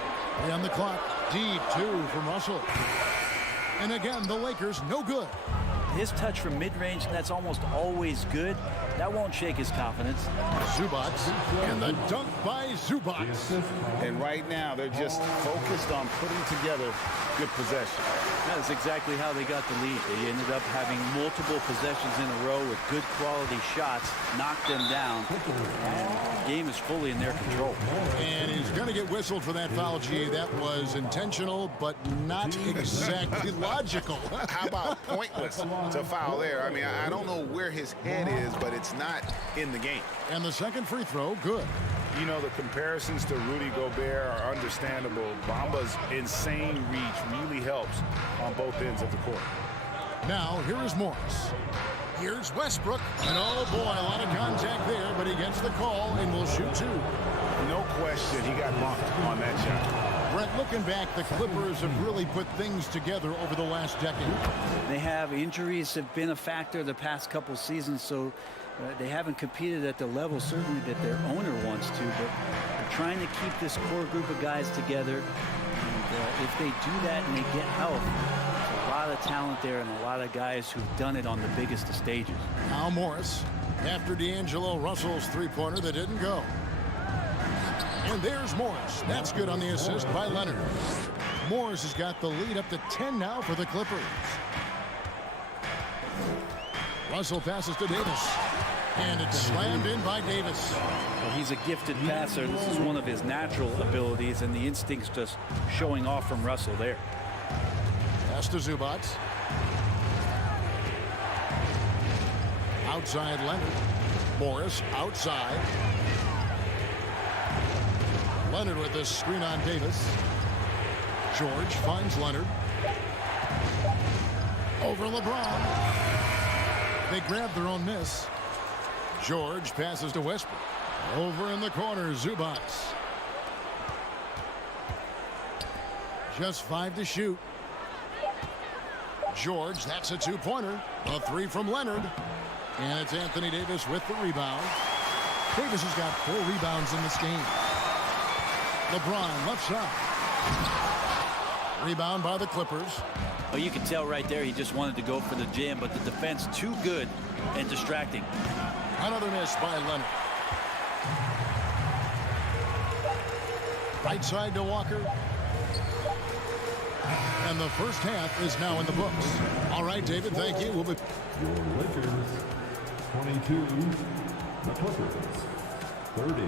On the clock, deep two from Russell. And again, the Lakers no good. His touch from mid-range, that's almost always good. That won't shake his confidence. Zubac, and the dunk by Zubac. And right now, they're just focused on putting together good possession. That's exactly how they got the lead. They ended up having multiple possessions in a row with good quality shots, knocked them down, and the game is fully in their control. And he's going to get whistled for that foul, G. That was intentional, but not exactly logical. How about pointless to foul there? I mean, I don't know where his head is, but it's not in the game. And the second free throw, good. You know, the comparisons to Rudy Gobert are understandable. Bamba's insane reach really helps on both ends of the court. Now, here is Morris. Here's Westbrook. And oh boy, a lot of contact there, but he gets the call and will shoot two. No question, he got bumped on that shot. Brett, looking back, the Clippers have really put things together over the last decade. They have. Injuries have been a factor the past couple seasons, so they haven't competed at the level certainly that their owner wants to, but they're trying to keep this core group of guys together. And if they do that and they get help, there's a lot of talent there and a lot of guys who've done it on the biggest of stages. Now Morris, after D'Angelo Russell's three-pointer that didn't go. And there's Morris. That's good on the assist by Leonard. Morris has got the lead up to 10 now for the Clippers. Russell passes to Davis. And it's slammed in by Davis. Well, he's a gifted passer. This is one of his natural abilities, and the instinct's just showing off from Russell there. Pass to Zubac. Outside Leonard. Morris outside. Leonard with the screen on Davis. George finds Leonard. Over LeBron. They grab their own miss. George passes to Westbrook. Over in the corner, Zubac. Just 5 to shoot. George, that's a two-pointer. A three from Leonard. And it's Anthony Davis with the rebound. Davis has got 4 rebounds in this game. LeBron left side. Rebound by the Clippers. Oh, you can tell right there he just wanted to go for the jam, but the defense too good and distracting. Another miss by Leonard. Right side to Walker. And the first half is now in the books. All right, David, thank you. We'll be... Your Lakers, 22. The Clippers, 30.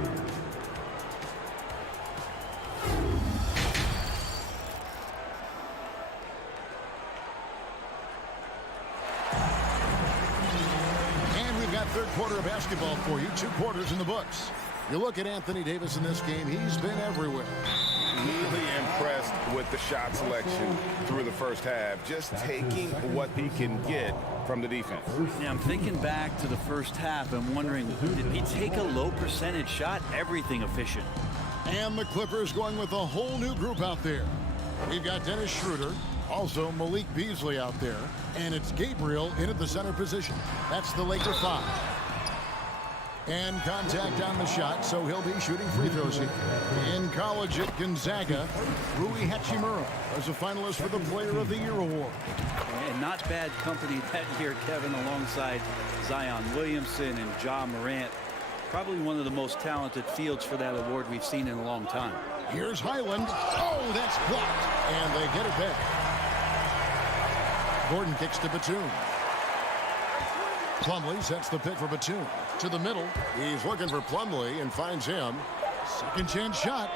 Third quarter of basketball for you. 2 quarters in the books. You look at Anthony Davis in this game. He's been everywhere. Really impressed with the shot selection through the first half. Just taking what he can get from the defense. Yeah, I'm thinking back to the first half. I'm wondering, did he take a low percentage shot? Everything efficient. And the Clippers going with a whole new group out there. We've got Dennis Schroeder. Also, Malik Beasley out there. And it's Gabriel in at the center position. That's the Laker 5. And contact on the shot, so he'll be shooting free throws here. In college at Gonzaga, Rui Hachimura was a finalist for the Player of the Year award. And not bad company that year, Kevin, alongside Zion Williamson and Ja Morant. Probably one of the most talented fields for that award we've seen in a long time. Here's Highland. Oh, that's blocked. And they get it back. Gordon kicks to Batum. Plumlee sets the pick for Batum. To the middle. He's looking for Plumlee and finds him. Second chance shot.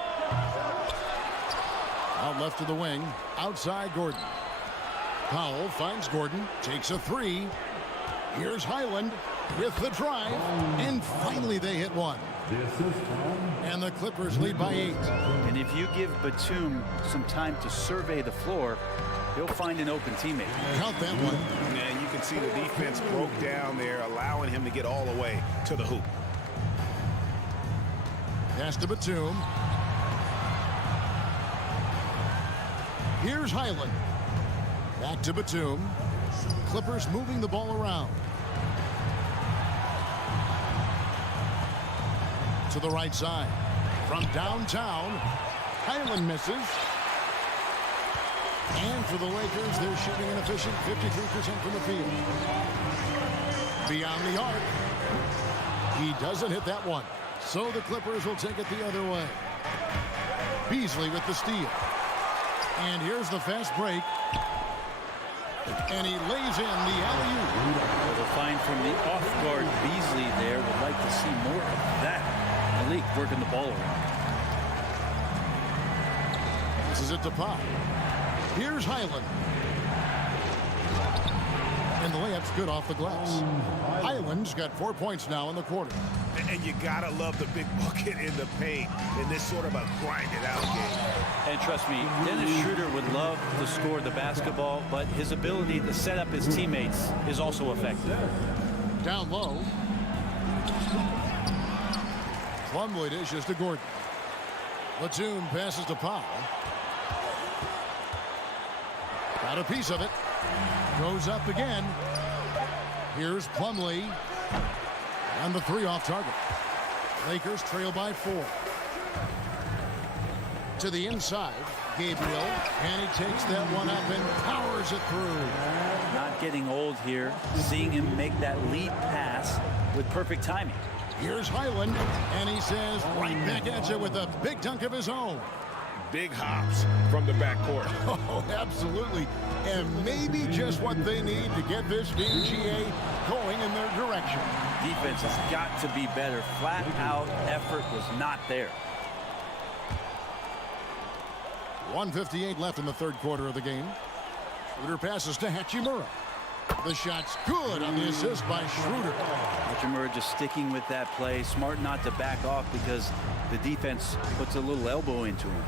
Out left to the wing. Outside Gordon. Powell finds Gordon. Takes a three. Here's Highland with the drive. And finally they hit one. And the Clippers lead by 8. And if you give Batum some time to survey the floor, he'll find an open teammate. Count that one. And you can see the defense broke down there, allowing him to get all the way to the hoop. Pass to Batum. Here's Highland. Back to Batum. Clippers moving the ball around. To the right side. From downtown. Highland misses. And for the Lakers, they're shooting an efficient 53% from the field. Beyond the arc. He doesn't hit that one. So the Clippers will take it the other way. Beasley with the steal. And here's the fast break. And he lays in the alley-oop. Well, the find from the off-guard Beasley there. Would like to see more of that. Malik working the ball around. This is it to Pop. Here's Highland. And the layup's good off the glass. Highland's got 4 points now in the quarter. And you gotta love the big bucket in the paint in this sort of a grinded-out game. And trust me, Dennis Schroeder would love to score the basketball, but his ability to set up his teammates is also effective. Down low. Plumlee dishes to Gordon. Batum passes to Powell. Got a piece of it. Goes up again. Here's Plumlee. And the three off target. Lakers trail by 4. To the inside. Gabriel. And he takes that one up and powers it through. Not getting old here. Seeing him make that lead pass with perfect timing. Here's Highland, and he says right back at you with a big dunk of his own. Big hops from the backcourt. Oh, absolutely. And maybe just what they need to get this VGA going in their direction. Defense has got to be better. Flat out effort was not there. 1:58 left in the third quarter of the game. Schroeder passes to Hachimura. The shot's good on the assist by Schroeder. Hachimura just sticking with that play. Smart not to back off because the defense puts a little elbow into him.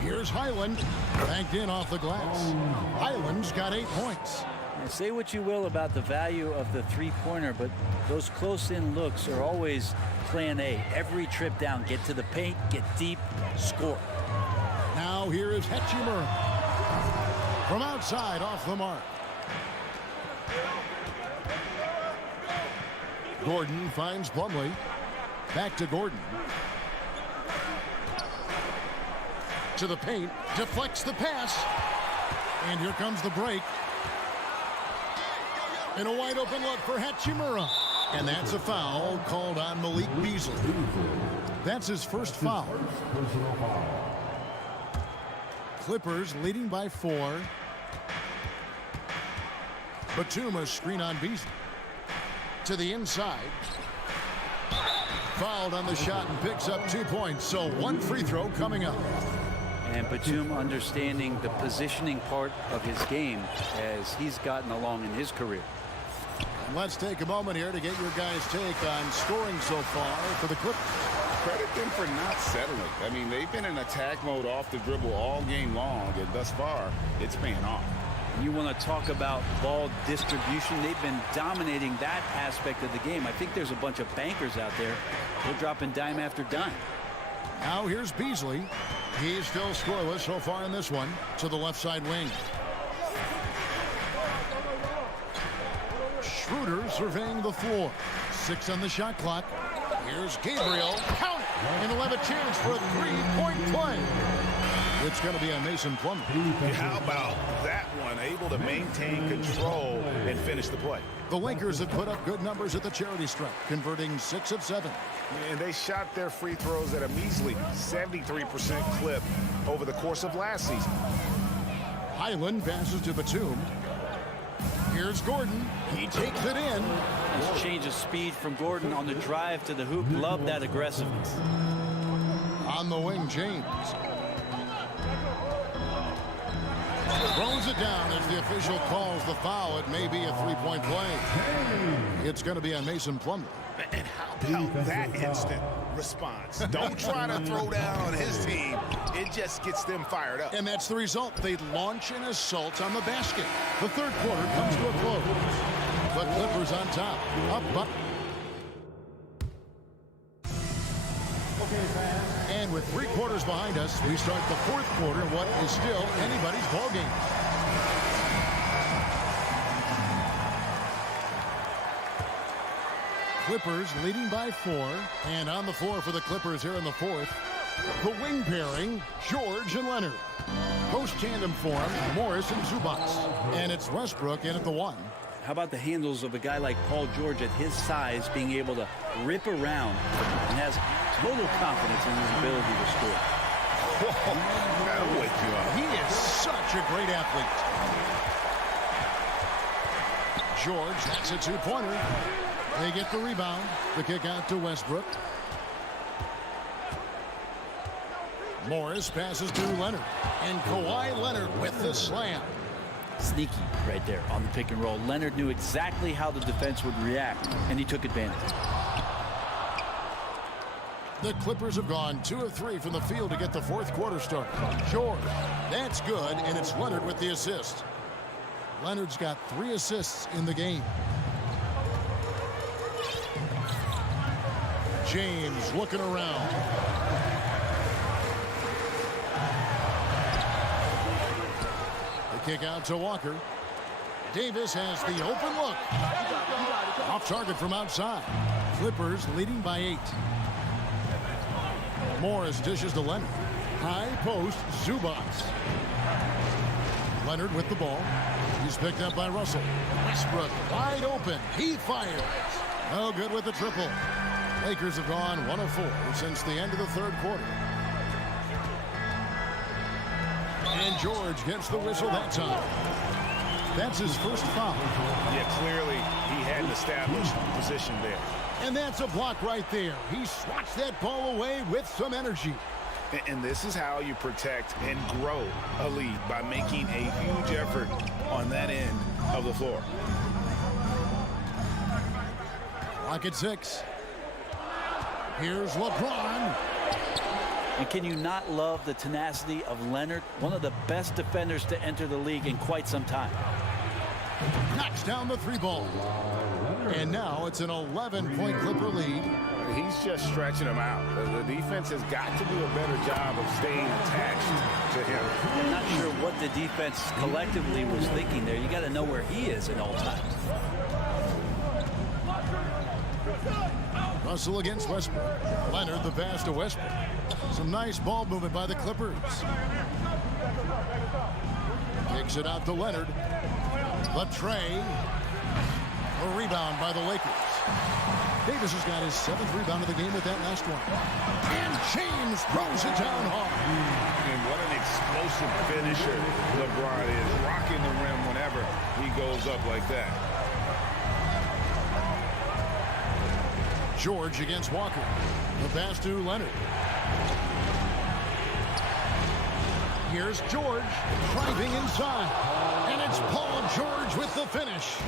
Here's Highland. Banked in off the glass. Highland's got 8 points. And say what you will about the value of the three-pointer, but those close-in looks are always plan A. Every trip down, get to the paint, get deep, score. Now here is Hachimura. From outside, off the mark. Gordon finds Plumlee. Back to Gordon. To the paint. Deflects the pass. And here comes the break. And a wide open look for Hachimura. And that's a foul called on Malik Beasley. That's his first foul. Clippers leading by 4. Batum a screen on Beasley. To the inside. Fouled on the shot and picks up 2 points. So 1 free throw coming up. And Batum understanding the positioning part of his game as he's gotten along in his career. And let's take a moment here to get your guys' take on scoring so far for the Clippers. Credit them for not settling. I mean, they've been in attack mode off the dribble all game long, and thus far, it's paying off. You want to talk about ball distribution. They've been dominating that aspect of the game. I think there's a bunch of bankers out there. They're dropping dime after dime. Now here's Beasley. He's still scoreless so far in this one. To the left side wing. Schroeder surveying the floor. 6 on the shot clock. Here's Gabriel. Count it! And he'll have a chance for a 3-point play. It's going to be on Mason Plumlee. How about that one? Able to maintain control and finish the play. The Lakers have put up good numbers at the charity stripe, converting 6 of 7. And they shot their free throws at a measly 73% clip over the course of last season. Highland passes to Batum. Here's Gordon. He takes it in. Nice change of speed from Gordon on the drive to the hoop. Love that aggressiveness. On the wing, James. Throws it down as the official calls the foul. It may be a three-point play. It's going to be on Mason Plumlee. And how about that instant response? Don't try to throw down on his team. It just gets them fired up. And that's the result. They launch an assault on the basket. The third quarter comes to a close. The Clippers on top. Up, but. And with 3 quarters behind us, we start the fourth quarter in what is still anybody's ballgame. Clippers leading by 4. And on the floor for the Clippers here in the fourth, the wing pairing, George and Leonard. Post tandem form, Morris and Zubac. And it's Westbrook in at the 1. How about the handles of a guy like Paul George at his size being able to rip around and has total confidence in his ability to score. That'll wake you up. He is such a great athlete. George, that's a two-pointer. They get the rebound. The kick out to Westbrook. Morris passes to Leonard. And Kawhi Leonard with the slam. Sneaky right there on the pick and roll. Leonard knew exactly how the defense would react, and he took advantage. The Clippers have gone 2 of 3 from the field to get the fourth quarter started. George, that's good, and it's Leonard with the assist. Leonard's got 3 assists in the game. James looking around. The kick out to Walker. Davis has the open look. Off target from outside. Clippers leading by 8. Morris dishes to Leonard. High post, Zubac. Leonard with the ball. He's picked up by Russell. Westbrook wide open. He fires. No good with the triple. Lakers have gone 1 of 4 since the end of the third quarter. And George gets the whistle that time. That's his first foul. Yeah, clearly he had an established position there. And that's a block right there. He swats that ball away with some energy. And this is how you protect and grow a lead, by making a huge effort on that end of the floor. Clock at 6. Here's LeBron. And can you not love the tenacity of Leonard? One of the best defenders to enter the league in quite some time. Knocks down the 3 ball. And now it's an 11-point Clipper lead. He's just stretching him out. The defense has got to do a better job of staying attached to him. I'm not sure what the defense collectively was thinking there. You got to know where he is at all times. Russell against Westbrook. Leonard the pass to Westbrook. Some nice ball movement by the Clippers. Kicks it out to Leonard. The tray. A rebound by the Lakers. Davis has got his 7th rebound of the game with that last one. And James throws it down hard. And what an explosive finisher LeBron is. Rocking the rim whenever he goes up like that. George against Walker. The pass to Leonard. Here's George driving inside. And it's Paul George with the finish.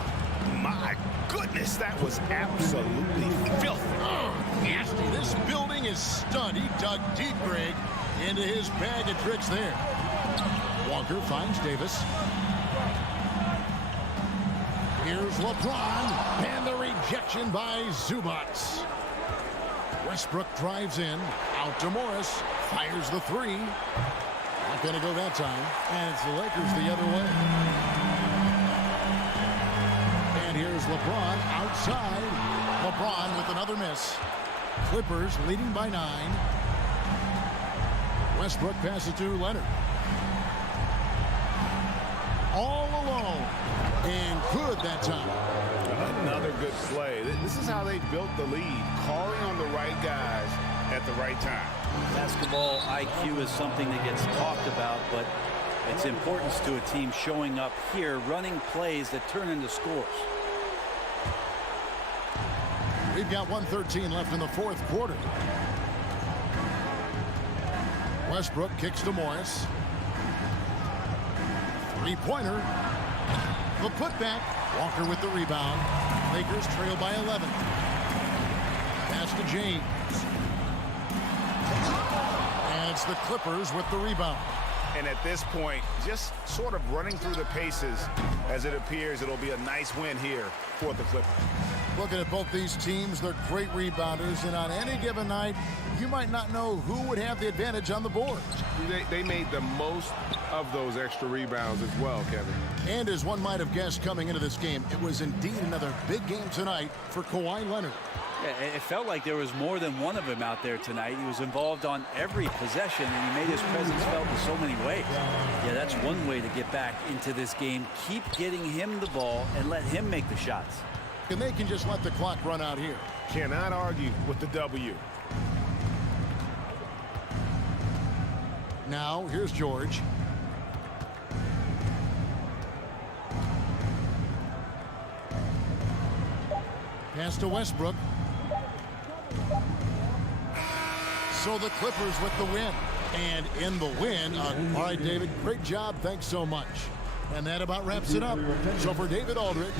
My goodness, that was absolutely filthy. Oh, nasty. This building is stunned. He dug deep, Greg, into his bag of tricks there. Walker finds Davis. Here's LeBron, and the rejection by Zubac. Westbrook drives in, out to Morris, fires the 3. Not going to go that time, and it's the Lakers the other way. And here's LeBron outside. LeBron with another miss. Clippers leading by 9. Westbrook passes to Leonard. All alone. And good that time. Another good play. This is how they built the lead. Calling on the right guys at the right time. Basketball IQ is something that gets talked about, but It's importance to a team showing up here, running plays that turn into scores. We've got 1:13 left in the fourth quarter. Westbrook kicks to Morris. Three-pointer. The putback. Walker with the rebound. Lakers trail by 11. Pass to James. And it's the Clippers with the rebound. And at this point, just sort of running through the paces, as it appears it'll be a nice win here for the Clippers. Looking at both these teams, they're great rebounders, and on any given night, you might not know who would have the advantage on the board. They made the most of those extra rebounds as well, Kevin. And as one might have guessed coming into this game, it was indeed another big game tonight for Kawhi Leonard. Yeah, it felt like there was more than one of them out there tonight. He was involved on every possession, and he made his presence felt in so many ways. Yeah, that's one way to get back into this game. Keep getting him the ball and let him make the shots. And they can just let the clock run out here. Cannot argue with the W. Now, here's George. Pass to Westbrook. So the Clippers with the win. And in the win, all right, David, great job. Thanks so much. And that about wraps it up. So for David Aldridge.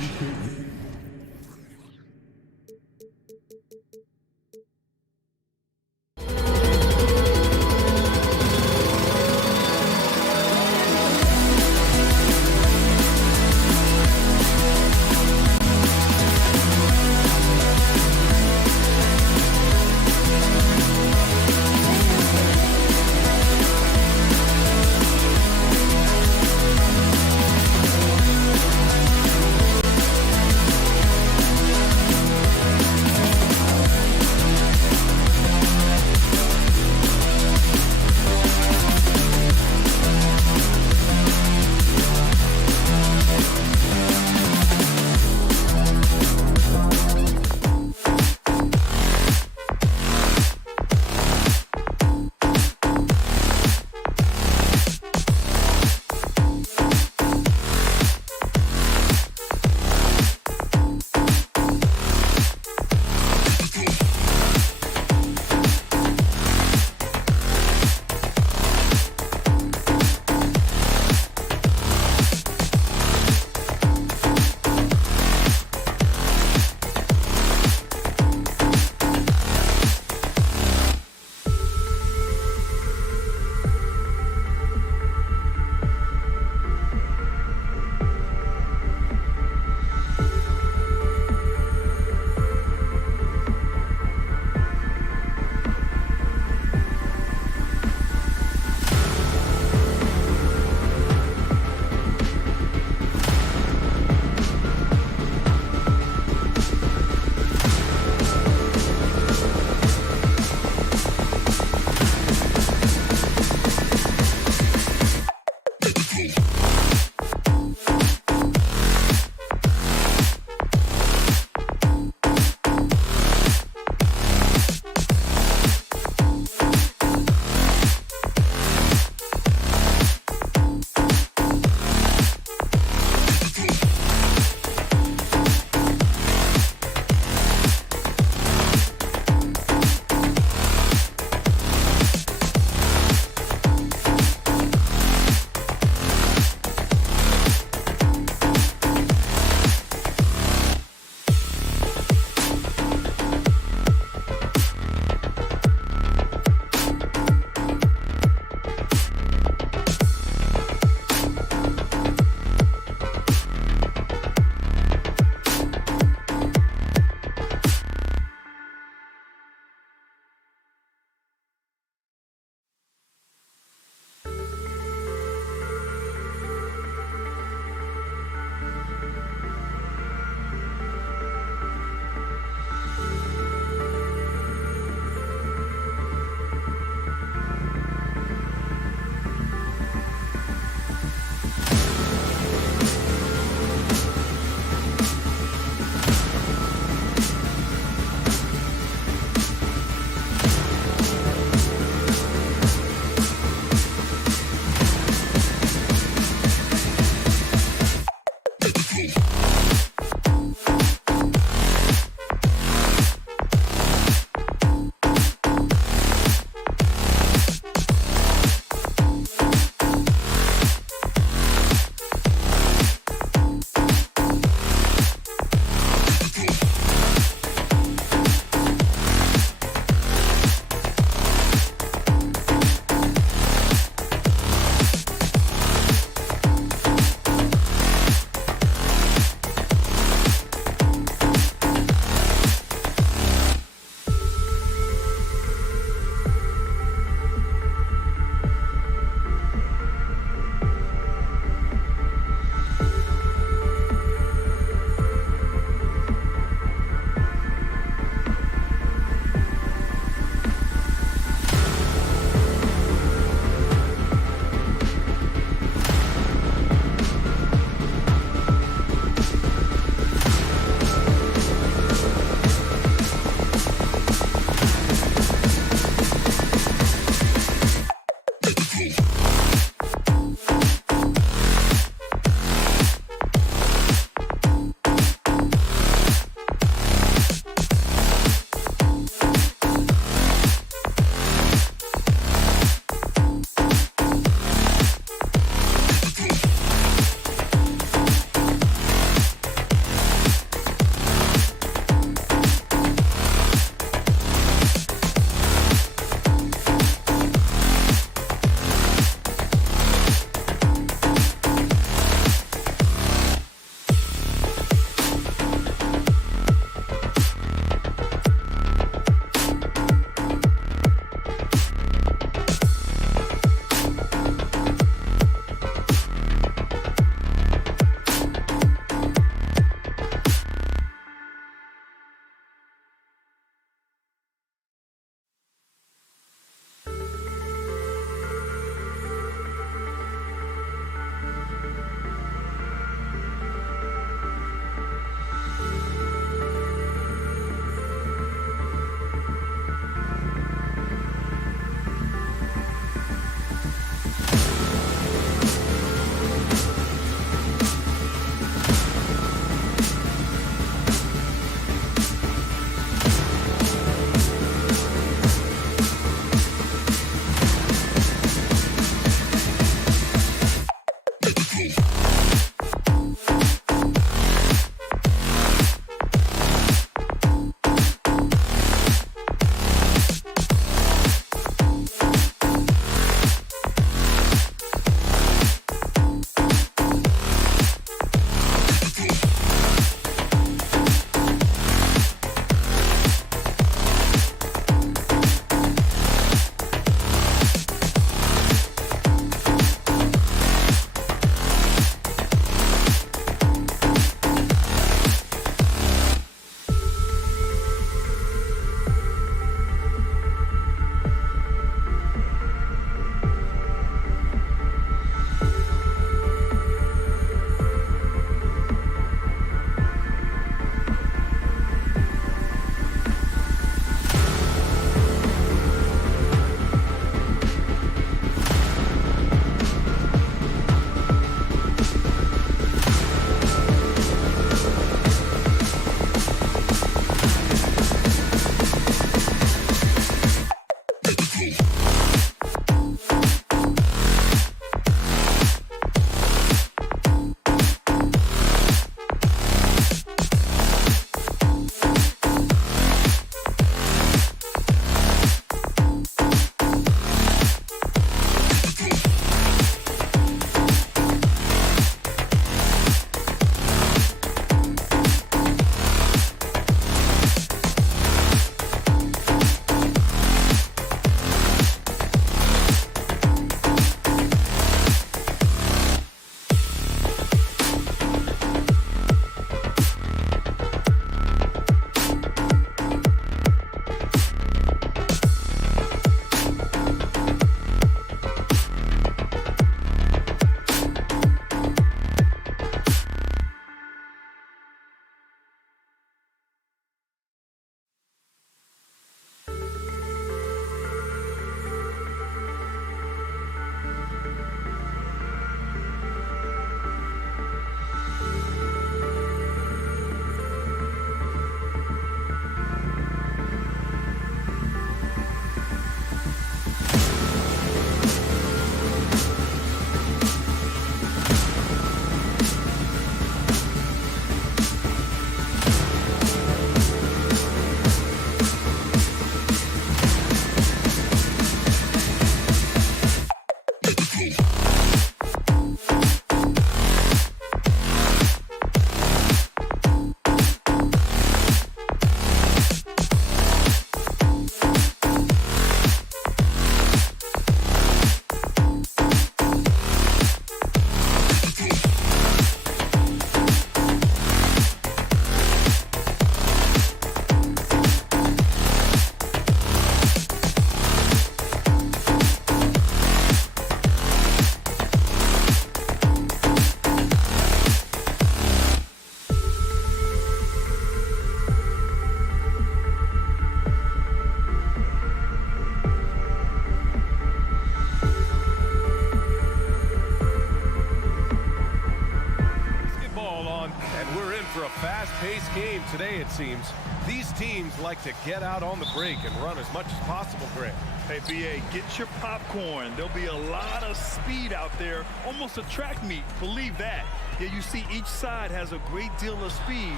today, it seems. These teams like to get out on the break and run as much as possible, Grant. Hey, BA, get your popcorn. There'll be a lot of speed out there, almost a track meet. Believe that. Yeah, you see each side has a great deal of speed.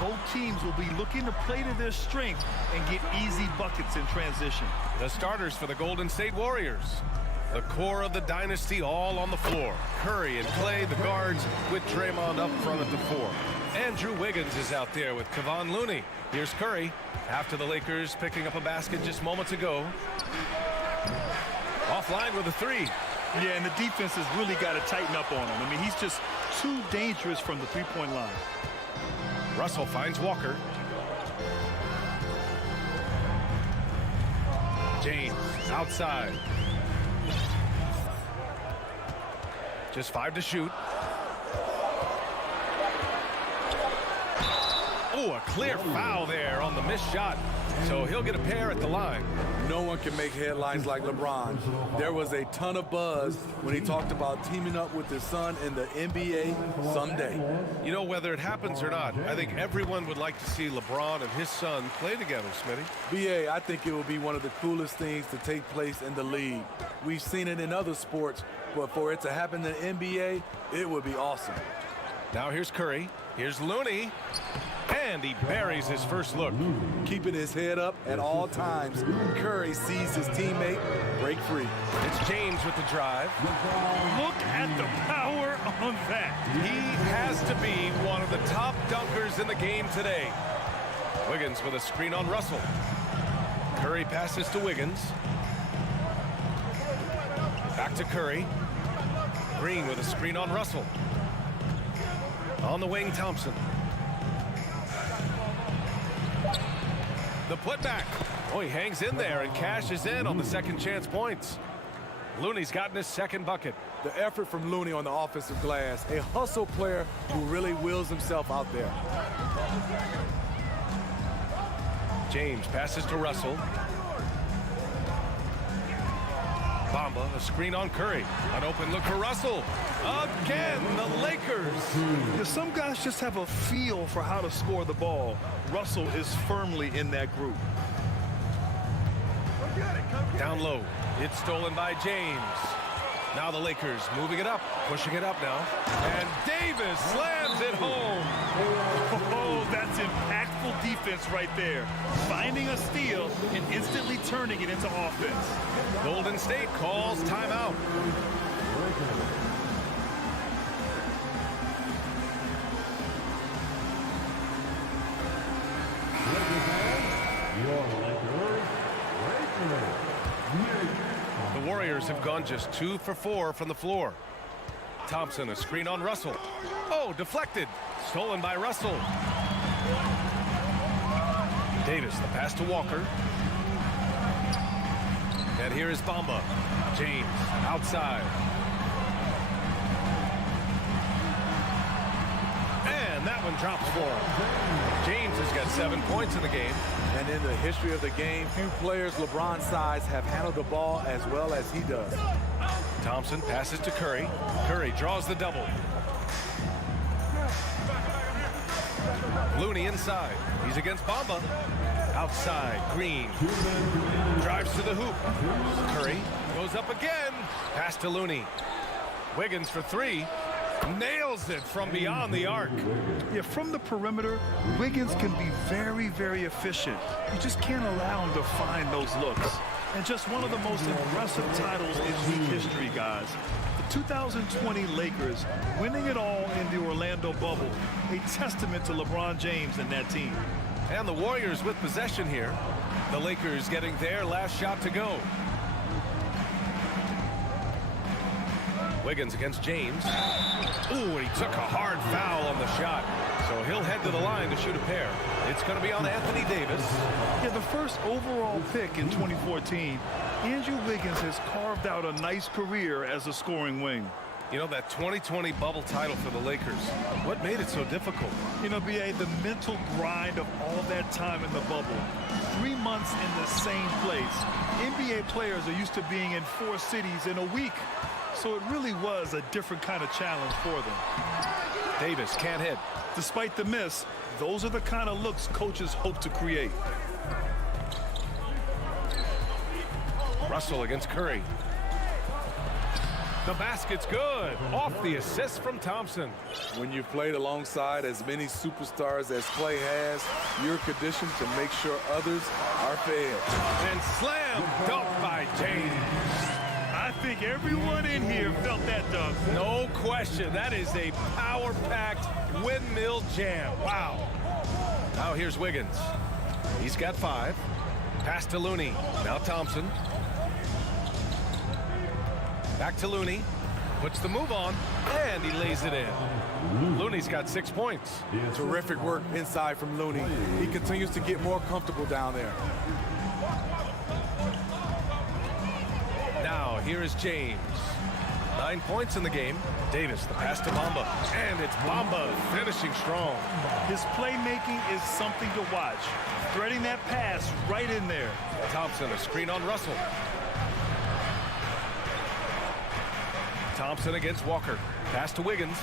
Both teams will be looking to play to their strength and get easy buckets in transition. The starters for the Golden State Warriors. The core of the dynasty all on the floor. Curry and Clay, the guards, with Draymond up front at the 4. Andrew Wiggins is out there with Kevon Looney. Here's Curry after the Lakers picking up a basket just moments ago. Offline with a 3. Yeah, and the defense has really got to tighten up on him. I mean, he's just too dangerous from the three-point line. Russell finds Walker. James outside. Just 5 to shoot. Oh, a clear foul there on the missed shot. So he'll get a pair at the line. No one can make headlines like LeBron. There was a ton of buzz when he talked about teaming up with his son in the NBA someday. You know, whether it happens or not, I think everyone would like to see LeBron and his son play together, Smitty. BA, I think it will be one of the coolest things to take place in the league. We've seen it in other sports, but for it to happen in the NBA, it would be awesome. Now here's Curry. Here's Looney. And he buries his first look. Keeping his head up at all times. Curry sees his teammate break free. It's James with the drive. Look at the power on that. He has to be one of the top dunkers in the game today. Wiggins with a screen on Russell. Curry passes to Wiggins. Back to Curry. Green with a screen on Russell. On the wing, Thompson. The putback. Oh, he hangs in there and cashes in on the second chance points. Looney's gotten his second bucket. The effort from Looney on the offensive glass. A hustle player who really wills himself out there. James passes to Russell. Bamba, a screen on Curry. An open look for Russell. Again, the Lakers. Some guys just have a feel for how to score the ball. Russell is firmly in that group. Down low. It's stolen by James. Now the Lakers moving it up, pushing it up now. And Davis slams it home. Oh, that's impactful defense right there. Finding a steal and instantly turning it into offense. Golden State calls timeout. The Warriors have gone just 2 for 4 from the floor. Thompson, a screen on Russell. Oh, deflected. Stolen by Russell. Davis, the pass to Walker. And here is Bamba. James, outside. And that one drops for him. James has got 7 points in the game. And in the history of the game, few players LeBron's size have handled the ball as well as he does. Thompson passes to Curry. Curry draws the double. Looney inside. He's against Bamba. Outside, Green. Drives to the hoop. Curry goes up again. Pass to Looney. Wiggins for 3. Nails it from beyond the arc. Yeah, from the perimeter, Wiggins can be very, very efficient. You just can't allow him to find those looks. And just one of the most impressive titles in league history, guys. The 2020 Lakers winning it all in the Orlando bubble. A testament to LeBron James and that team. And the Warriors with possession here. The Lakers getting their last shot to go. Wiggins against James. Ooh, he took a hard foul on the shot. So he'll head to the line to shoot a pair. It's going to be on Anthony Davis. Yeah, the first overall pick in 2014, Andrew Wiggins has carved out a nice career as a scoring wing. You know, that 2020 bubble title for the Lakers, what made it so difficult? You know, BA, the mental grind of all that time in the bubble. 3 months in the same place. NBA players are used to being in 4 cities in a week. So it really was a different kind of challenge for them. Davis can't hit. Despite the miss, Those are the kind of looks coaches hope to create. Russell against Curry. The basket's good. Off the assist from Thompson. When you've played alongside as many superstars as Clay has, you're conditioned to make sure others are fed. And slam dunk by James. I think everyone in here felt that dunk. No question. That is a power-packed windmill jam. Wow. Now here's Wiggins. He's got 5. Pass to Looney. Now Thompson. Back to Looney. Puts the move on, and he lays it in. Looney's got 6 points. Terrific work inside from Looney. He continues to get more comfortable down there. Now, here is James. 9 points in the game. Davis, the pass to Bamba. And it's Bamba finishing strong. His playmaking is something to watch. Threading that pass right in there. Thompson, a screen on Russell. Thompson against Walker. Pass to Wiggins.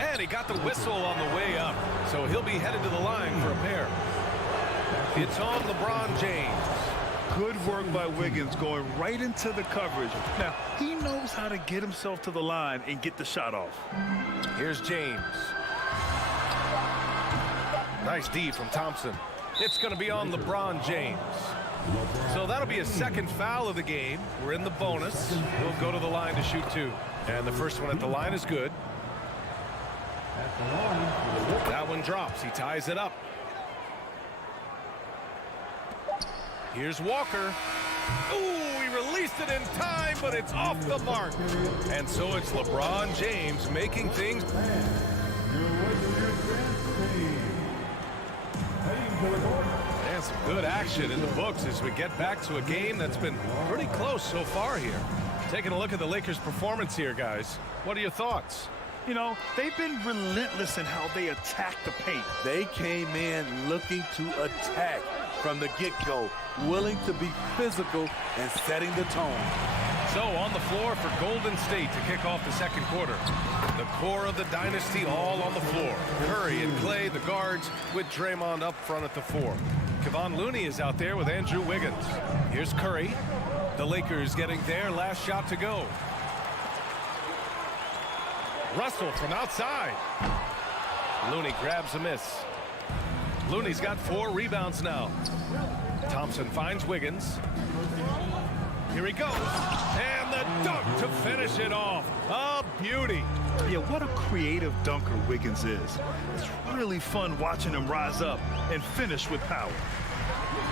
And he got the whistle on the way up. So he'll be headed to the line for a pair. It's on LeBron James. Good work by Wiggins going right into the coverage. Now, he knows how to get himself to the line and get the shot off. Here's James. Nice D from Thompson. It's going to be on LeBron James. So that'll be a second foul of the game. We're in the bonus. We'll go to the line to shoot 2. And the first one at the line is good. That one drops. He ties it up. Here's Walker. Ooh, he released it in time, but it's off the mark. And so it's LeBron James making things. And some good action in the books as we get back to a game that's been pretty close so far here. Taking a look at the Lakers' performance here, guys. What are your thoughts? You know, they've been relentless in how they attack the paint. They came in looking to attack from the get-go, willing to be physical and setting the tone. So on the floor for Golden State to kick off the second quarter. The core of the dynasty all on the floor. Curry and Clay, the guards, with Draymond up front at the 4. Kevon Looney is out there with Andrew Wiggins. Here's Curry. The Lakers getting their last shot to go. Russell from outside. Looney grabs a miss. Looney's got 4 rebounds now. Thompson finds Wiggins. Here he goes. And the dunk to finish it off. A beauty. Yeah, what a creative dunker Wiggins is. It's really fun watching him rise up and finish with power.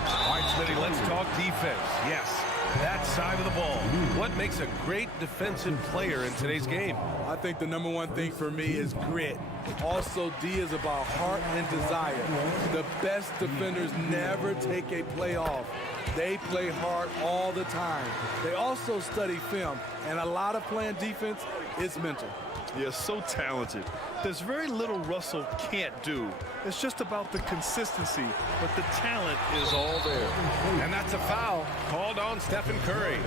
All right, Smitty, let's talk defense. Yes, that side of the ball. What makes a great defensive player in today's game? I think the number one thing for me is grit. Also, D is about heart and desire. The best defenders never take a play off. They play hard all the time. They also study film, and a lot of playing defense is mental. Yeah, so talented. There's very little Russell can't do. It's just about the consistency, but the talent is all there. And that's a foul called on Stephen Curry.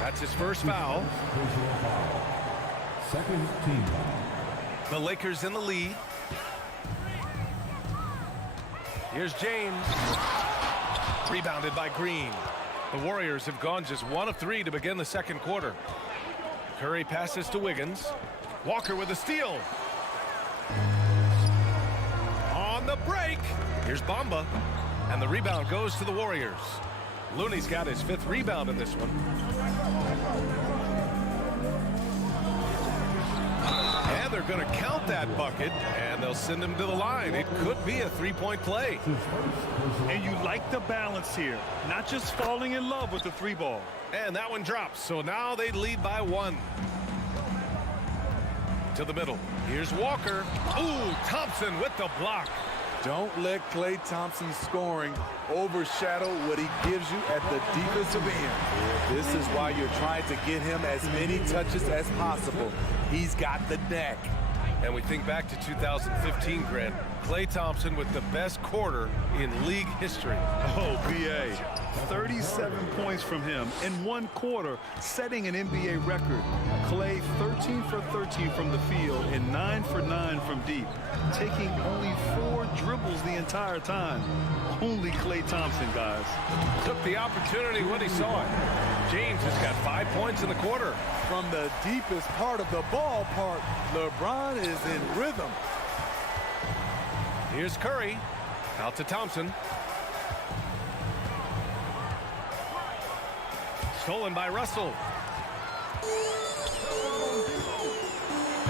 That's his first foul. Second team. The Lakers in the lead. Here's James. Rebounded by Green. The Warriors have gone just 1 of 3 to begin the second quarter. Curry passes to Wiggins. Walker with a steal. On the break. Here's Bamba. And the rebound goes to the Warriors. Looney's got his 5th rebound in this one. And they're going to count that bucket, and they'll send him to the line. It could be a 3-point play. And you like the balance here, not just falling in love with the 3-ball. And that one drops, so now they lead by 1. To the middle. Here's Walker. Ooh, Thompson with the block. Don't let Klay Thompson's scoring overshadow what he gives you at the defensive end. This is why you're trying to get him as many touches as possible. He's got the neck. And we think back to 2015, Grant. Klay Thompson with the best quarter in league history. Oh, B.A. 37 points from him in one quarter, setting an NBA record. Klay 13 for 13 from the field and 9 for 9 from deep, taking only 4 dribbles the entire time. Only Klay Thompson, guys. Took the opportunity when he saw it. James has got 5 points in the quarter. From the deepest part of the ballpark, LeBron is in rhythm. Here's Curry. Out to Thompson. Stolen by Russell.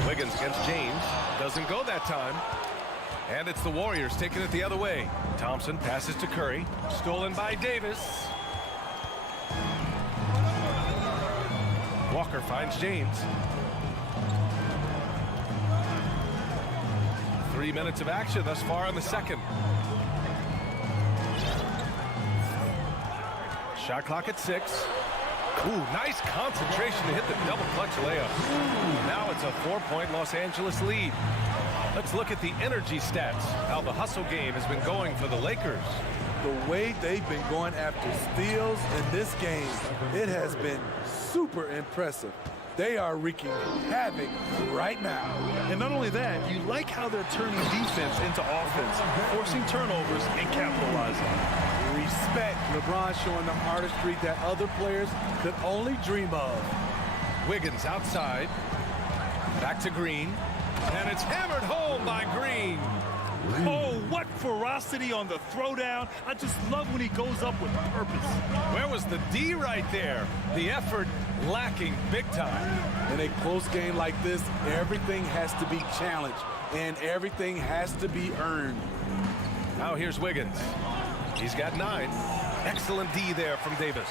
Wiggins against James. Doesn't go that time. And it's the Warriors taking it the other way. Thompson passes to Curry. Stolen by Davis. Walker finds James. 3 minutes of action thus far in the second. Shot clock at 6. Ooh, nice concentration to hit the double clutch layup. Now it's a 4-point Los Angeles lead. Let's look at the energy stats, how the hustle game has been going for the Lakers. The way they've been going after steals in this game, it has been super impressive. They are wreaking havoc right now. And not only that, you like how they're turning defense into offense, forcing turnovers and capitalizing. Respect. LeBron showing the artistry that other players could only dream of. Wiggins outside. Back to Green. And it's hammered home by Green. Oh, what ferocity on the throwdown. I just love when he goes up with purpose. Where was the D right there? The effort lacking big time. In a close game like this, everything has to be challenged and everything has to be earned. Now here's Wiggins. He's got 9. Excellent D there from Davis.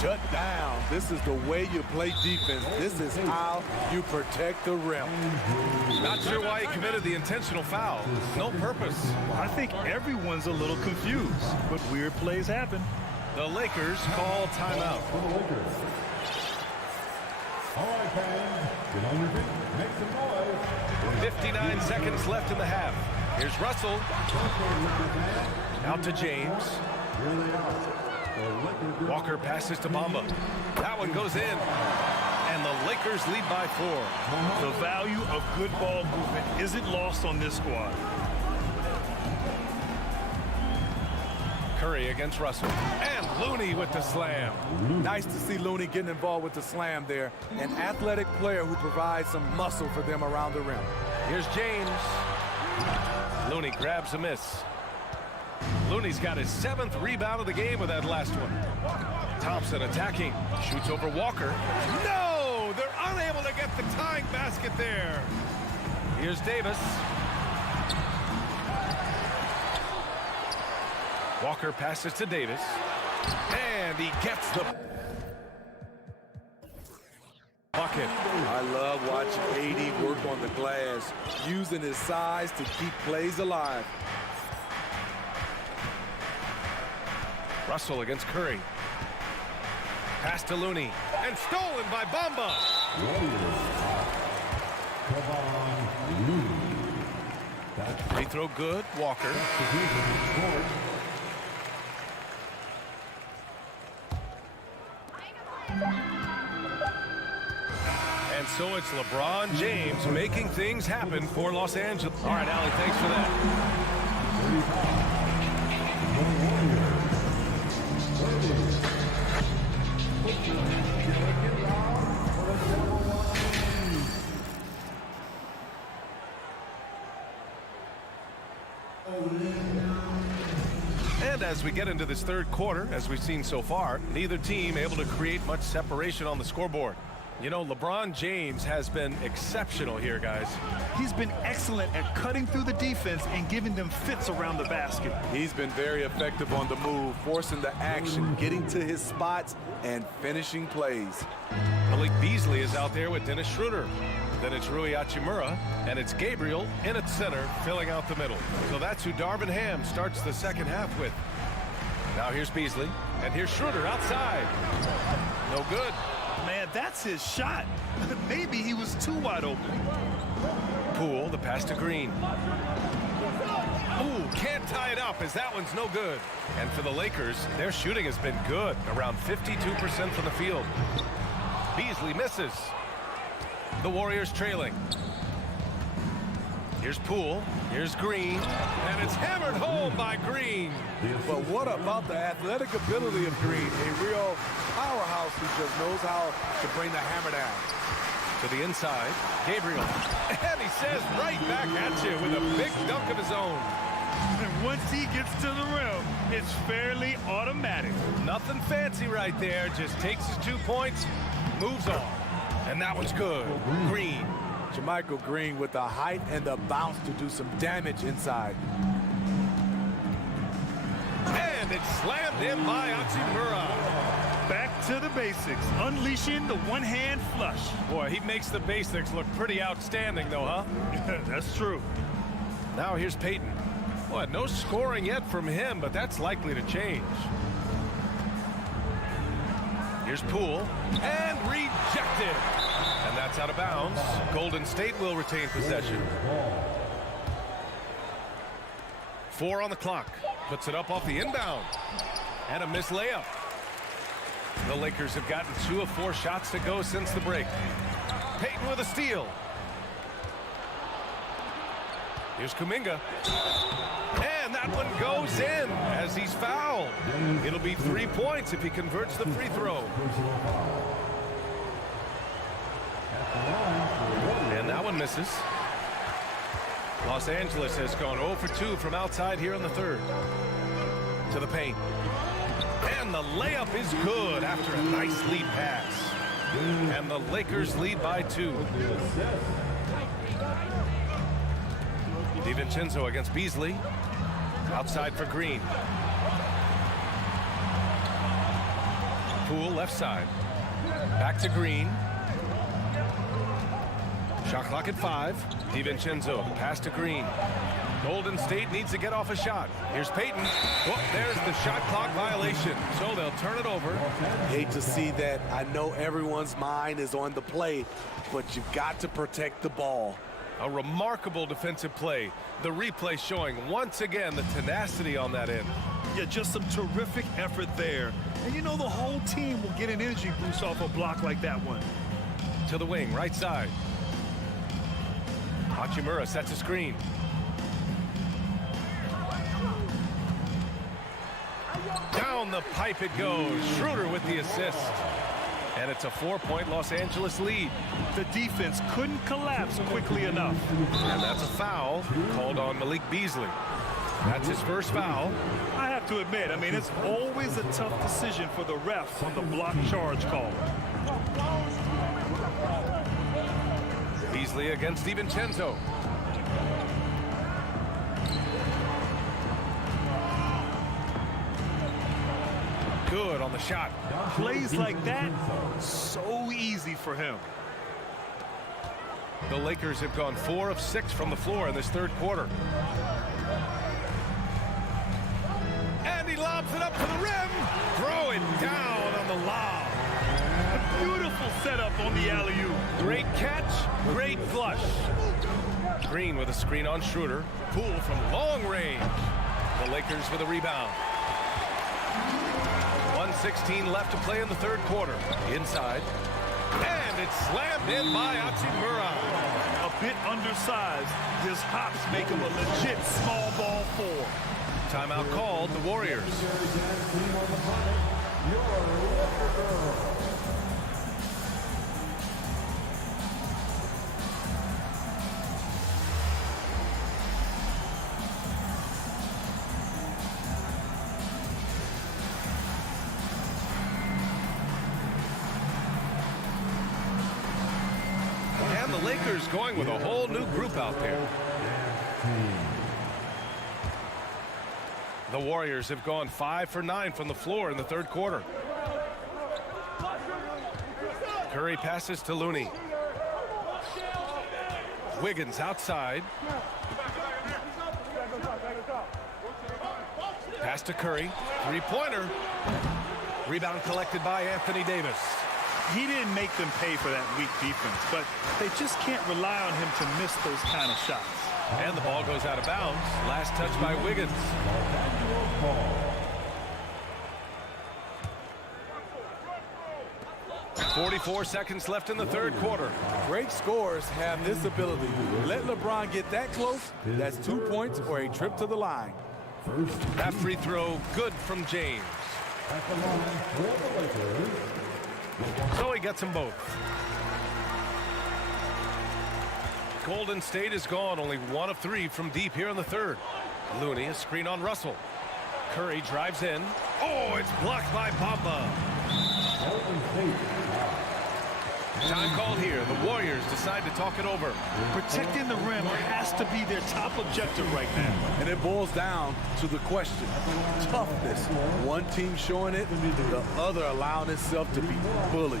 Shut down. This is the way you play defense. This is how you protect the rim. Not sure why he committed the intentional foul. No purpose. I think everyone's a little confused, but weird plays happen. The Lakers call timeout. For the Lakers. All right, fans, get on your feet, make some noise. 59 seconds left in the half. Here's Russell. Out to James. Walker passes to Bamba. That one goes in. And the Lakers lead by 4. The value of good ball movement isn't lost on this squad. Curry against Russell. And Looney with the slam. Nice to see Looney getting involved with the slam there. An athletic player who provides some muscle for them around the rim. Here's James. Looney grabs a miss. Looney's got his 7th rebound of the game with that last one. Thompson attacking. Shoots over Walker. No! They're unable to get the tying basket there. Here's Davis. Walker passes to Davis. And he gets the bucket. I love watching AD work on the glass, using his size to keep plays alive. Russell against Curry. Pass to Looney. And stolen by Bamba. Free throw good. Walker. And so it's LeBron James making things happen for Los Angeles. All right, Allie, thanks for that. And as we get into this third quarter, as we've seen so far, neither team able to create much separation on the scoreboard. You know, LeBron James has been exceptional here, guys. He's been excellent at cutting through the defense and giving them fits around the basket. He's been very effective on the move, forcing the action, getting to his spots, and finishing plays. Malik Beasley is out there with Dennis Schroeder. Then it's Rui Hachimura, and it's Gabriel in at center, filling out the middle. So that's who Darvin Ham starts the second half with. Now here's Beasley, and here's Schroeder outside. No good. Man, that's his shot. Maybe he was too wide open. Poole, the pass to Green. Ooh, can't tie it up as that one's no good. And for the Lakers, their shooting has been good, around 52% from the field. Beasley misses. The Warriors trailing. Here's Poole, here's Green, and it's hammered home by Green. But what about the athletic ability of Green? A real powerhouse who just knows how to bring the hammer down. To the inside, Gabriel. And he says right back at you with a big dunk of his own. And once he gets to the rim, it's fairly automatic. Nothing fancy right there, just takes his 2 points, moves on. And that one's good. Green. Jermichael Green with the height and the bounce to do some damage inside. And it's slammed in by Hachimura. Back to the basics, unleashing the one-hand flush. Boy, he makes the basics look pretty outstanding, though, huh? That's true. Now here's Payton. Boy, no scoring yet from him, but that's likely to change. Here's Poole, and rejected. And that's out of bounds. Golden State will retain possession. 4 on the clock. Puts it up off the inbound. And a missed layup. The Lakers have gotten 2 of 4 shots to go since the break. Payton with a steal. Here's Kuminga. And that one goes in as he's fouled. It'll be 3 points if he converts the free throw. And that one misses. Los Angeles has gone 0 for 2 from outside here in the third. To the paint. And the layup is good after a nice lead pass. And the Lakers lead by 2. DiVincenzo against Beasley. Outside for Green. Poole left side. Back to Green. Shot clock at 5. DiVincenzo, pass to Green. Golden State needs to get off a shot. Here's Payton. Oh, there's the shot clock violation. So they'll turn it over. Hate to see that. I know everyone's mind is on the play, but you've got to protect the ball. A remarkable defensive play. The replay showing once again the tenacity on that end. Yeah, just some terrific effort there. And you know the whole team will get an energy boost off a block like that one. To the wing, right side. Hachimura sets a screen. Down the pipe it goes. Schroeder with the assist. And it's a 4-point Los Angeles lead. The defense couldn't collapse quickly enough. And that's a foul called on Malik Beasley. That's his first foul. I have to admit, I mean, it's always a tough decision for the refs on the block charge call. Beasley against DiVincenzo. Good on the shot. Plays like that, so easy for him. The Lakers have gone 4 of 6 from the floor in this third quarter. And he lobs it up to the rim. Throw it down on the lob. A beautiful setup on the alley-oop. Great catch, great flush. Green with a screen on Schroeder. Poole from long range. The Lakers with a rebound. 1:16 left to play in the third quarter. Inside. And it's slammed in by Hachimura. A bit undersized. His hops make him a legit small ball 4. Timeout called, the Warriors. And the Lakers going with a whole new group out there. The Warriors have gone 5 for 9 from the floor in the third quarter. Curry passes to Looney. Wiggins outside. Pass to Curry. Three-pointer. Rebound collected by Anthony Davis. He didn't make them pay for that weak defense, but they just can't rely on him to miss those kind of shots. And the ball goes out of bounds. Last touch by Wiggins. 44 seconds left in the third quarter. Great scorers have this ability. Let LeBron get that close, that's 2 points or a trip to the line. That free throw good from James. So he gets them both. Golden State is gone, only 1 of 3 from deep here in the third. Looney, a screen on Russell. Curry drives in. Oh, it's blocked by Bamba. Time called here. The Warriors decide to talk it over. Protecting the rim has to be their top objective right now. And it boils down to the question. Toughness. One team showing it, the other allowing itself to be bullied.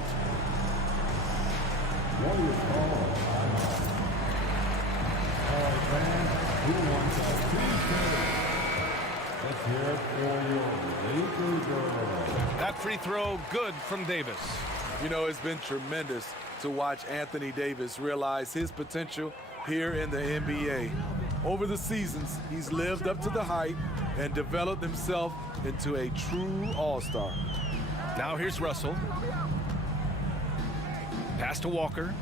That free throw good from Davis. You know, it's been tremendous to watch Anthony Davis realize his potential here in the NBA. Over the seasons, he's lived up to the hype and developed himself into a true all-star. Now here's Russell. Pass to Walker.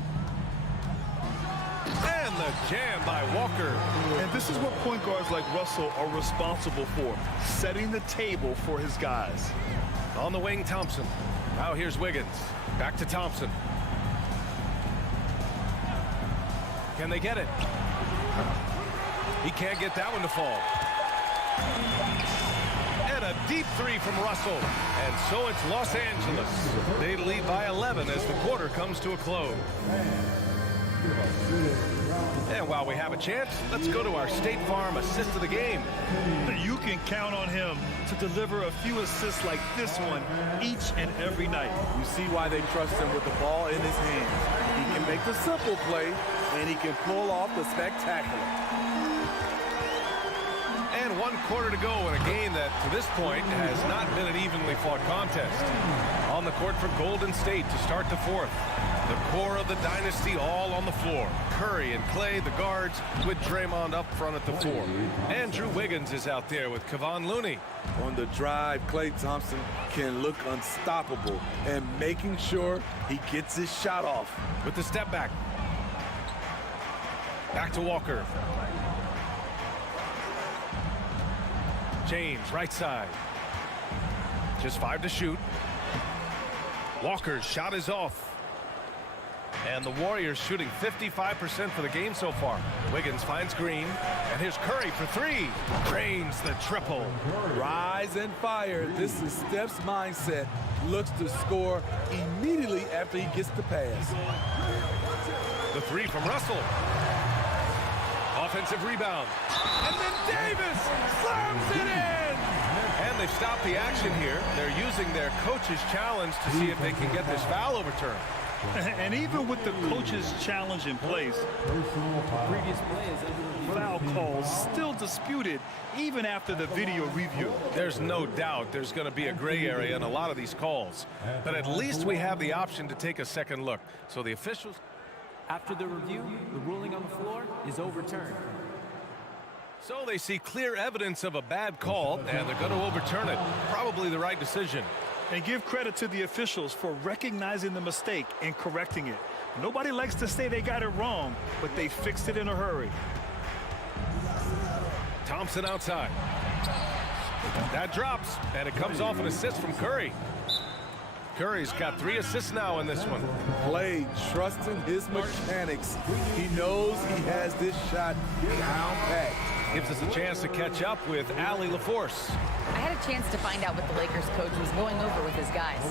And the jam by Walker. And this is what point guards like Russell are responsible for, setting the table for his guys. On the wing, Thompson. Now here's Wiggins. Back to Thompson. Can they get it? He can't get that one to fall. And a deep three from Russell. And so it's Los Angeles. They lead by 11 as the quarter comes to a close. And while we have a chance, let's go to our State Farm assist of the game. You can count on him to deliver a few assists like this one each and every night. You see why they trust him with the ball in his hands. He can make the simple play, and he can pull off the spectacular. And 1 quarter to go in a game that, to this point, has not been an evenly fought contest. On the court for Golden State to start the fourth. The core of the dynasty all on the floor. Curry and Clay, the guards, with Draymond up front at the 4. Andrew Wiggins is out there with Kevon Looney. On the drive, Klay Thompson can look unstoppable and making sure he gets his shot off. With the step back. Back to Walker. James, right side. Just 5 to shoot. Walker's shot is off. And the Warriors shooting 55% for the game so far. Wiggins finds Green. And here's Curry for 3. Drains the triple. Rise and fire. This is Steph's mindset. Looks to score immediately after he gets the pass. The 3 from Russell. Offensive rebound. And then Davis slams it in. And they stop the action here. They're using their coach's challenge to see if they can get this foul overturned. And even with the coach's challenge in place, foul calls still disputed even after the video review. There's no doubt there's going to be a gray area in a lot of these calls. But at least we have the option to take a second look. So the officials... After the review, the ruling on the floor is overturned. So they see clear evidence of a bad call, and they're going to overturn it. Probably the right decision. And give credit to the officials for recognizing the mistake and correcting it. Nobody likes to say they got it wrong, but they fixed it in a hurry. Thompson outside. That drops, and it comes off an assist from Curry. Curry's got 3 assists now in this one. Clay trusting his mechanics. He knows he has this shot down pat. Gives us a chance to catch up with Allie LaForce. I had a chance to find out what the Lakers coach was going over with his guys.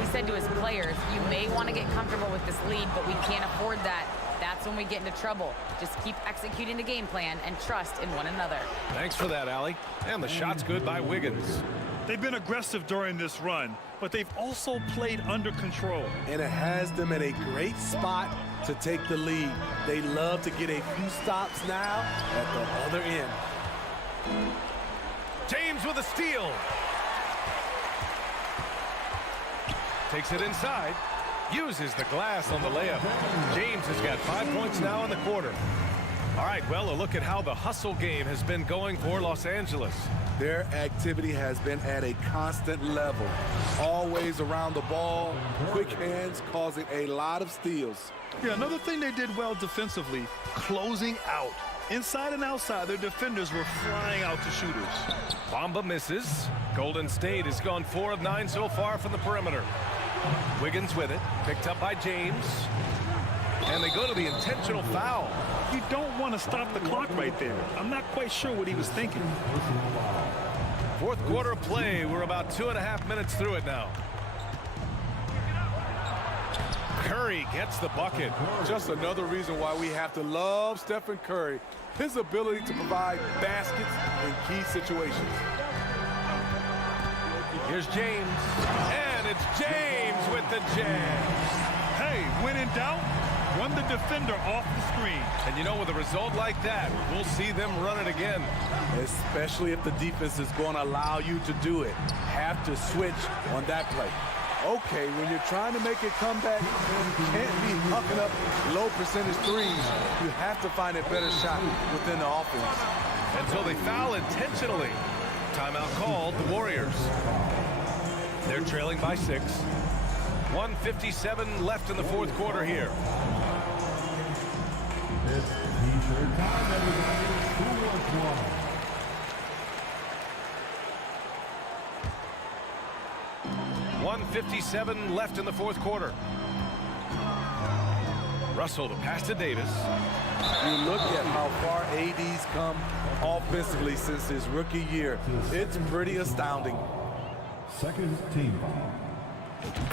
He said to his players, you may want to get comfortable with this lead, but we can't afford that. That's when we get into trouble. Just keep executing the game plan and trust in one another. Thanks for that, Allie. And the shot's good by Wiggins. They've been aggressive during this run, but they've also played under control. And it has them in a great spot to take the lead. They love to get a few stops now at the other end. James with a steal. Takes it inside. Uses the glass on the layup. James has got 5 points now in the quarter. All right, well, a look at how the hustle game has been going for Los Angeles. Their activity has been at a constant level. Always around the ball, quick hands causing a lot of steals. Yeah, another thing they did well defensively, closing out. Inside and outside, their defenders were flying out to shooters. Bamba misses. Golden State has gone 4 of 9 so far from the perimeter. Wiggins with it, picked up by James. And they go to the intentional foul. You don't want to stop the clock right there. I'm not quite sure what he was thinking. Fourth quarter of play. We're about 2.5 minutes through it now. Curry gets the bucket. Just another reason why we have to love Stephen Curry. His ability to provide baskets in key situations. Here's James. And it's James with the jam. Hey, when in doubt, run the defender off the screen. And you know, with a result like that, we'll see them run it again. Especially if the defense is going to allow you to do it. Have to switch on that play. Okay, when you're trying to make a comeback, you can't be hucking up low percentage threes. You have to find a better shot within the offense. Until they foul intentionally. Timeout called, the Warriors. They're trailing by 6. 1:57 left in the fourth quarter here. It's T-shirt time, everybody. 1:57 left in the fourth quarter. Russell, the pass to Davis. You look at how far AD's come offensively since his rookie year. It's pretty astounding. Second team foul.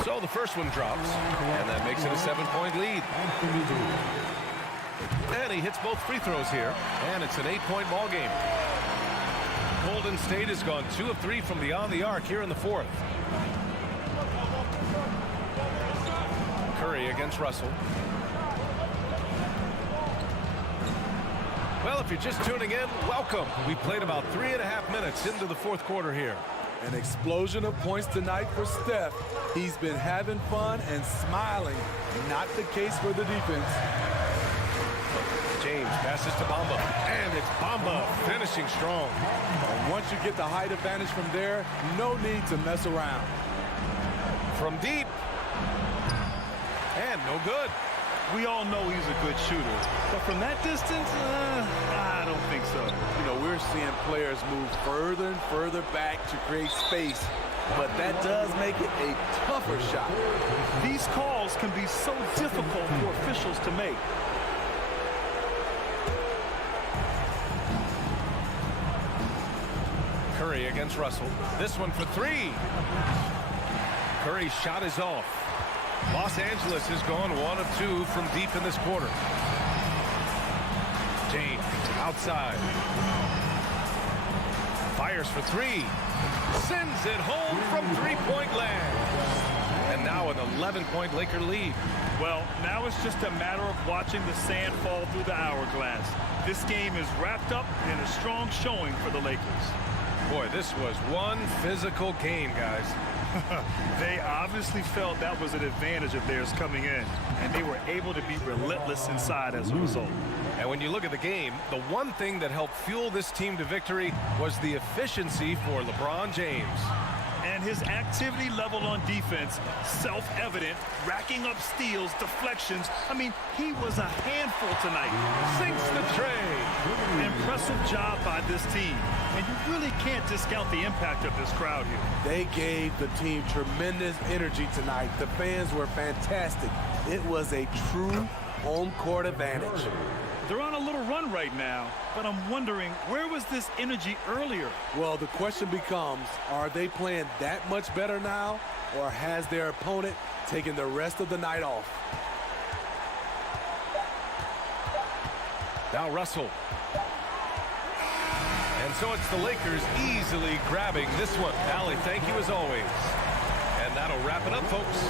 So the first one drops, and that makes it a 7-point lead. And he hits both free throws here, and it's an 8-point ball game. Golden State has gone 2 of 3 from beyond the arc here in the fourth. Curry against Russell. Well, if you're just tuning in, welcome. We played about 3.5 minutes into the fourth quarter here. An explosion of points tonight for Steph. He's been having fun and smiling. Not the case for the defense. James passes to Bamba. And it's Bamba finishing strong. And once you get the height advantage from there, no need to mess around. From deep. And no good. We all know he's a good shooter. But from that distance, I don't think so. You know, we're seeing players move further and further back to create space. But that does make it a tougher shot. These calls can be so difficult for officials to make. Curry against Russell. This one for 3. Curry's shot is off. Los Angeles has gone 1 of 2 from deep in this quarter. James outside. Fires for 3. Sends it home from 3-point land. And now an 11-point Laker lead. Well, now it's just a matter of watching the sand fall through the hourglass. This game is wrapped up in a strong showing for the Lakers. Boy, this was one physical game, guys. They obviously felt that was an advantage of theirs coming in, and they were able to be relentless inside as a result. And when you look at the game, the one thing that helped fuel this team to victory was the efficiency for LeBron James. And his activity level on defense, self-evident, racking up steals, deflections. I mean, he was a handful tonight. Sinks the tray. Impressive job by this team. And you really can't discount the impact of this crowd here. They gave the team tremendous energy tonight. The fans were fantastic. It was a true home court advantage. They're on a little run right now, but I'm wondering, where was this energy earlier? Well, the question becomes, are they playing that much better now, or has their opponent taken the rest of the night off? Now Russell. And so it's the Lakers easily grabbing this one. Allie, thank you as always. And that'll wrap it up, folks.